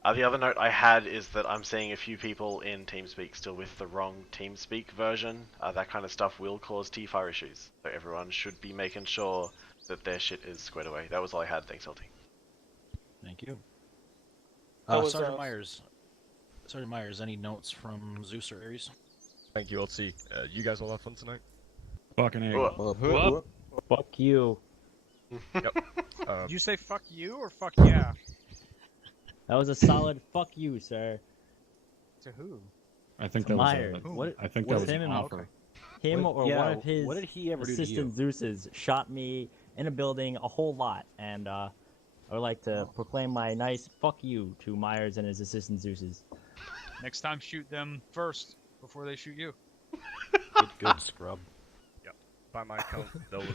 The other note I had is that I'm seeing a few people in TeamSpeak still with the wrong TeamSpeak version. That kind of stuff will cause T-Fire issues, so everyone should be making sure that their shit is squared away. That was all I had. Thanks, LT. Thank you. That was, Sergeant Myers. Sergeant Myers, any notes from Zeus or Ares? Thank you, LT. You guys all have fun tonight? Fucking A. Fuck you. Yep. Did you say fuck you or fuck yeah? That was a solid fuck you, sir. To who? I think To that was Myers. I think that was him an and offer. him What- or yeah, one of his what did he ever do to assistant Zeuses shot me in a building a whole lot, and I would like to proclaim my nice fuck you to Myers and his assistant Zeuses. Next time, shoot them first before they shoot you. Good scrub. Yep. By my count, there was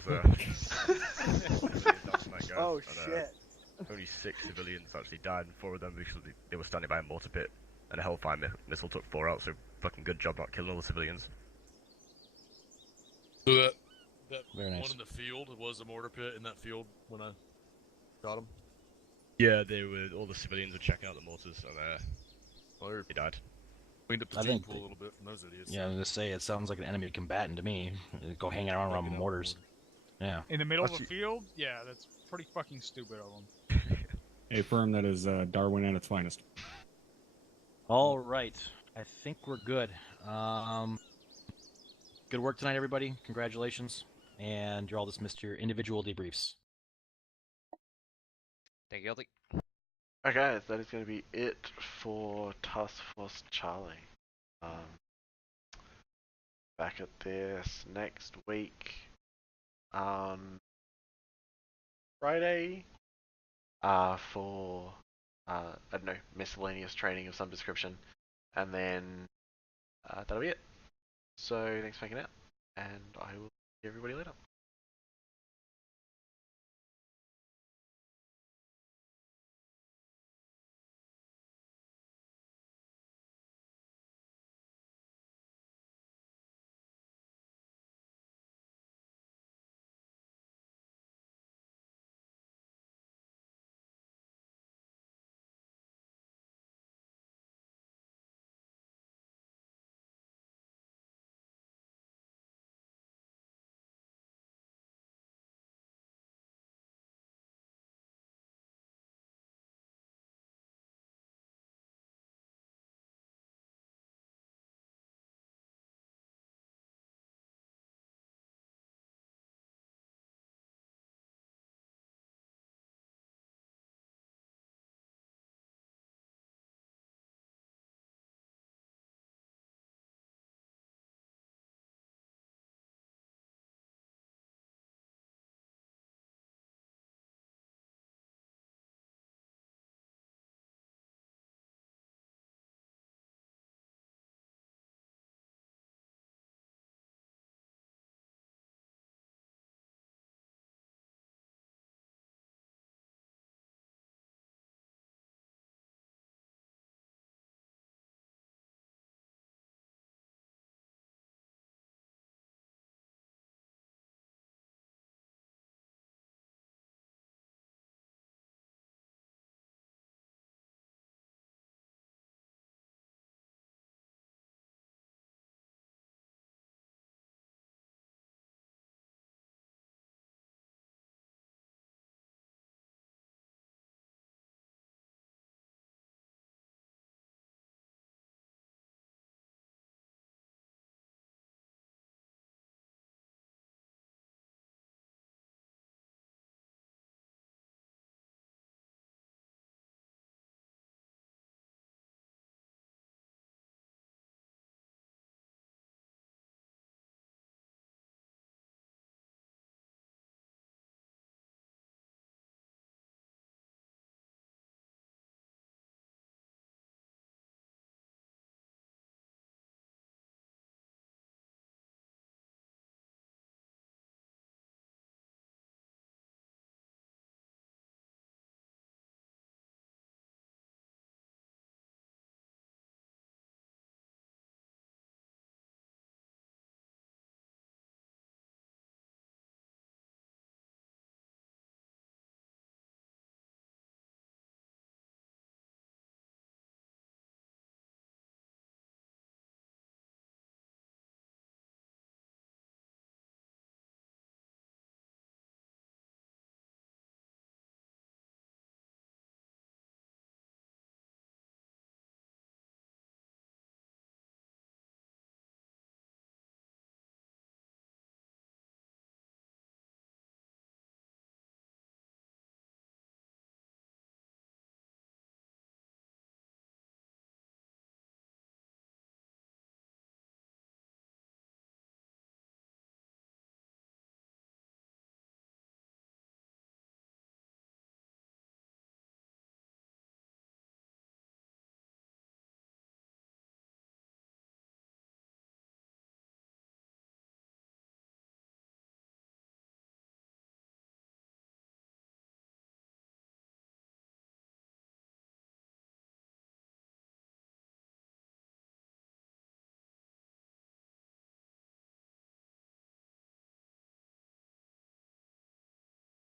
Oh, and, shit. only 6 civilians actually died, and 4 of them because they were standing by a mortar pit, and a Hellfire missile took 4 out. So fucking good job not killing all the civilians. So that Very one nice. in the field was a mortar pit in that field when I got him. Yeah, all the civilians were checking out the mortars, and they died. Cleaned up the I team think pool a little bit from those idiots. Yeah, I was gonna say it sounds like an enemy combatant to me. Go hanging around mortars. Yeah. In the middle of a field? Yeah, that's pretty fucking stupid of them. A firm that is Darwin at its finest. All right, I think we're good. Good work tonight, everybody. Congratulations, and you're all dismissed to your individual debriefs. Thank you, LT. Okay, guys, that is going to be it for Task Force Charlie. Back at this next week on Friday for I don't know, miscellaneous training of some description, and then that'll be it. So thanks for hanging out, and I will see everybody later.